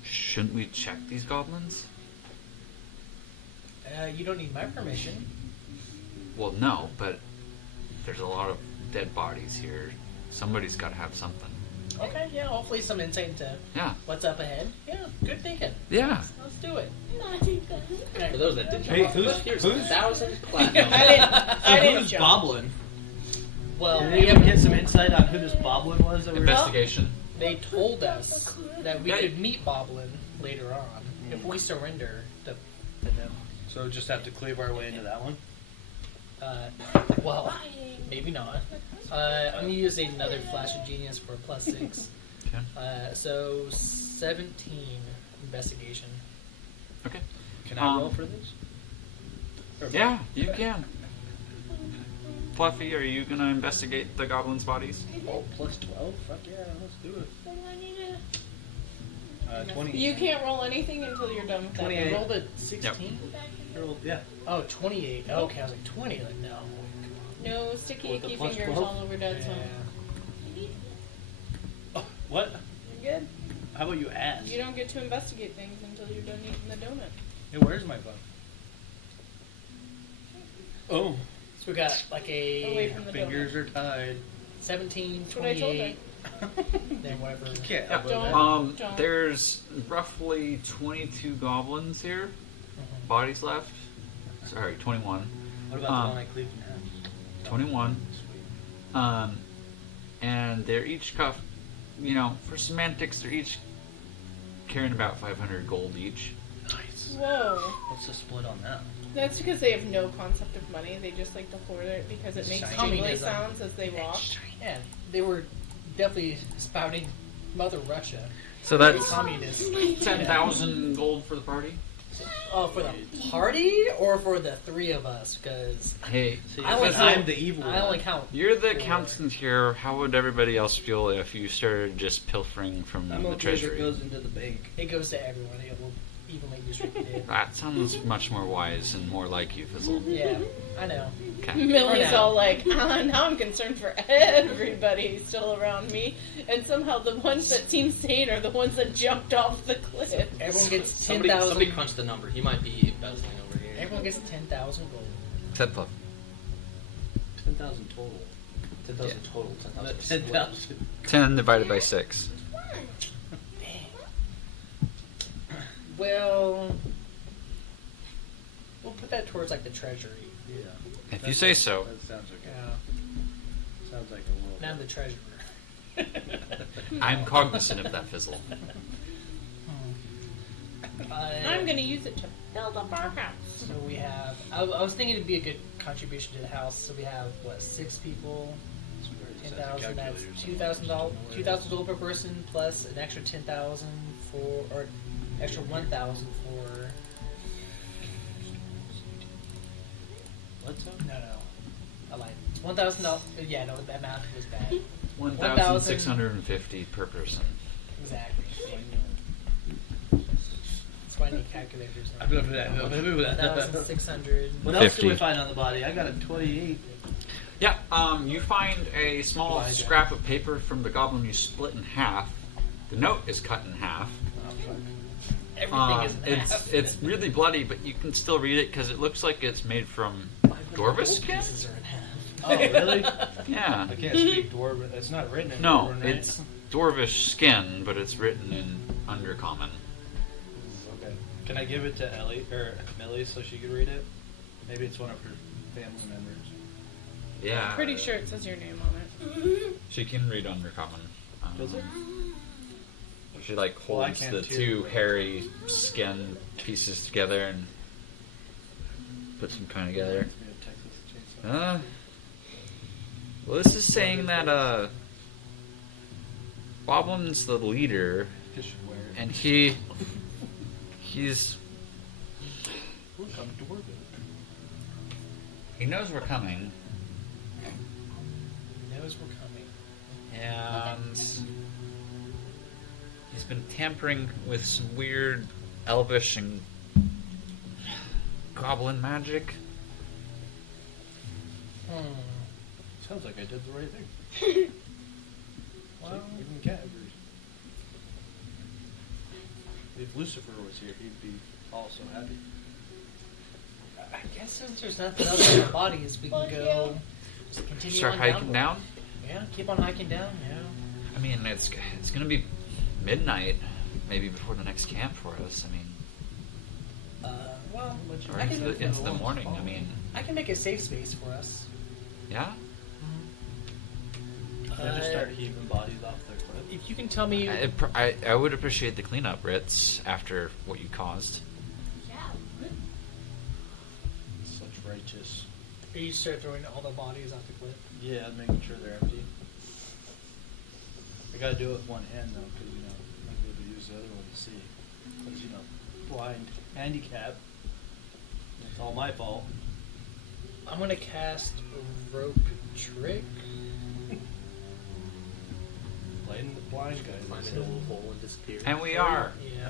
Shouldn't we check these goblins? You don't need my permission. Well, no, but there's a lot of dead bodies here. Somebody's got to have something. Okay, yeah, hopefully some insight into Yeah. what's up ahead. Yeah, good thinking. Yeah. Let's do it. For those that did jump Hey, off the who's- cliff, here's who's- 1,000 platinum. I didn't Who's jump. Boblin? Well, Did we anyone have, get some insight on who this Boblin was that we were? Investigation. they told us that we Yeah. could meet Boblin later on if we surrender to them. So we'll just have to cleave our way into that one. Well, maybe not. I'm gonna use another flash of genius for a +6. Okay. So 17 investigation. Okay. Can I roll for this? Or Yeah, you can. Fluffy, are you gonna investigate the goblins' bodies? Oh, +12? Fuck yeah, let's do it. Then I need to 20. You can't roll anything until you're done with that. 28. I rolled a 16. I rolled- yeah. Oh, 28. Okay, I was like 20. Like no. No sticky With the icky plus fingers 12? all over Dad's home. Oh, what? You're good. How about you ask? You don't get to investigate things until you're done eating the donut. Hey, where's my phone? Oh, So we got like Away a from the fingers are tied. 17, That's what I told her. 28, then whatever. Can't Yeah. elbow Don't. that. There's roughly 22 goblins here. Mhm. Bodies left. Sorry, 21. What about the one I cleaved in half? 21. And they're each cuffed, you know, for semantics, they're each carrying about 500 gold each. Nice. Whoa. What's the split on that? That's because they have no concept of money. They just like to hoard it because it makes Shiny. jingly Communism. sounds as they walk. Yeah, they were definitely spouting Mother Russia. So that's Communist. 10,000 gold for the party. Oh, for the party or for the three of us? Because Hey, See, I only Fizzle, count. I'm the evil I only one. count. you're the four. accountant here. How would everybody else feel if you started just pilfering from I'm the okay if it treasury? goes into the bank. It goes to everyone. It will evenly distributed. That sounds much more wise and more like you, Fizzle. Yeah, I know. Okay. Millie's For now. all like, now I'm concerned for everybody still around me, and somehow the ones that seem sane are the ones that jumped off the cliff. Everyone gets Somebody 10,000. crunched the number. He might be embezzling over here. Everyone gets 10,000 gold. Except Fluff. 10,000 total. 10,000 total. 10,000. 10,000. 10 divided by 6. Well, we'll put that towards like the treasury. Yeah. If you say so. That sounds okay. Yeah, Sounds like a little. now the treasurer. I'm cognizant of that, Fizzle. I'm gonna use it to build up our house. So we have. I was thinking it'd be a good contribution to the house. So we have what, 6 people. 10,000. That's $2,000. $2,000 per person plus an extra 10,000 for, or extra 1,000 for. What's up? No. I lied. $1,000. Yeah, no, that math was bad. 1,650 per person. Exactly. That's why I need calculators now. 1,600. What else 50. did we find on the body? I got a 28. Yeah, you find a small scrap of paper from the goblin you split in half. The note is cut in half. Oh, fuck. Everything is in half. It's really bloody, but you can still read it because it looks like it's made from Dwarvish skin. Pieces are in half. Oh, really? Yeah. I can't speak Dwarven. It's not written in No, Dwarven, right? it's Dwarvish skin, but it's written in Undercommon. Okay. Can I give it to Ellie or Millie so she could read it? Maybe it's one of her family members. Yeah. Pretty sure it says your name on it. She can read Undercommon. Does it? She like Well, I holds can't the too. two hairy skin pieces together and puts them kind of together. Well, this is saying that Goblin's the leader, and he's Look, I'm dwarven. he knows we're coming, Knows we're coming. and he's been tampering with some weird elvish and goblin magic. Sounds like I did the right thing. Well, Even Cat agrees. If Lucifer was here, he'd be also happy. I guess since there's nothing else in our bodies, we can Fuck go just continue Start on hiking downward. down. Yeah, keep on hiking down. Yeah. I mean, it's gonna be midnight, maybe before the next camp for us. I mean, Well, or I can, into the morning. I mean, I can make a safe space for us. yeah. Then just start heaving bodies off the cliff. If you can tell me, I would appreciate the cleanup, Ritz, after what you caused. Yeah. Such righteous. you start throwing all the bodies off the cliff. Yeah, making sure they're empty. I gotta do it with one hand though, because I'm not able to use the other one to see. Because blind, handicap. It's all my fault. I'm gonna cast rope trick. Playing the blind guy. Find a little hole and disappear. And we are. Yeah.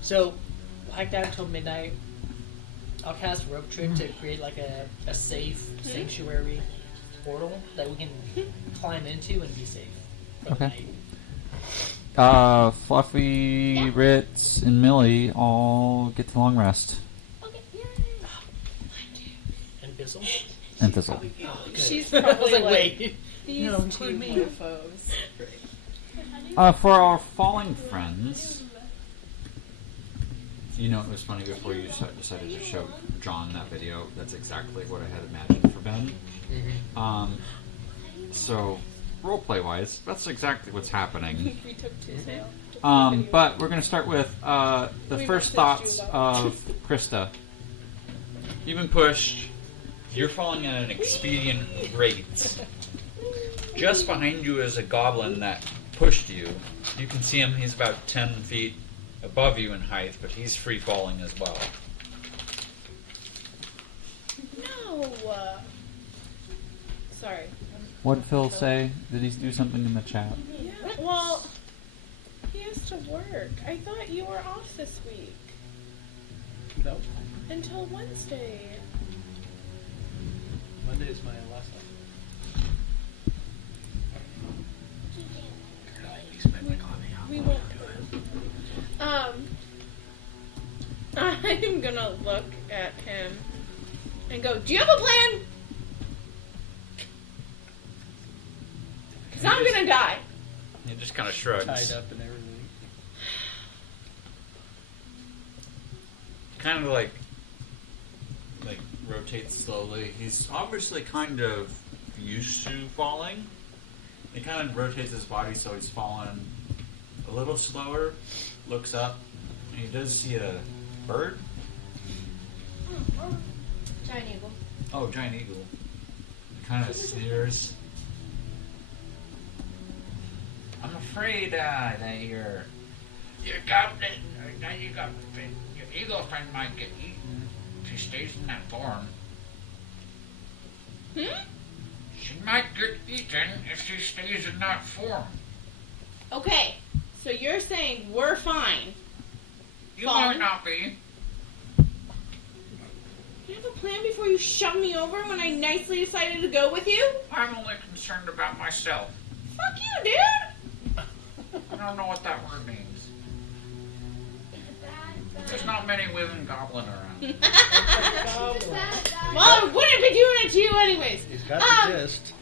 So, hike down until midnight. I'll cast rope trick to create like a safe sanctuary portal that we can climb into and be safe. For the Okay. night. Fluffy, Ritz, and Millie all get to long rest. Okay. Yay. And Bizzle. And Fizzle. She's I probably was like, like, wait. these No, two include me. mofos. For our falling friends, you know it was funny before you decided to show John that video. That's exactly what I had imagined for Ben. So, roleplay wise, that's exactly what's happening. We took two sail. But we're going to start with the We first messaged you thoughts about of Krista. You've been pushed. You're falling at an expedient rate. Just behind you is a goblin that pushed you. You can see him. He's about 10 feet above you in height, but he's free falling as well. No. Sorry. What did Phil say? Did he do something in the chat? Yeah. Well, he has to work. I thought you were off this week No. until Wednesday. Monday is my last time. We won't. I'm gonna look at him and go, "Do you have a plan?" Because I'm gonna die. He just kind of shrugs. Tied up and everything. Kind of like rotates slowly. He's obviously kind of used to falling. He kind of rotates his body so he's falling a little slower. Looks up, and he does see a bird. Giant eagle. Oh, giant eagle. He kind of sneers. I'm afraid that your goblin, your eagle friend might get eaten if he stays in that form. She might get eaten if she stays in that form. Okay, so you're saying we're fine. You Fine. might not be. You have a plan before you shove me over when I nicely decided to go with you? I'm only concerned about myself. Fuck you, dude! I don't know what that word means. There's not many women goblin around. Well, I wouldn't be doing it to you anyways. He's got the gist.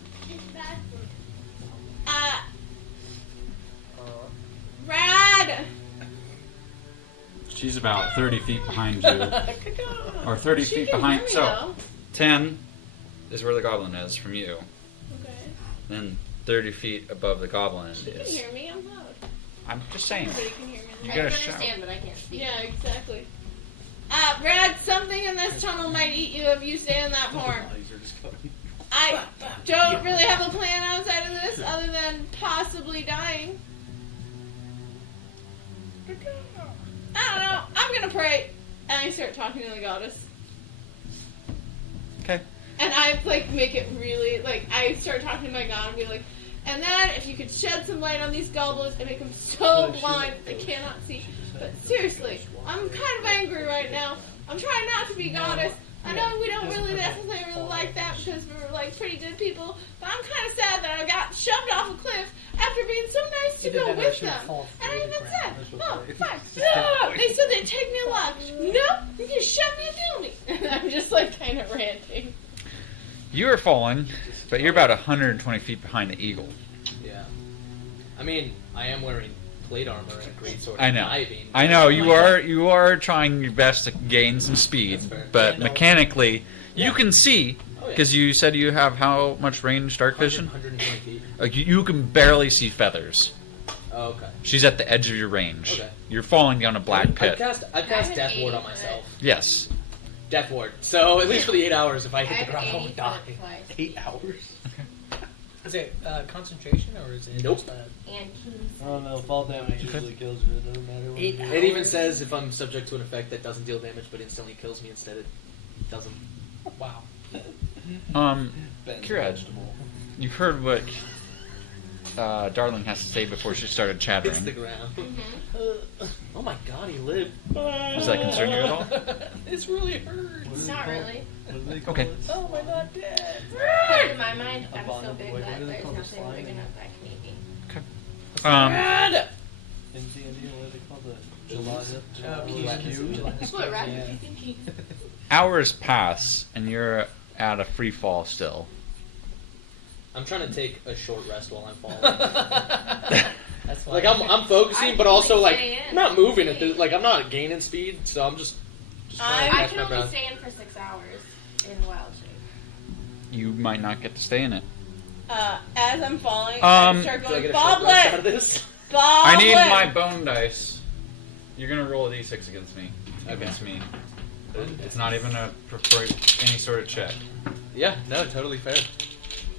Rad! She's about 30 feet behind you. Or 30 She feet can behind. hear me, So, 10 is where the goblin is from you. though. Okay. Then 30 feet above the goblin You can is. hear me. I'm loud. I'm just saying. Everybody can hear me. You I gotta can shout. understand, but I can't speak. Yeah, exactly. Brad, something in this tunnel might eat you if you stay in that form. I don't really have a plan outside of this other than possibly dying. I don't know. I'm gonna pray. And I start talking to the goddess. Okay. And I like make it really like I start talking to my god and be like, and then if you could shed some light on these goblins and make them so blind they cannot see. But seriously, I'm kind of angry right now. I'm trying not to be goddess. I know we don't really necessarily like that because we're like pretty good people, but I'm kind of sad that I got shoved off a cliff after being so nice to Either go that or I with should them. fall And I through even the said, ground. oh, fine. No, they said they'd take me alive. Nope, you can shove me and kill me. And I'm just like kind of ranting. You are falling, but you're about 120 feet behind the eagle. Yeah. I mean, I am wearing plate armor and a great sword. I know. Diving. I know you are trying your best to gain some speed, That's fair. but Yeah, no. mechanically you can see Oh, yeah. because you said you have how much range dark vision? 120 feet. Like you can barely see feathers. Oh, okay. She's at the edge of your range. Okay. You're falling down a black I've pit. cast I have Death Ward on 80 myself. Yes. Death Ward. So at least for the 8 hours, if I I hit the have ground, I 80 won't die. foot twice. 8 hours? Is it concentration or is it Nope. just And keen I don't know. Fall damage usually kills you. It doesn't matter. What 8 you do. It even says if I'm subject to an effect that doesn't deal damage but instantly kills me instead, it doesn't. wow. Ben's Kirad, vegetable. you heard what Darling has to say before she started Hits the chattering. ground. Oh my god, he lived. Does that concern you at all? This really hurts. Not really. What do they call Okay. it? Oh my god, Dad. But in my mind, A I'm bond so of big void. that What do they there's call the nothing slime? big enough that can eat me. Dad! In D&D, what do they call the Oh, gelatinous cube? That's what Rad Yeah. would be thinking. Hours pass and you're at a free fall still. I'm trying to take a short rest while I'm falling. That's Like fine. I'm focusing, I but can also only like stay in. I'm not moving at the, like I'm not gaining speed, so I'm just trying to I catch can my only breath. stay in for 6 hours in wild shape. You might not get to stay in it. As I'm falling, I Um, start Do I going, get a short rest out of Boblin! this? Boblin! I need my bone dice. You're gonna roll a d6 against me. Against me. It's not even for any sort of check. Yeah, no, totally fair.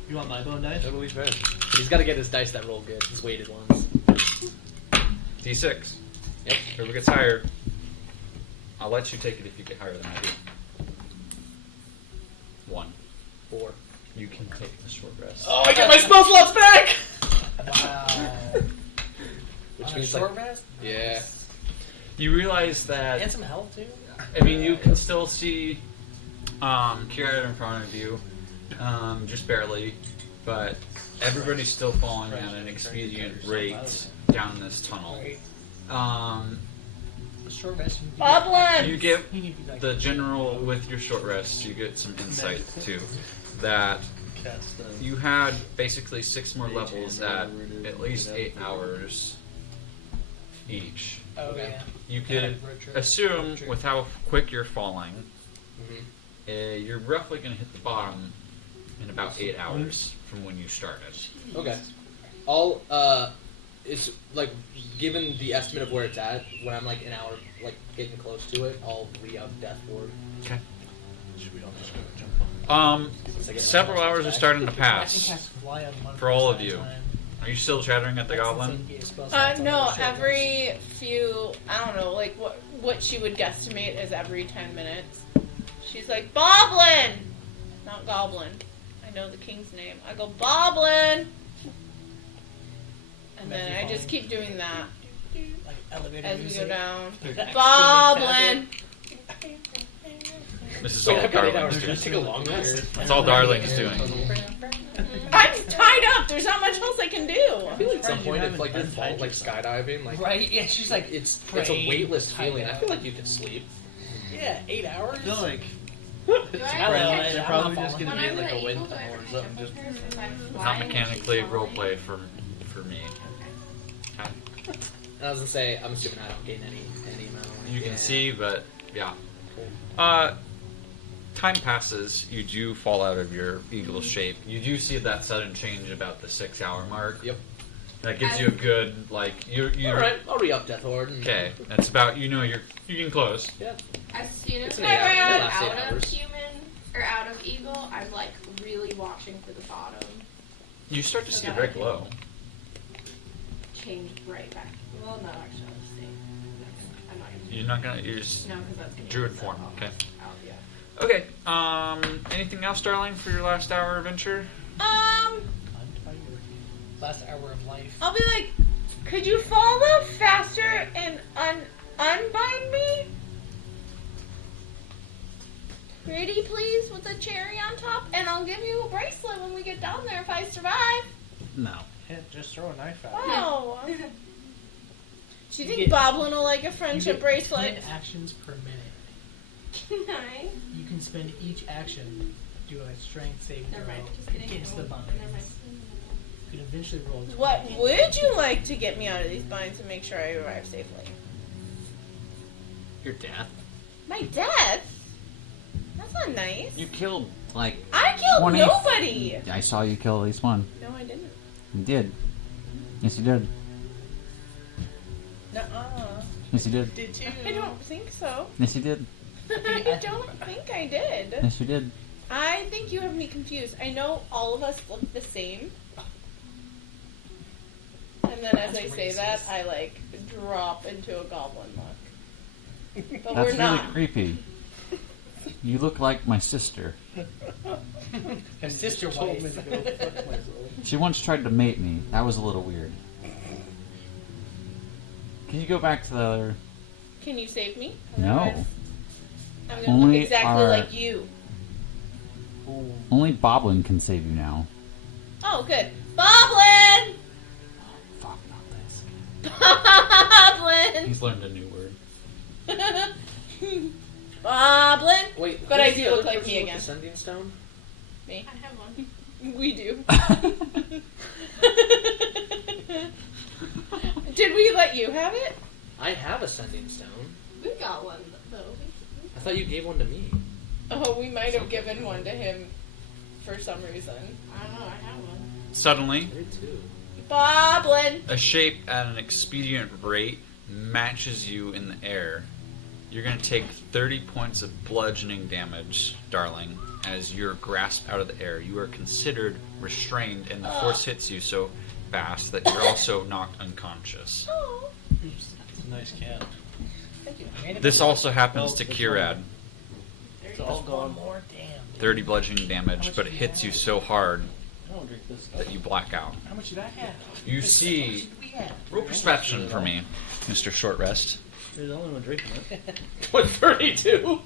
You want my bone dice? Totally fair. He's got to get his dice that roll good. His weighted ones. D6. Yep. Whoever gets higher, I'll let you take it if you get higher than I do. 1. 4. You can take the short rest. Oh, I get my spell slots back! Wow. Which On a means short like, rest? yeah. You realize that. And some health too? I mean, you can still see Kira in front of you, just barely, but everybody's still falling at an expedient rate down this tunnel. A short rest. Boblin! You get You need to be like- the general with your short rest. You get some insight too that Cast, you had basically 6 more levels at least 8 hours each. Oh, yeah. You could assume with how quick you're falling, you're roughly going to hit the bottom in about 8 hours from when you started. Okay. I'll it's like given the estimate of where it's at, when I'm like an hour like getting close to it, I'll re-up Death Ward. Okay. Should we all just go jump on? Since I get my Several health hours are back. starting to I can pass. cast fly on one For all of person you. at a time. Are you still chattering at the goblin? No, every few, I don't know, like what she would guesstimate is every 10 minutes. She's like, Boblin! Not Goblin. I know the king's name. I go, Boblin! And then I just keep doing that Like elevator as we music. go down. That Boblin! This is Wait, all I've got 8 Darling's hours. Can I doing. take a long rest? That's all Darling's doing. I'm tied up. There's not much else I can do. I feel like at some Surprised you point, if haven't like you're untied fall, like yourself. skydiving, like Right? Yeah, she's like, it's a praying, weightless tied feeling. I up. feel like you could sleep. yeah, 8 hours? I feel like Do I I don't know, catch- they're I'm probably not just falling. gonna when be I'm in like the a wind eagle, do I tunnel or catch something. up Just with her since I'm Not flying and mechanically she's falling? roleplay for me. Okay. And I was gonna say, I'm assuming I don't gain any amount of You can yeah. see, but yeah. time passes, you do fall out of your eagle shape. You do see that sudden change about the 6-hour mark. Yep. That gives you a good, like, you're Alright, I'll re-up Death Horde. okay. That's about, you're getting close. Yeah. As soon as It's I an 8 hour- ran it lasts 8 out of hours. human or out of eagle, I'm like really watching for the bottom. You start to see a red glow. Change right back. Well, no, actually, I'll just say. I'm not even. You're not gonna, you're just No, because that's gonna druid use form, that okay. out, yeah. Okay, anything else, darling, for your last hour adventure? I'm tired. Last hour of life. I'll be like, could you follow faster and unbind me? Pretty please, with a cherry on top, and I'll give you a bracelet when we get down there if I survive. No. Yeah, just throw a knife at Wow. Do you You think get- Boblin will like a You friendship get bracelet? 10 actions per minute. Nice. You can spend each action do a strength saving Never throw mind. Just kidding. against the binds. Never mind. You can eventually roll a 20. What would you like to get me out of these binds and make sure I arrive safely? Your death. My death? That's not nice. You killed, like, I killed 20 nobody! I saw you kill at least one. No, I didn't. You did. Yes, you did. Nuh-uh. Yes, you did. Did you? I don't think so. Yes, you did. I don't think I did. Yes, you did. I think you have me confused. I know all of us look the same. And then as I say that, I like drop into a goblin look. But That's we're not. really creepy. You look like my sister. Her sister told me wife. to go fuck myself. She once tried to mate me. That was a little weird. Can you go back to the other? Can you save me? No. Otherwise, I'm gonna Only look exactly our- like you. Only Boblin can save you now. Oh, good. Boblin! Fuck, not this. Boblin! He's learned a new word. Boblin! Wait, But who's I the do other look like person me with again. the sending stone? Me. I have one. We do. Did we let you have it? I have a sending stone. We got one though. I thought you gave one to me. Oh, we might have given one to him for some reason. I don't know. I have one. Suddenly, I did too. Boblin! a shape at an expedient rate matches you in the air. You're going to take 30 points of bludgeoning damage, darling, as you're grasped out of the air. You are considered restrained, and the force hits you so fast that you're also knocked unconscious. Oh, It's a nice cat. thank you. This also happens Oh, to it's Kirad. It's all One gone. more, damn. 30 bludgeoning damage, but it hits you so hard I don't drink this stuff. that you black out. How much did I have? You see, We have. roll perception for me, Mr. Short Rest. You're the only one drinking it. What, 32?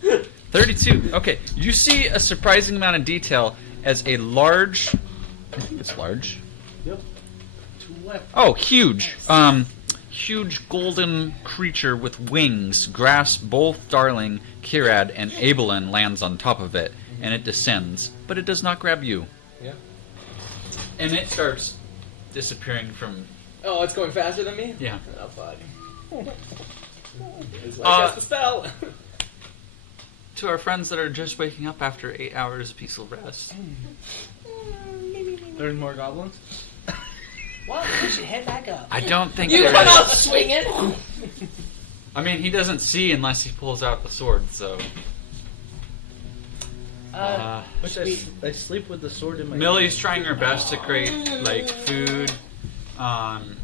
32. Okay, you see a surprising amount of detail as a large. I think it's large. Yep. 2 left. Oh, huge. Huge golden creature with wings grasps both Darling, Kirad, and Abelin lands on top of it, and it descends, but it does not grab you. Yeah. And it starts disappearing from. Oh, it's going faster than me? Yeah. Oh, fuck. It's like that's the spell. To our friends that are just waking up after 8 hours of peaceful rest. There's more goblins. Well, we should head back up. I don't think You there come is. out swinging! I mean, he doesn't see unless he pulls out the sword, so. Which I sleep with the sword in my Millie's hand. trying her best to create like food.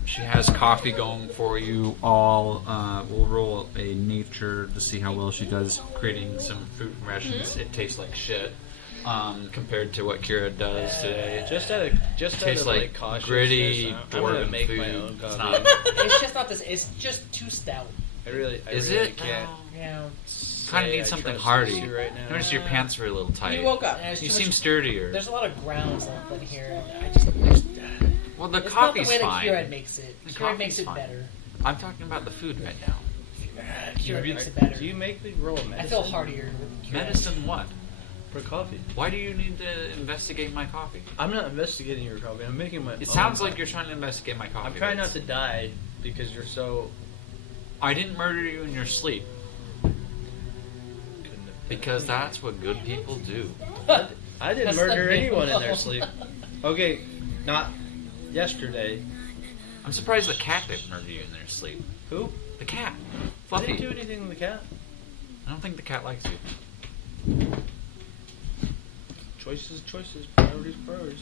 She has coffee going for you all. We'll roll a nature to see how well she does creating some food and rations. It tastes like shit compared to what Kira does today. Just out Tastes of like cautiousness, gritty I'm gonna dwarven make food. my own It's coffee. not- It's just not this. It's just too stout. I really Is really it? can't. Yeah. Kind of say need I something trust hardy. you right now. Notice your pants are a little tight. You woke up. There's You too seem much- sturdier. There's a lot of grounds left in here. And Well, the it's coffee's not the way fine. that Keurig makes it. The Keurig makes coffee's it fine. better. I'm talking about the food right now. Keurig makes it better. Do you make me roll a medicine? I feel heartier with Keurig. Medicine what? for coffee. Why do you need to investigate my coffee? I'm not investigating your coffee. I'm making my. It own sounds like coffee. you're trying to investigate my coffee. I'm trying not rates. to die because you're so. I didn't murder you in your sleep. Couldn't have Because that's what good people do. I didn't That's murder not anyone in normal. their sleep. Okay, not yesterday. I'm surprised the cat didn't murder you in their sleep. Who? The cat. I Fluffy. didn't do anything to the cat. I don't think the cat likes you. Choices, priorities, priorities.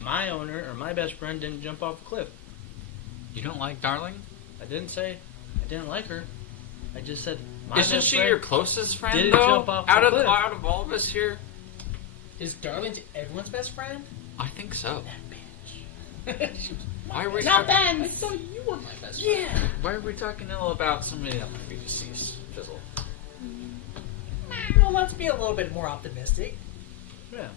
My owner or my best friend didn't jump off a cliff. You don't like Darling? I didn't say I didn't like her. I just said my Isn't best she friend your closest friend, didn't though? jump off the out cliff. of all of us here? Is Darling everyone's best friend? I think so. She was Why are we Not talking, Ben. I thought you were my best friend. Yeah. why are we talking ill about somebody that might be deceased? Fizzle. Well, let's be a little bit more optimistic. Yeah.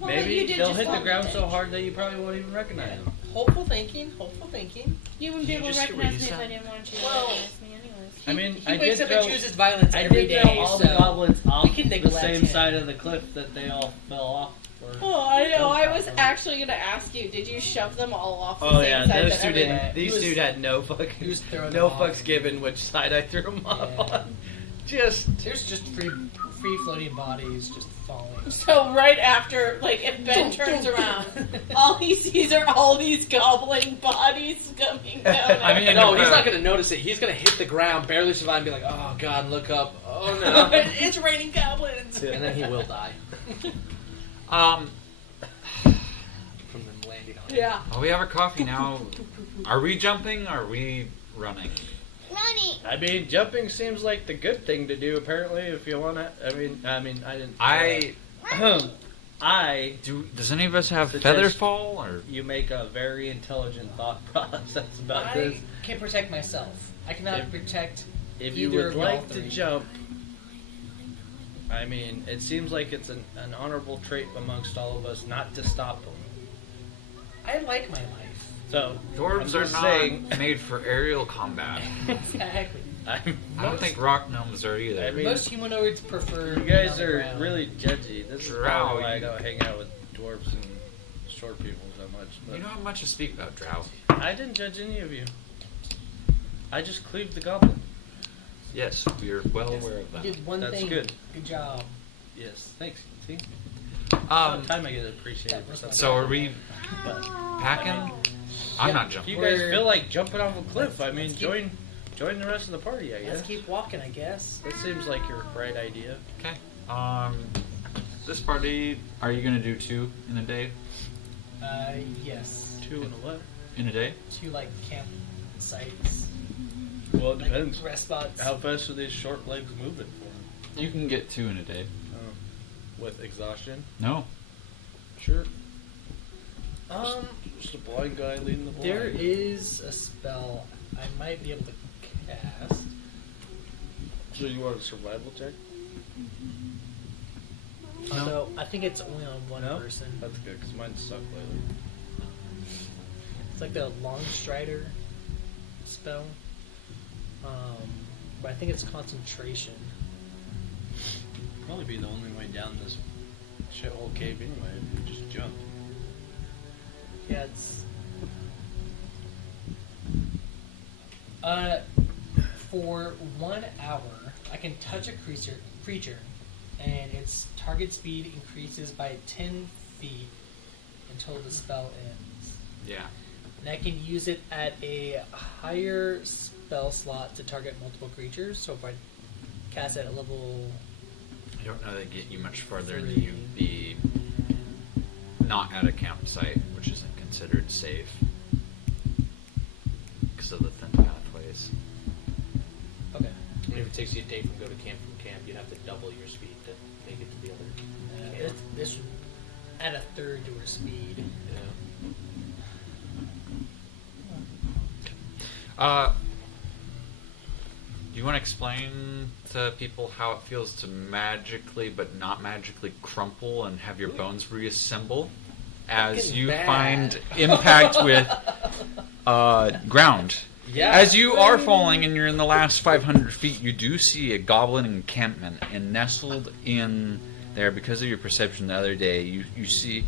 Well, but you Maybe did they'll just hit the walk ground the so edge. hard that you probably won't even recognize them. Hopeful thinking, hopeful thinking. You wouldn't be You able to just recognize me erase if I that? didn't want you to Well, recognize me anyways. I mean, He I wakes did up throw, and chooses violence I every did throw day, all so the goblins off we can the neglect same him. side of the cliff that they all fell off. Oh, I know. I was actually gonna ask you. Did you shove them all off the Oh same yeah, side those that two everyone- didn't. These two had no fucking, he was throwing no them off. fucks given which side I threw them off Yeah. on. Just There's just free floating bodies just falling. So right after, like, if Ben turns around, all he sees are all these goblin bodies coming down. I mean, No, he's not gonna notice it. He's gonna hit the ground, barely survive, and be like, "Oh God, look up! Oh no!" It's raining goblins. And then he will die Um, from them landing on him. Yeah. well, we have our coffee now. Are we jumping? Or are we running? Running. I mean, jumping seems like the good thing to do. Apparently, if you want to. I mean, I didn't. Does any of us have Suggest- feather fall? Or You make a very intelligent thought process about I this. can protect myself. I cannot If- protect. If you either would of y'all like to three. jump, I mean, it seems like it's an honorable trait amongst all of us not to stop them. I like my life. So, I'm dwarves are just not saying, made for aerial combat. Exactly. I don't think rock gnomes are either. I mean, Most humanoids prefer. you guys on the are ground. really judgy. This is Drow, probably why I you- don't hang out with dwarves and short people so much. But You don't have much to speak about, Drow. I didn't judge any of you. I just cleaved the goblin. Yes, we are well aware of You that. did one That's thing. good. Good job. Yes, thanks. See? About time I get appreciated for something. So are we But packing? I'm not if jumping. you guys We're- feel like jumping off a cliff, I mean, let's keep- join the rest of the party, I guess. Let's keep walking, I guess. That seems like your right idea. Okay. This party, are you gonna do 2 in a day? Yes. 2 and a what? In a day? 2 like camp sites. Well, it Like depends. rest spots. How fast are these short legs moving for him? You can get 2 in a day. With exhaustion? No. Sure. Just a blind guy leading the blind. There is a spell I might be able to cast. So you want a survival check? Although I think it's only on one No? person. That's good, because mine suck lately. It's like the Long Strider spell. But I think it's concentration. Probably be the only way down this shithole cave anyway, if you just jump. Yeah, it's. For 1 hour, I can touch a creature, and its target speed increases by 10 feet until the spell ends. Yeah. And I can use it at a higher spell slot to target multiple creatures. So if I cast at a level, I don't know they get you much farther than 3. you'd be not at a campsite, which isn't considered safe because of the thin pathways. okay, And if it takes you a day from go to camp from camp, you'd have to double your speed to make it to the other camp. this at a third your speed. Yeah. Do you want to explain to people how it feels to magically but not magically crumple and have your bones reassemble as Fucking you bad. find impact with ground? Yeah. As you are falling and you're in the last 500 feet, you do see a goblin encampment, and nestled in there, because of your perception the other day, you see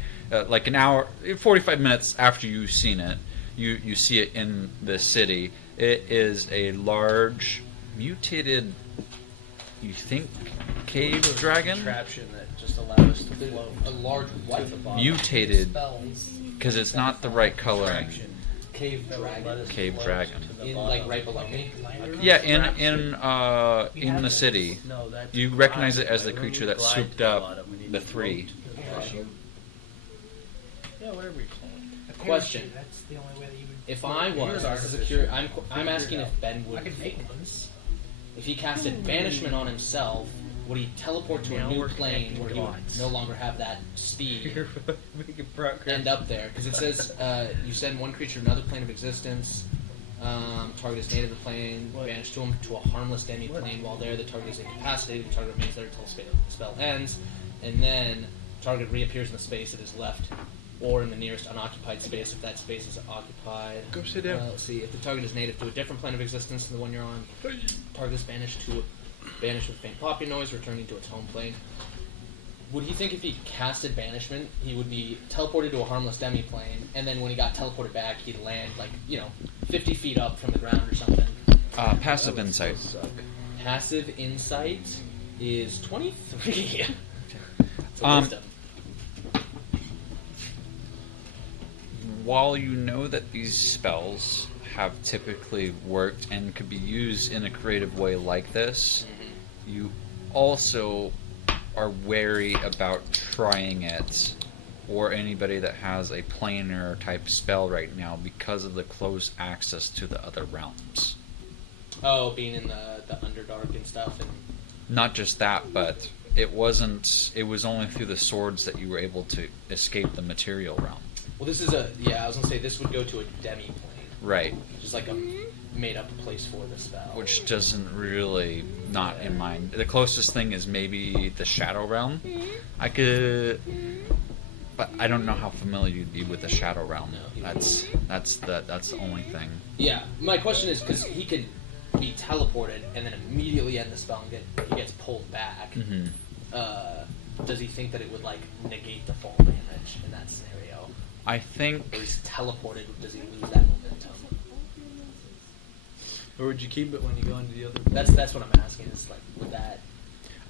like an hour, 45 minutes after you've seen it, you see it in the city. It is a large, mutated you think cave dragon Contraption that just allowed us to float. A large white mutated Spells. because it's not the right coloring. cave dragon. Cave dragon. In like right below me. Yeah, in the city, No, that's you recognize it as the when creature we that glide swooped to the up bottom, we need the to three. float to the bottom. Yeah, whatever you call it. Question. That's the only way that you would. If I was, this is a curious, I'm asking if Ben I would, could make ones. if he casted banishment on himself, would he teleport to a Now new we're plane connecting where he would dots. no longer have that speed You're making progress. end up there? Because it says you send one creature to another plane of existence. Target is native to the plane. Banish to him to a harmless demi plane. While there, the target is incapacitated. The target remains there until the spell ends, and then target reappears in the space it is left, or in the nearest unoccupied space if that space is occupied. Go sit down. Let's see. If the target is native to a different plane of existence than the one you're on, target is banished with faint popping noise, returning to its home plane. Would he think if he casted banishment, he would be teleported to a harmless demi-plane, and then when he got teleported back, he'd land, 50 feet up from the ground or something? Passive insight. Passive insight is 23. It's a Um, wisdom. While you know that these spells have typically worked and could be used in a creative way like this, you also are wary about trying it, or anybody that has a planar type spell right now because of the close access to the other realms. Oh, being in the Underdark and stuff, and Not just that, but it was only through the swords that you were able to escape the material realm. well, this is I was gonna say this would go to a demi-plane, Right. just like a made-up place for the spell. Which doesn't really not in mind. The closest thing is maybe the Shadow Realm. I could, but I don't know how familiar you'd be with the Shadow Realm. That's the only thing. Yeah, my question is because he could be teleported and then immediately end the spell and he gets pulled back. Mm-hmm. Does he think that it would negate the fall damage in that scenario? I think Or he's teleported? Does he lose that momentum? Or would you keep it when you go into the other? That's what I'm asking. Is would that?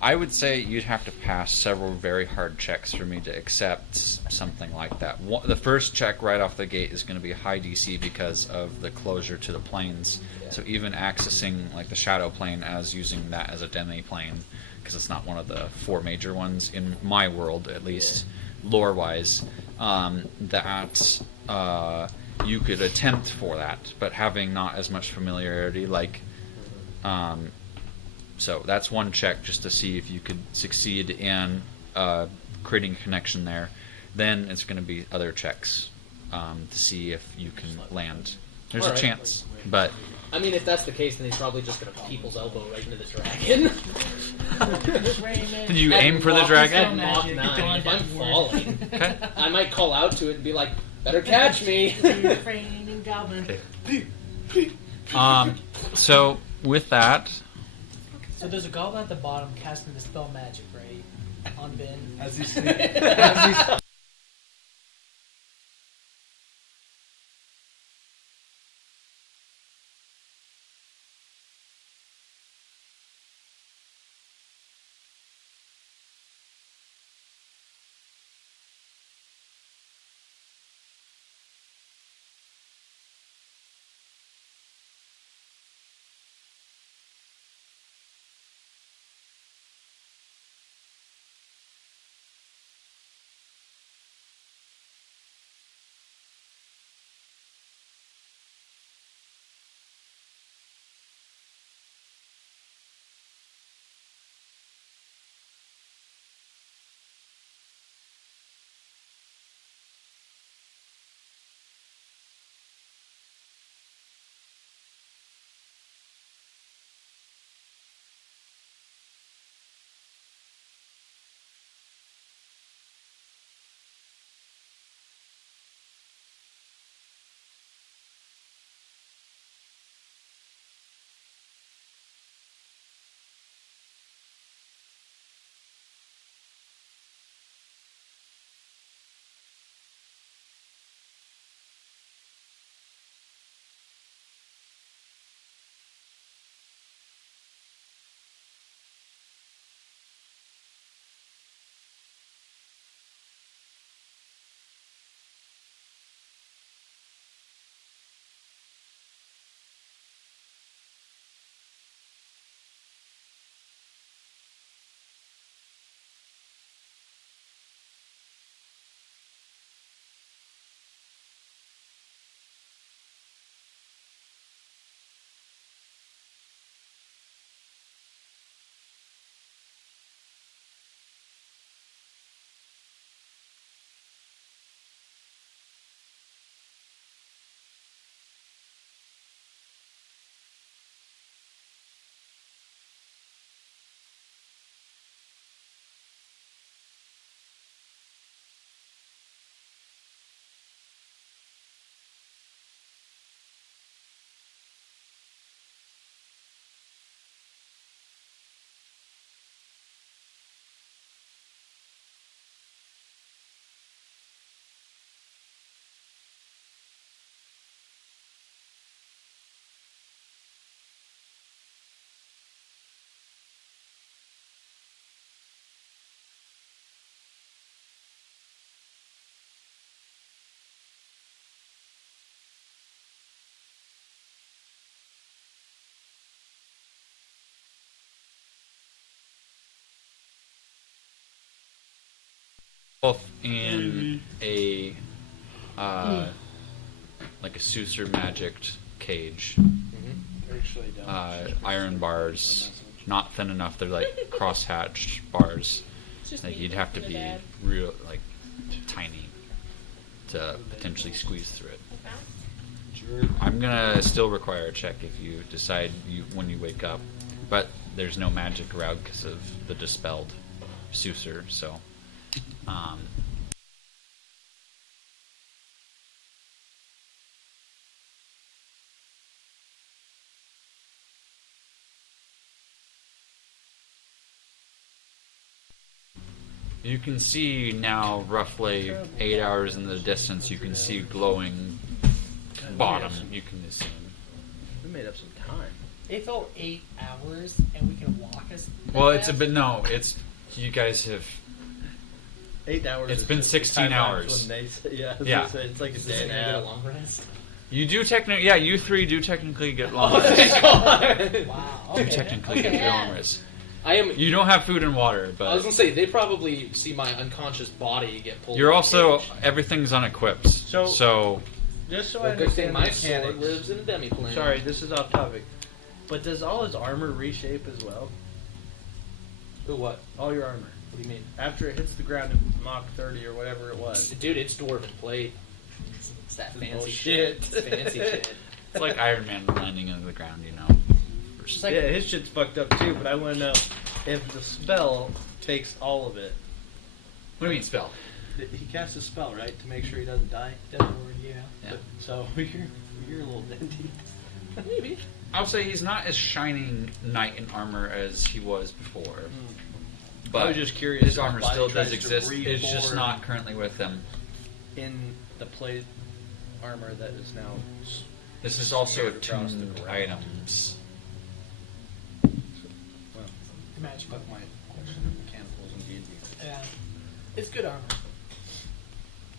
I would say you'd have to pass several very hard checks for me to accept something like that. The first check right off the gate is going to be high DC because of the closure to the planes. Yeah. So even accessing the Shadow Plane as using that as a demi plane, because it's not one of the four major ones in my world, at least lore-wise, that you could attempt for that, but having not as much familiarity, so that's one check just to see if you could succeed in creating a connection there. Then it's going to be other checks to see if you can land. There's All a right. chance, but I mean, if that's the case, then he's probably just gonna people's elbow right into the dragon. did you At aim for the Mach- dragon? at Mach 9, if I'm falling, Okay. I might call out to it and be like, "Better catch me." Training goblin. So with that, So there's a goblin at the bottom casting the spell magic, right? On Ben. As he's sleeping. in a like a Suser magicked cage. Actually, don't. Iron bars, not thin enough. They're like crosshatched bars. It's just Like me you'd have to and be the dad. real, like tiny, to potentially squeeze through it. I'm gonna still require a check if you decide when you wake up, but there's no magic around because of the dispelled Suser. So, you can see now, roughly 8 hours in the distance, you can see glowing bottom. You can assume. We made up some time. They felt 8 hours, and we can walk us. Well, it's a bit. No, it's you guys have. 8 hours. It's is been just 16 time hours. When they say, yeah. Yeah. It's like a day and a Get a half. long rest. You do technically. Yeah, you three do technically get long. Wow. You Okay. technically get Okay. long rest. I am. You don't have food and water, I was but gonna say they probably see my unconscious body get pulled. you're in a also cage. everything's unequipped. So Just so I Well, good thing understand my the sword mechanics. lives in a demi-plane. Sorry, this is off topic. But does all his armor reshape as well? Ooh, what? All your armor. What do you mean? After it hits the ground at Mach 30 or whatever it was. Dude, it's dwarven plate. It's that fancy Bullshit. shit. It's fancy shit. it's like Iron Man landing into the ground, you know. Just like, Yeah, his shit's fucked up too, but I want to know if the spell takes all of it. What do you mean spell? He casts a spell, right, to make sure he doesn't die? Deadwood, yeah. Yeah. So you're a little denty. Maybe. I'll say he's not as shining knight in armor as he was before. But I was just curious his if armor body still tries does to exist. It's just reborn. not currently with him. In the plate armor that is now. This is also Smeared across the attuned ground. items. Well, Magic. fuck my question of mechanicals and D&D. Yeah. It's good armor.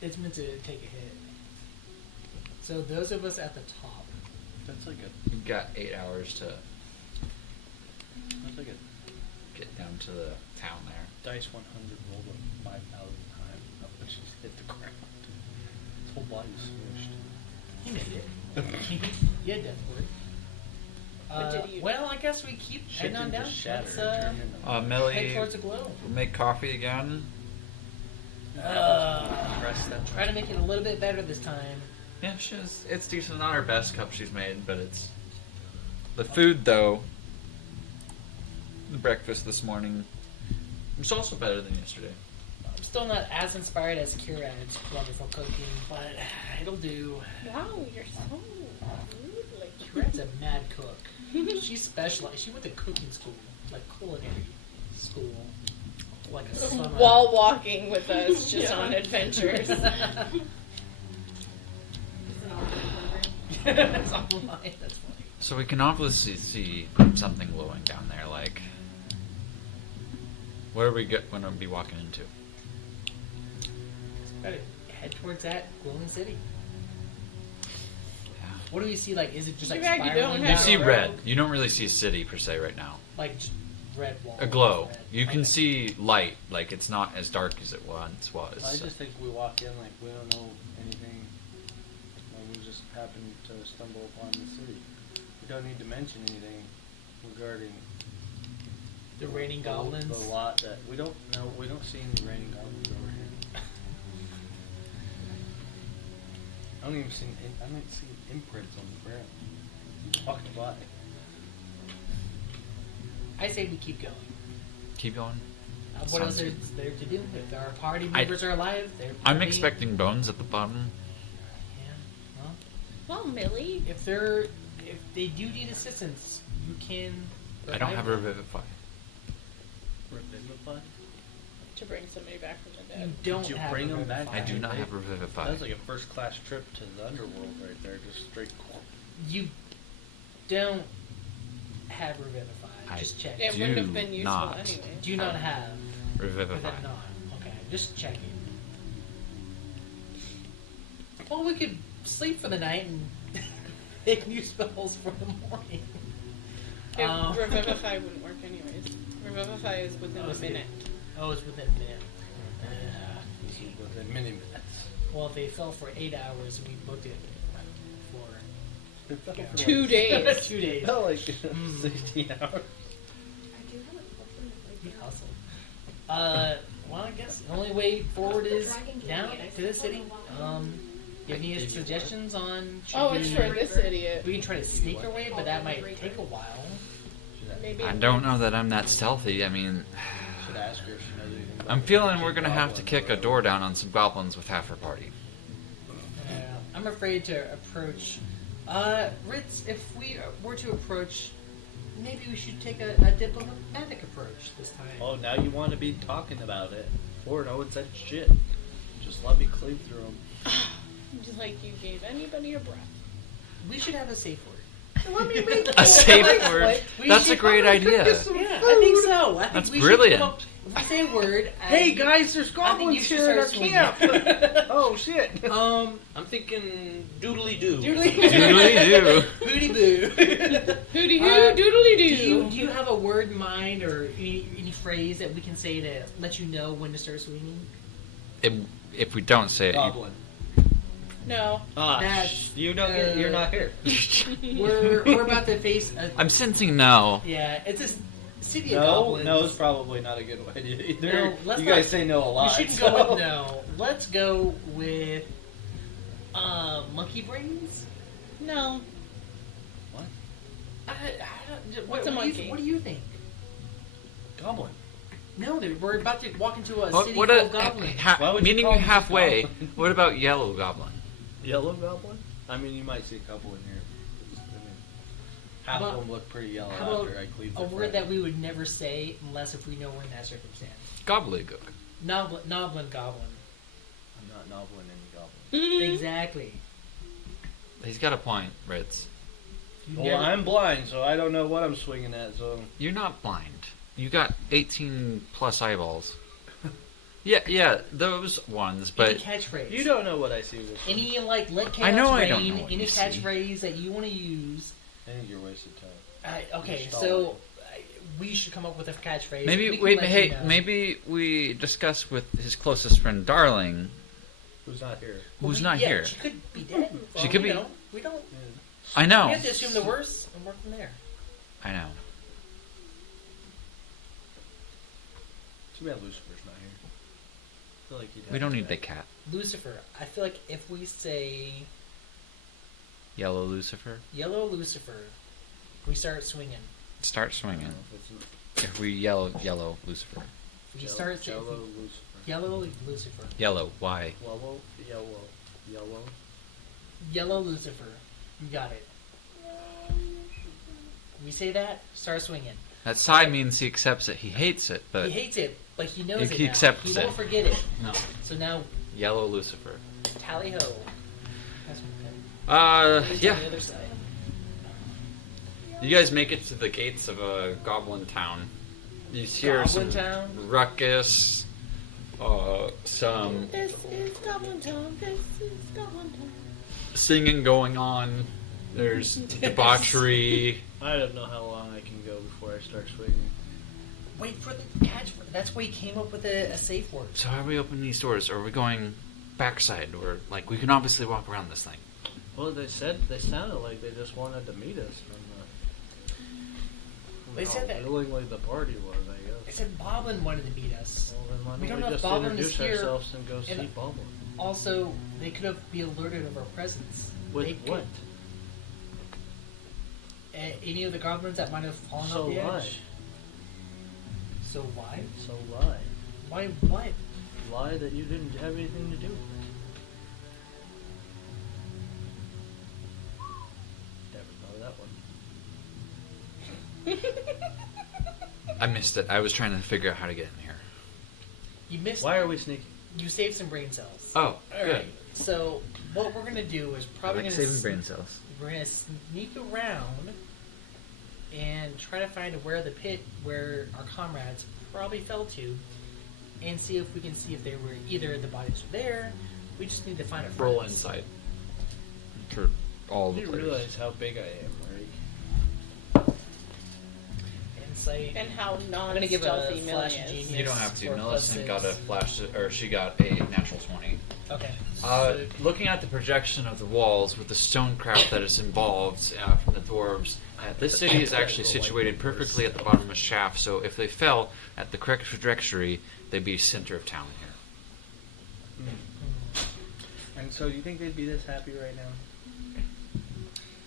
It's meant to take a hit. So those of us at the top. That's like a. You've got 8 hours to That's like a get down to the town there. dice 100 rolled 5,000 times. Up when she's hit the ground. His whole body's smushed. He made it. Yeah, Deathward. But did you- Well, I guess we keep Shit heading on didn't down. just shatter. Let's It turned into- head Millie, towards the glow. make coffee again. Press that. Try to make it a little bit better this time. Yeah, it's decent. Not her best cup she's made, but it's the food though. The breakfast this morning was also better than yesterday. I'm still not as inspired as Kieran's wonderful cooking, but it'll do. Wow, you're so rude. Like Kieran's a mad cook. She's specialized. She went to cooking school, like culinary school, like a summer. while walking with us, just Yeah. on adventures. That's all mine. That's funny. So we can obviously see something glowing down there. Like, what are we going to be walking into? Better head towards that glowing city. Yeah. What do we see? Like, is it just like Too bad you don't spiraling have You down see the red. road? You don't really see a city per se right now. Like just red wall. A glow. Red. You can Okay. see light. Like it's not as dark as it once was. I just think we walk in like we don't know anything. Like we just happen to stumble upon the city. We don't need to mention anything regarding the raining the goblins. lot that we don't know. We don't see any raining goblins over here. I don't even see. I don't see imprints on the ground. Walking by. I say we keep going. Keep going. What else Sounds is there to do? If our party I- members are alive, they're I'm pretty- expecting bones at the bottom. Yeah. Well, Well, Millie. if they do need assistance, you can. I don't have revive them. revivify. Revivify? To bring somebody back from the You dead. don't Did you have bring 'em revivify. back? I do not have revivify. That's like a first class trip to the underworld right there. Just straight. You don't have revivify. I Just check. It do wouldn't have been useful not. anyway. Do you not have? Or Revivify. that not? Okay, just checking. Well, we could sleep for the night and make new spells for the morning. Revivify wouldn't work anyways. Revivify is within a it's minute. Oh, it's within a minute. mini minutes. Well, they fell for 8 hours, and we booked it for 2 days. 2 days. Felt like 16 hours. I do have a question. We hustled. Well, I guess the only way forward is down to the city. You have any suggestions on? Oh, it's for this idiot. We can try to sneak our way, but that might take a while. Maybe. I don't know that I'm that stealthy. I mean, Should ask her if she knows anything about I'm feeling we're gonna have to kick a door down on some goblins with half our party. I'm afraid to approach. Ritz, if we were to approach, maybe we should take a diplomatic approach this time. Oh, now you want to be talking about it. Before, no one said shit. Just let me cleave through them. Just like you gave anybody a breath. We should have a safe word. Let me make A safe word? We That's a should great probably idea. Yeah, I think so. I think That's we brilliant. Should come up, if we say a word. Hey guys, there's I think goblins you should here at our start camp. swinging. Oh shit. I'm thinking doodly doo. Doodly do. Booty boo. Hooty hoo, doodly Do you have a word in mind or any phrase that we can say to let you know when to start swinging? If we don't say it, you, Goblin. No. Ah, That's, you don't get, you're not here. We're about to face a... I'm sensing no. Yeah, it's a city of No, goblins. no is probably not a good way to either. No, let's you not- guys say no a We lot. shouldn't so. go with no. Let's go with monkey brains. No. What's a monkey? What do you think? Goblin. No, we're about to walk into a What, city what full a, of goblins. Why would you meeting call you them halfway. goblin? What about yellow goblin? Yellow goblin? I mean, you might see a couple in here. I mean, half How of about- them look pretty yellow how about after I cleave A their word friend. that we would never say unless if we know we're in that circumstance. Gobbledygook. Noblin goblin. I'm not nobbling any goblin. Exactly. He's got a point, Ritz. You Well, never- I'm blind, so I don't know what I'm swinging at, so... You're not blind. You got 18 plus eyeballs. Yeah, those ones, any but catchphrase. You don't know what I see with Any like let chaos I know I reign, don't know what any you see. catchphrase that you want to use. I think you're wasting time. Okay, You're so stalling. we should come up with a catchphrase. maybe We can wait. let Hey, you know. maybe we discuss with his closest friend, Darling, Who's not here? who's We- not yeah, here. She could be dead. She Well, could you be- know, we don't. I know. We have to assume the worst and work from there. I know. Too bad Lucifer's not here. I feel like he'd have We don't to need the back. cat. Lucifer. I feel like if we say Yellow Lucifer. yellow Lucifer, we start swinging. Start I don't swinging. know if it's If we yellow Lucifer. We Jello- start Jello Lucifer. yellow Lucifer. Yellow. Why? Yellow. Yellow Lucifer. You got it. We say that, start swinging. That sigh means he accepts it. He hates it, but He hates it, but he knows If it he now. accepts He it. won't forget it. no. So now, Yellow Lucifer. tally ho. That's what Yeah. on the other side. You guys make it to the gates of a goblin town. You hear Goblin some town? ruckus. Some This is Goblin Town. This is Goblin Town. singing going on. There's debauchery. I don't know how long I can go before I start swinging. Wait for the catch. That's why he came up with a safe word. So how are we opening these doors? Are we going backside, or like we can obviously walk around this thing? Well, they sounded like they just wanted to meet us from They how said that- willingly the party was, I I guess. said Boblin wanted to meet us. Well, then why We don't don't know we if just Boblin is introduce here, ourselves and go see and- Boblin? Also, they could have be alerted of our presence. With They could- what? Any of the goblins that might have fallen So off the why? edge. So why? So lie. Why what? Lie that you didn't have anything to do with it. Never know that one. I missed it. I was trying to figure out how to get in here. You missed. Why are we sneaking? You saved some brain cells. Oh, All good. right. So what we're gonna do is probably gonna cells. we're gonna sneak around and try to find where the pit where our comrades probably fell to, and see if we can see if they were either the bodies are there. We just need to find a Roll inside. For all Do the you players. realize how big I am, right? insight. And how I'm gonna give a non-stealthy Millie flash is. genius. You don't have to. for Millicent +6. got a flash, or she got a natural 20. Okay. Looking at the projection of the walls with the stonecraft that is involved from the dwarves, this city is actually situated perfectly at the bottom of a shaft, so if they fell at the correct trajectory, they'd be center of town here. And so, do you think they'd be this happy right now?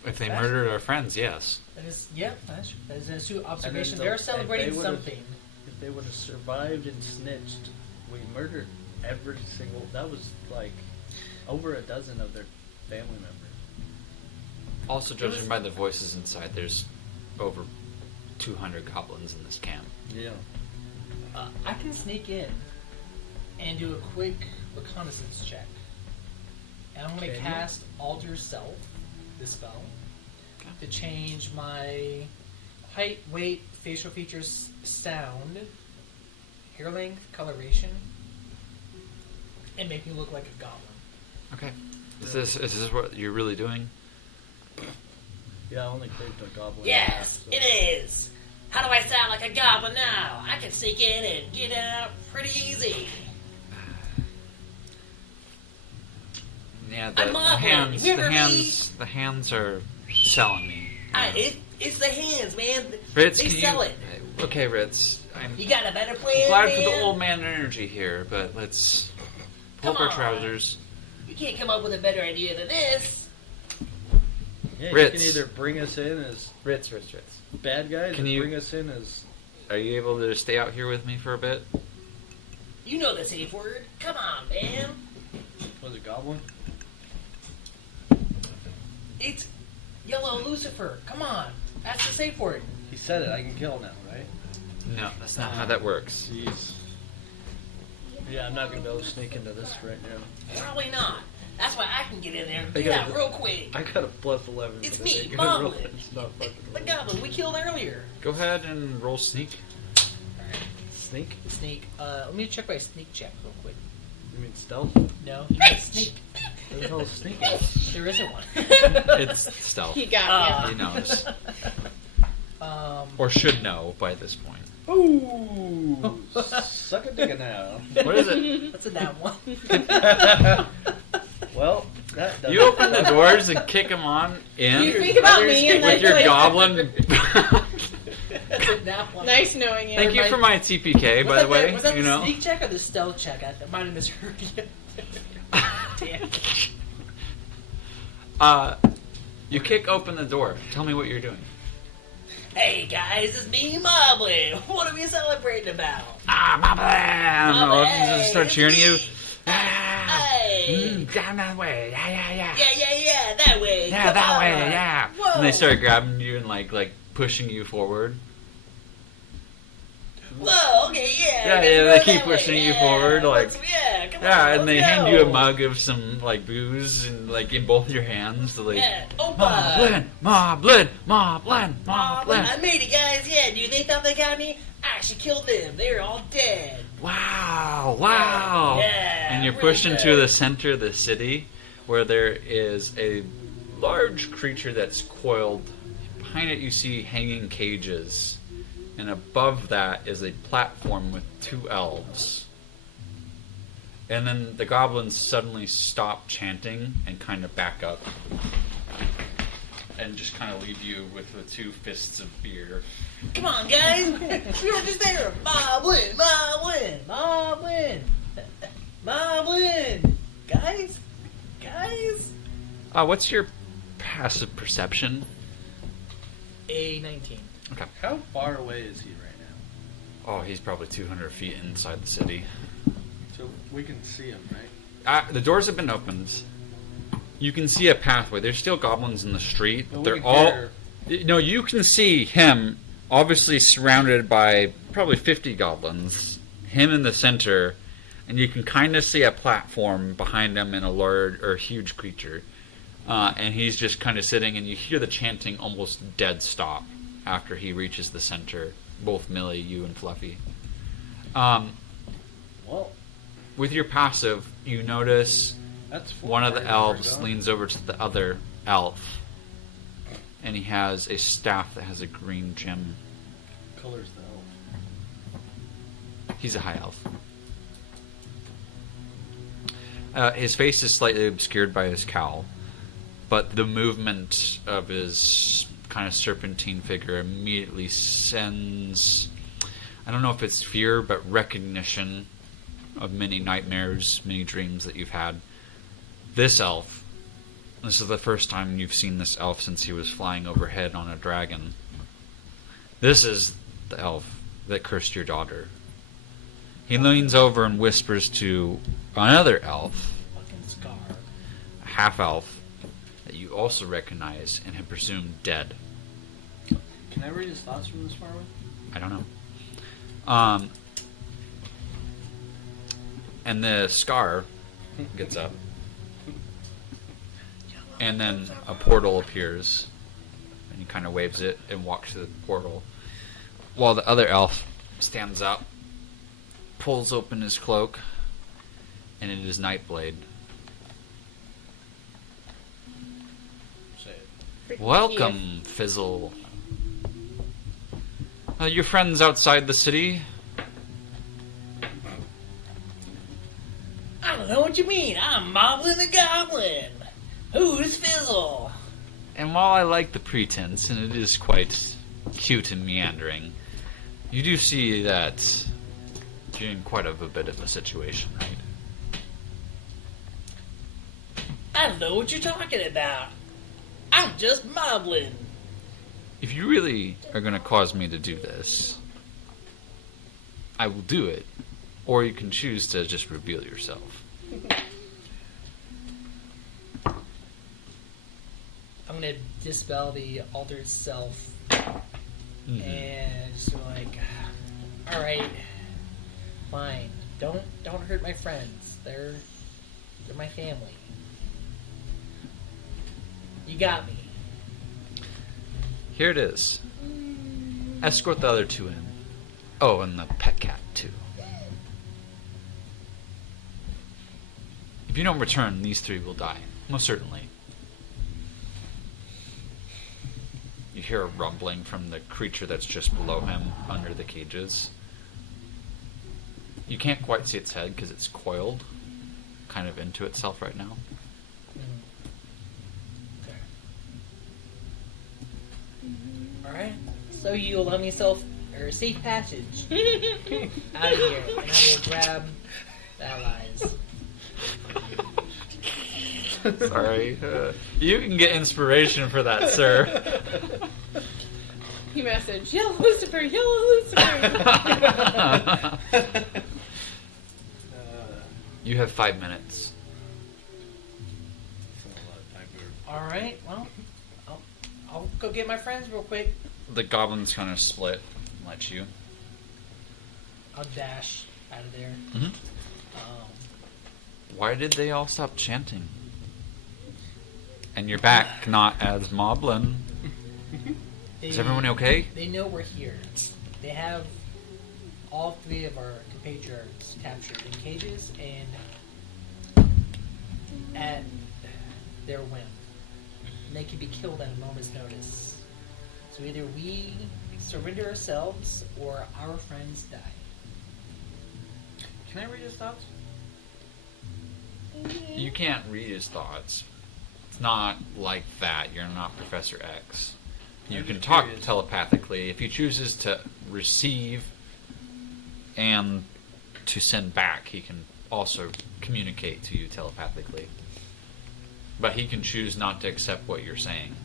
If they murdered our friends, yes. That is, yeah, that's an astute observation. And then They're if celebrating they would've- something. If they would have survived and snitched, we murdered every single. That was like over a dozen of their family members. Also, judging by the voices inside, there's over 200 goblins in this camp. Yeah. I can sneak in and do a quick reconnaissance check. And I'm going to Can you? cast Alter Self, this spell, to change my height, weight, facial features, sound, hair length, coloration, and make me look like a goblin. Okay. Is this what you're really doing? Yeah, I only craved a goblin. Yes, so. it is. How do I sound like a goblin now? I can sneak in and get out pretty easy. Yeah, I'm modeling. Remember me? the hands are selling me. It's the hands, man. Ritz, they can sell you? it. Okay, Ritz. I'm You got a better plan, glad man? for the old man energy here, but let's pull up Come our on. trousers. You can't come up with a better idea than this. Yeah, Ritz. you can either bring us in as Ritz. bad guys, Can or you- bring us in as. Are you able to stay out here with me for a bit? You know the safe word. Come on, man. Was it goblin? It's Yellow Lucifer. Come on. That's the safe word. He said it. I can kill now, right? No, that's not how that works. Jeez. Yeah, I'm not gonna be able to sneak into this right now. Probably not. That's why I can get in there and I get got out it. real quick. I got a plus 11. It's but me, I ain't gonna roll Goblin. it. It's not fucking The roll. goblin we killed earlier. Go ahead and roll sneak. Sneak? Sneak. Let me check my sneak check real quick. You mean stealth? No, you mean sneak. What the hell is sneaking? There isn't one. It's stealth. He got He knows. Um, Or should know by this point. Ooh! Suck a dick now. What is it? that's a down one. Well, that doesn't You open the doors and kick him on in You think about me and with then your like, goblin. That's a down one. Nice knowing you. Thank you for my TPK, by the way. Was that You the know. sneak check or the stealth check? I might have misheard you. Damn. You kick open the door. Tell me what you're doing. Hey guys, it's me, Moblin. What are we celebrating about? Ah, my man! Mama, I'll just start hey, cheering it's you. me. Ah, Hey. down that way. Yeah. Yeah, that way. Yeah, Come that on. way. Yeah. Whoa. And they start grabbing you and like pushing you forward. Whoa, okay, yeah. Yeah, I gotta yeah, go they keep that way. pushing you Yeah, forward, like- come Yeah, on, and they let's hand you a go. mug of some like booze and like in both your hands to like. Yeah, Moblin. I made it, guys. Yeah, dude, they thought they got me. I actually killed them. They're all dead. Wow. Yeah, And you're really pushed into good. the center of the city where there is a large creature that's coiled. Behind it you see hanging cages. And above that is a platform with two elves. And then the goblins suddenly stop chanting and kind of back up. And just kind of leave you with the two fists of beer. Come on, guys. We were just there. Moblin. Guys. What's your passive perception? A19. Okay. How far away is he right now? Oh, he's probably 200 feet inside the city. So we can see him, right? The doors have been opened. You can see a pathway. There's still goblins in the street. But we They're can all. hear- No, you can see him, obviously surrounded by probably 50 goblins. Him in the center, and you can kind of see a platform behind him and a large or huge creature. And he's just kind of sitting, and you hear the chanting almost dead stop after he reaches the center. Both Millie, you, and Fluffy. Well, With your passive, you notice that's four one of the parties elves we're going. leans over to the other elf, and he has a staff that has a green gem color's the elf? He's a high elf. His face is slightly obscured by his cowl, but the movement of his kind of serpentine figure immediately sends, I don't know if it's fear, but recognition of many nightmares, many dreams that you've had. This elf, this is the first time you've seen this elf since he was flying overhead on a dragon. This is the elf that cursed your daughter. He leans over and whispers to another elf, Fucking Scar. a half-elf, that you also recognize and have presumed dead. Can I read his thoughts from this far away? I don't know. And the Scar gets up. And then a portal appears. And he kind of waves it and walks to the portal. While the other elf stands up, pulls open his cloak, and it is Nightblade. Say it. Freaking Welcome, Fizzle. Your friends outside the city? I don't know what you mean. I'm Moblin the Goblin. Who's Fizzle? And while I like the pretense, and it is quite cute and meandering, you do see that you're in quite a bit of a situation, right? I don't know what you're talking about. I'm just Moblin. If you really are going to cause me to do this, I will do it. Or you can choose to just reveal yourself. I'm gonna dispel the altered self Mhm. and just be like, all right, fine. Don't hurt my friends. They're my family. You got me. Here it is. Escort the other two in. Oh, and the pet cat, too. If you don't return, these three will die. Most certainly. You hear a rumbling from the creature that's just below him, under the cages. You can't quite see its head because it's coiled, kind of into itself right now. Okay. Alright. So you allow me safe passage out of here, and I will grab the allies. Sorry. You can get inspiration for that, sir. He messaged, Yellow Lucifer, Yellow Lucifer! You have 5 minutes. Alright, well, I'll go get my friends real quick. The goblins kind of split and let you. I'll dash out of there. Mhm. Why did they all stop chanting? And you're back, not as Moblin. Is everyone okay? They know we're here. They have all three of our compatriots captured in cages and at their whim. And they can be killed at a moment's notice. So either we surrender ourselves or our friends die. Can I read his thoughts? You can't read his thoughts. It's not like that. You're not Professor X. You I'm can just talk curious. telepathically. If he chooses to receive and to send back, he can also communicate to you telepathically. But he can choose not to accept what you're saying.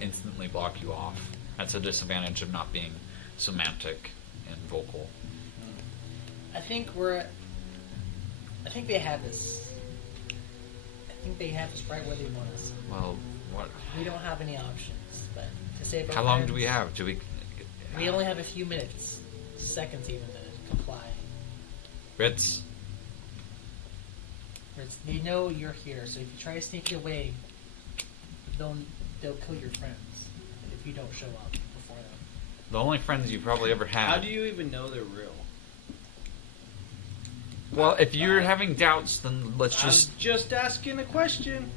Instantly block you off. That's a disadvantage of not being semantic and vocal. I think they have this. I think they have us right where they want us. Well, what? We don't have any options, but to save our How long friends, do we have? Do we? We only have a few minutes, seconds even, to comply. Ritz. They know you're here, so if you try to sneak away, they'll kill your friends if you don't show up before them. The only friends you probably ever had. How do you even know they're real? Well, if you're having doubts, then let's I'm just. just asking a question.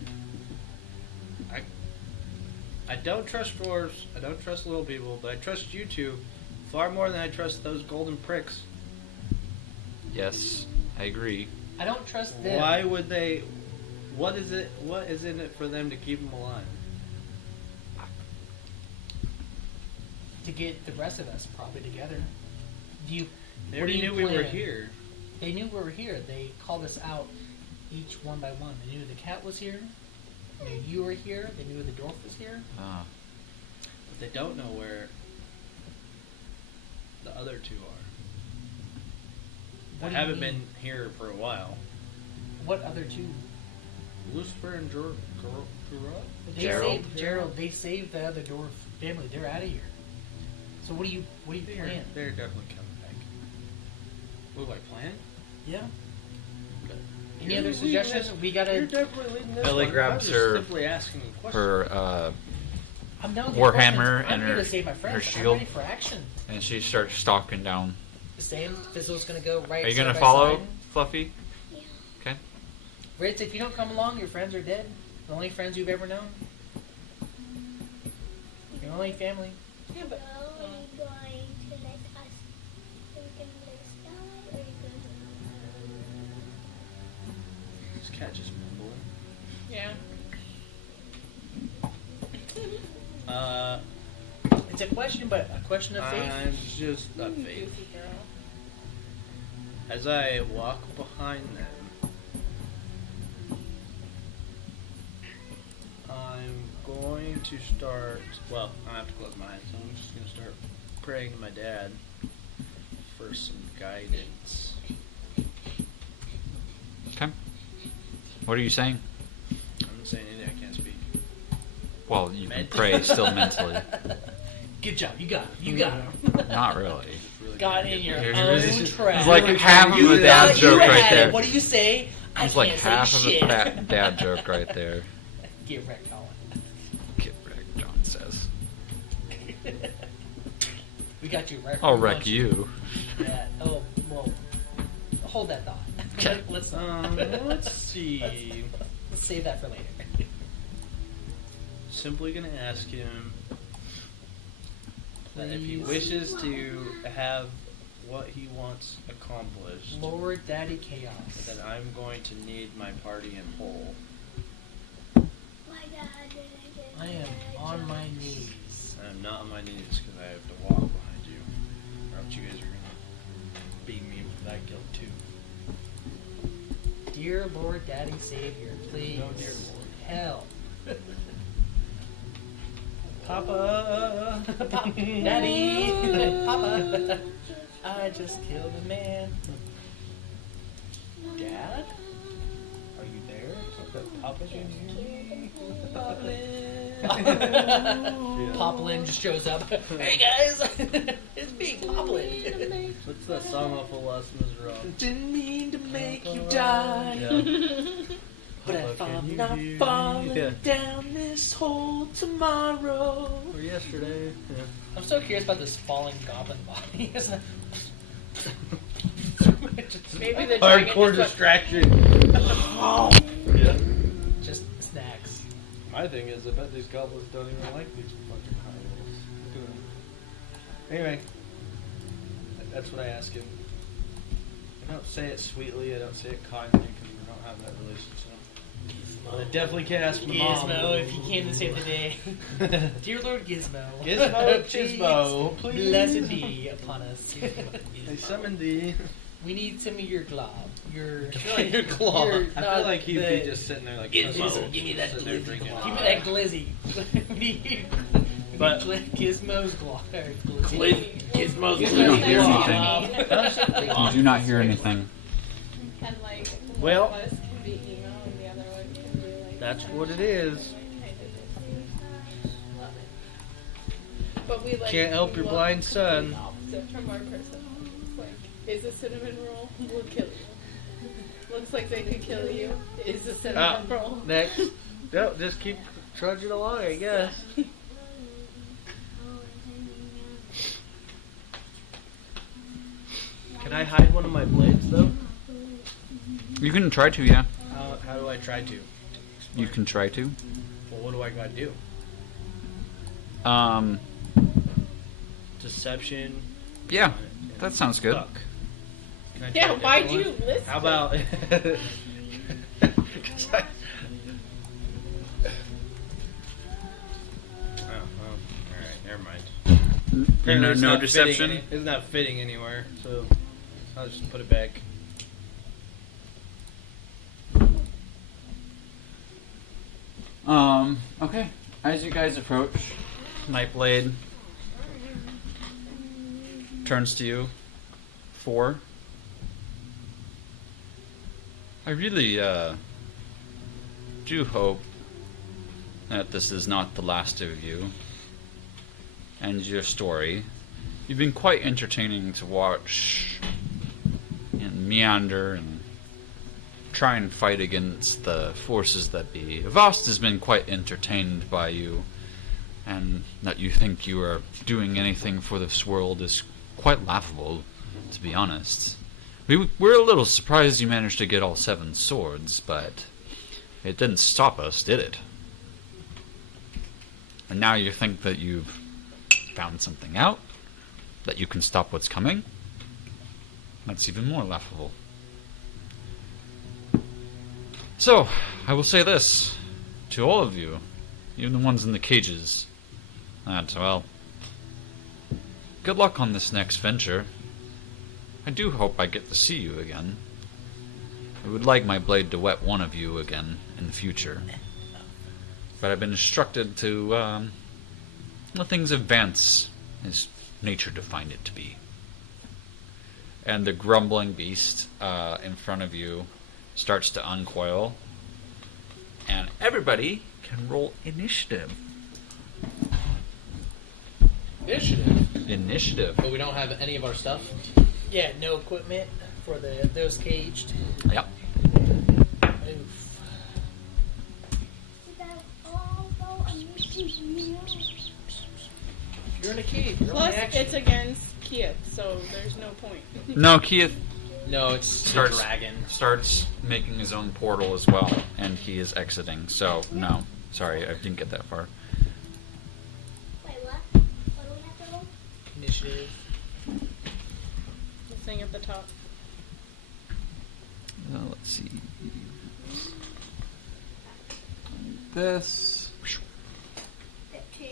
I don't trust dwarves. I don't trust little people, but I trust you two Far more than I trust those golden pricks. Yes, I agree. I don't trust them. Why would they? What is it? What is in it for them to keep them alive? To get the rest of us probably together. They what already do you knew we were plan? here. They knew we were here. They called us out each one by one. They knew the cat was here. They knew you were here. They knew the dwarf was here. Ah. But they don't know where the other two are. What I do you haven't mean? been here for a while. What other two? Lucifer and Gerard? They Gerald. saved Gerald. They saved the other dwarf family. They're out of here. So what do you plan? They're definitely coming back. What do I plan? Yeah. Okay. Any You're other leading suggestions? this- We You're gotta. definitely leading this Ellie one. grabs I'm her- just simply asking a question. Her I'm down with Warhammer questions. I'm and here her- to save my friends. her I'm shield. ready for action. And she starts stalking down. Same. Fizzle's gonna go right. Are you side gonna by follow, side. Fluffy? Yeah. Okay. Ritz, if you don't come along, your friends are dead. The only friends you've ever known. Your only family. Yeah, but So, are you going to let us, are you going to let us die, or are you going to... This cat just mumbling. yeah. It's a question, but a question of faith. I'm just a faith. Goofy girl. As I walk behind them, I'm going to start. Well, I have to close my eyes, so I'm just going to start praying to my dad for some guidance. Okay. What are you saying? I'm not saying anything. I can't speak. Well, you can Mentally. pray still mentally. Good job. You got it. You got it. Not really. Really Got good. in your You're own just- trap. It's like half of You a dad thought joke you right had there. it. What do you say? I It's like can't half say of shit. a dad joke right there. Get wrecked, Colin. Get wrecked, John says. We got you right. I'll wreck you. Yeah. Oh well. Hold that thought. Okay. Let's Let's see. let's save that for later. Simply going to ask him that if he Please. wishes to have what he wants accomplished, Lord Daddy Chaos. then I'm going to need my party in whole. My dad didn't get I am the on job. my knees. I'm not on my knees because I have to walk behind you, or else you guys are gonna beat me with that guilt too. Dear Lord Daddy Savior, please. No, dear Lord. Help. Papa, Daddy. Papa. I just killed a man. Dad, are you there? Papa's in Poplin just shows up. Hey guys, it's me, Poplin. What's that song off of Les Miserables? Didn't mean to make you die, Yeah. but if Papa, I'm can you not hear me? falling Yeah. down this hole tomorrow. Or yesterday. Yeah. I'm so curious about this falling goblin body. Maybe the Hardcore dragon distraction. Yeah. Just snacks. My thing is, I bet these goblins don't even like these fucking high rolls. Look at them. Anyway, that's what I ask him. I don't say it sweetly, I don't say it kindly, because we don't have that relationship. But I definitely can't ask my mom. Gizmo, if you came to save the day. Dear Lord Gizmo. Gizmo, Chismo, please. Blessed be upon us. I summon thee. We need some of your glob. Your Your claw. your- I not feel like he'd the- be just sitting there like, Gizmo, give me that sitting there glizzy drinking. glob. Give me that glizzy. We need But- Gizmo's glob. Gizmo's You don't hear anything. anything. You do not hear anything. And like Well- one of us can be emo and the other one can be like. That's what it is. But we like Can't help your look blind son. opposite from our person. Like, is a cinnamon roll will kill you. Looks like they could kill you. Is a cinnamon roll. Next. No, just keep trudging along, I guess. Can I hide one of my blades, though? You can try to, yeah. How do I try to? You can try to. Well, what do I gotta do? Um, Deception, Yeah, that sounds good. Fuck. Can I Yeah, try a why'd different you one? list How it? about? 'Cause I- Oh, well, alright, never mind. Apparently it's No not fitting deception? it's not fitting anywhere, so I'll just put it back. Okay. As you guys approach, Nightblade turns to you. 4. I really, do hope that this is not the last of you and your story. You've been quite entertaining to watch and meander and try and fight against the forces that be. Avast has been quite entertained by you, and that you think you are doing anything for this world is quite laughable, to be honest. We're a little surprised you managed to get all 7 swords, but it didn't stop us, did it? And now you think that you've found something out? That you can stop what's coming? That's even more laughable. So, I will say this to all of you, even the ones in the cages, that, well, good luck on this next venture. I do hope I get to see you again. I would like my blade to wet one of you again in the future. But I've been instructed to, let things advance as nature defined it to be. And the grumbling beast in front of you starts to uncoil. And everybody can roll initiative. Initiative. But we don't have any of our stuff. Yeah, no equipment for those caged. Yep. Oof. You're in a cave. You're Plus, on action. it's against Kiev, so there's no point. No, Keith No, it's starts the dragon. starts making his own portal as well, and he is exiting. So no, sorry, I didn't get that far. Wait, what? What do we have to roll? Initiative. The thing at the top. let's see. This. 15.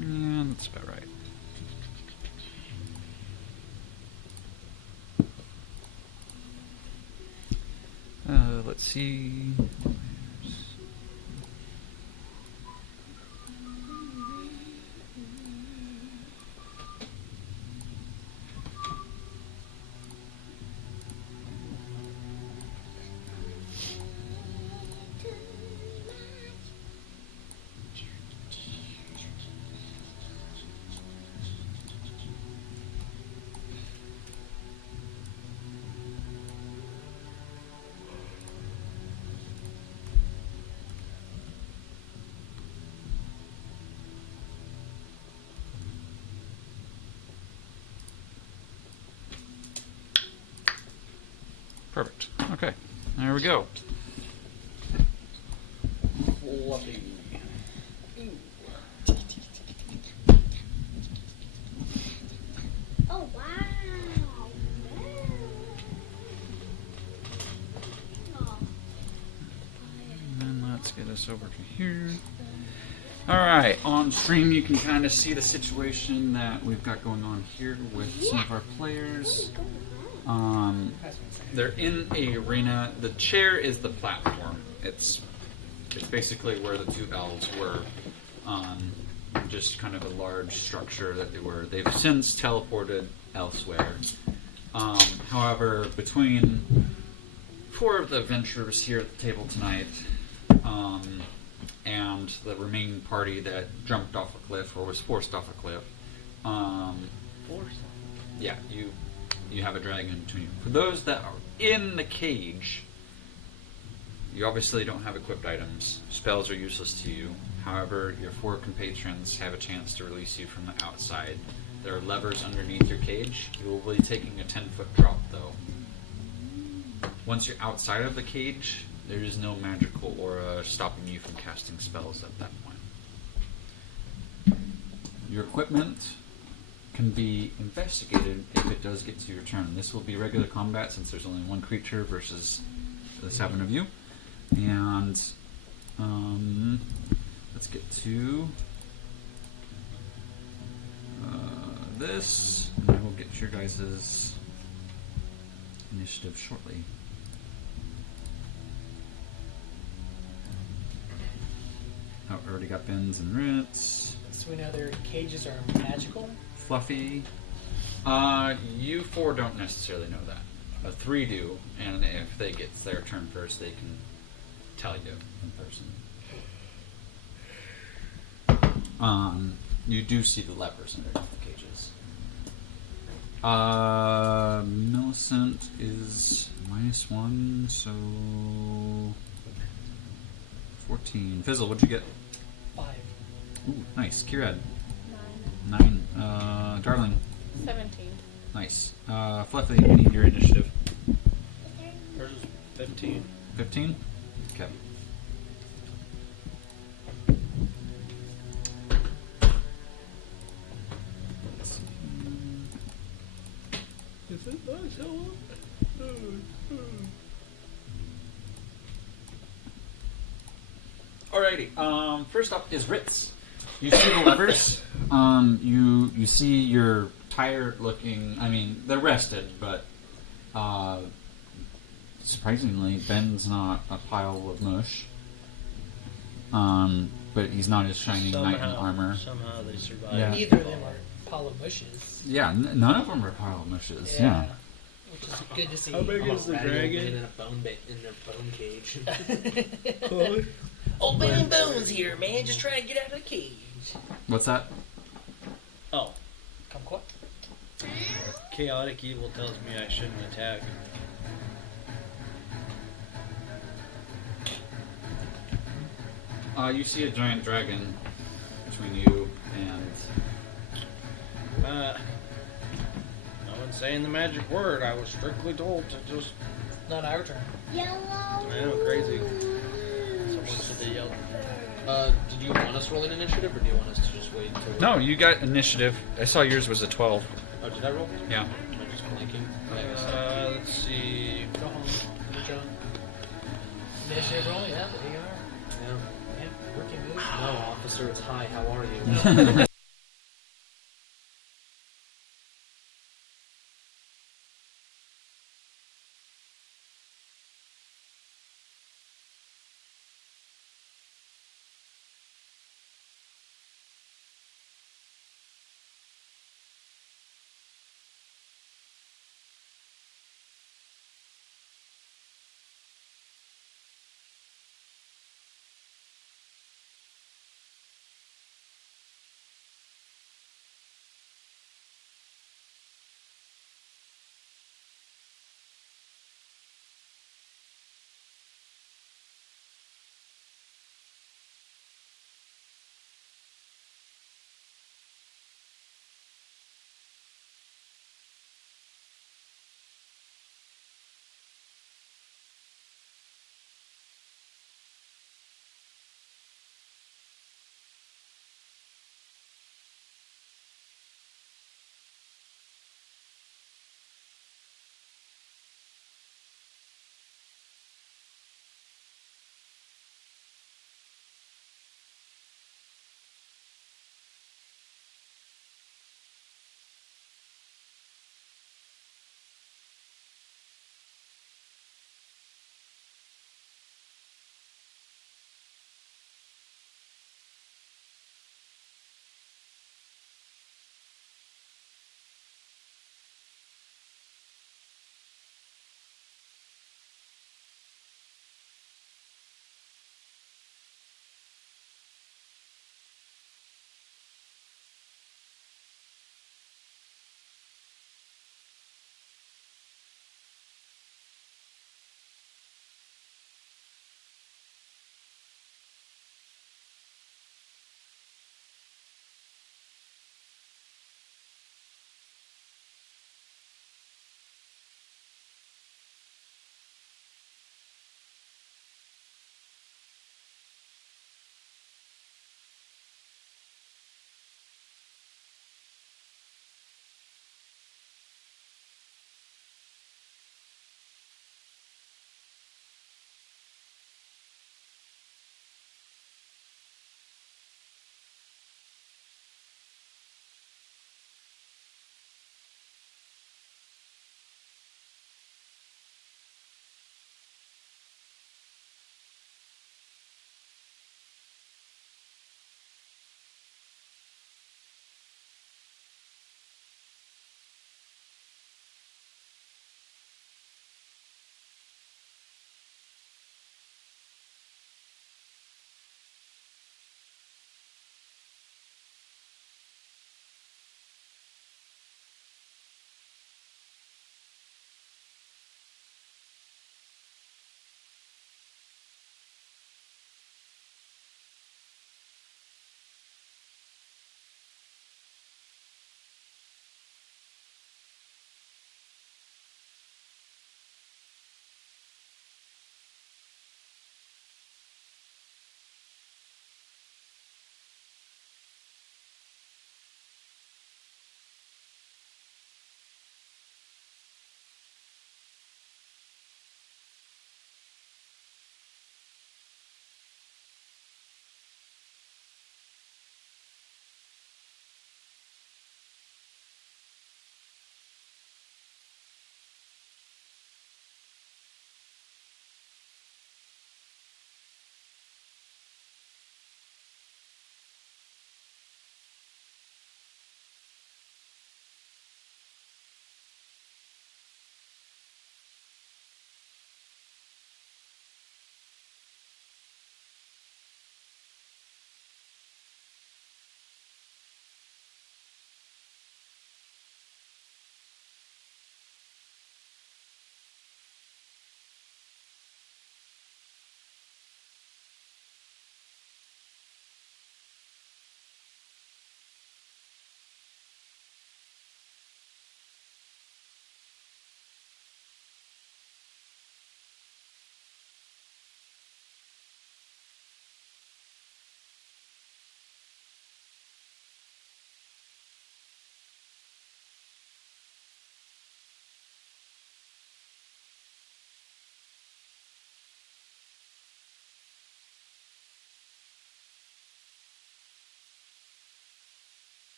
Yeah, that's about right. Let's see. Perfect. Okay, there we go. Fluffy. Oh, wow. Oh. And let's get us over to here. Alright, on stream you can kind of see the situation that we've got going on here with some of our players. They're in a arena. The chair is the platform. It's basically where the 2 elves were. Just kind of a large structure that they were. They've since teleported elsewhere. However, between 4 of the adventurers here at the table tonight, and the remaining party that jumped off a cliff or was forced off a cliff, yeah, you you have a dragon between you. For those that are in the cage, you obviously don't have equipped items. Spells are useless to you. However, your 4 compatrons have a chance to release you from the outside. There are levers underneath your cage. You will be taking a 10-foot drop, though. Once you're outside of the cage, there is no magical aura stopping you from casting spells at that point. Your equipment can be investigated if it does get to your turn. This will be regular combat since there's only 1 creature versus the 7 of you. And let's get to this, and I will get your guys' initiative shortly. Oh, already got Bends and Ritz. So we know their cages are magical. Fluffy. You 4 don't necessarily know that. 3 do, and if they get their turn first, they can tell you in person. You do see the levers underneath the cages. Millicent is -1, so 14. Fizzle, what'd you get? 5. Ooh, nice. Kirad, 9. Darling, 17. nice. Fluffy, I need your initiative. Hers is 15. 15? Okay. Is it not show up? Alrighty. First up is Ritz. You see the levers. You see your tired looking. I mean, they're rested, but surprisingly, Ben's not a pile of mush. But he's not his shining knight in armor. Somehow they survived. Yeah. Neither of them are pile of bushes. Yeah, none of them are pile of mushes. Yeah. Which is good to see. How big is the dragon? In a bone cage. Old man Bones here, man. Just trying to get out of the cage. What's that? Oh, Kumquat. chaotic evil tells me I shouldn't attack. You see a giant dragon between you and. No one's saying the magic word. I was strictly told to just. Not our turn. Yellow. I know, crazy. Someone said they yelled. Did you want us to roll an initiative, or do you want us to just wait until... No, you got initiative. I saw yours was a 12. Oh, did I roll? Yeah. Am I just blanking? Let's see. Go home. John. Initiative roll, yeah, there you are. Yeah. Yeah, working good. No, officer, it's hi, how are you?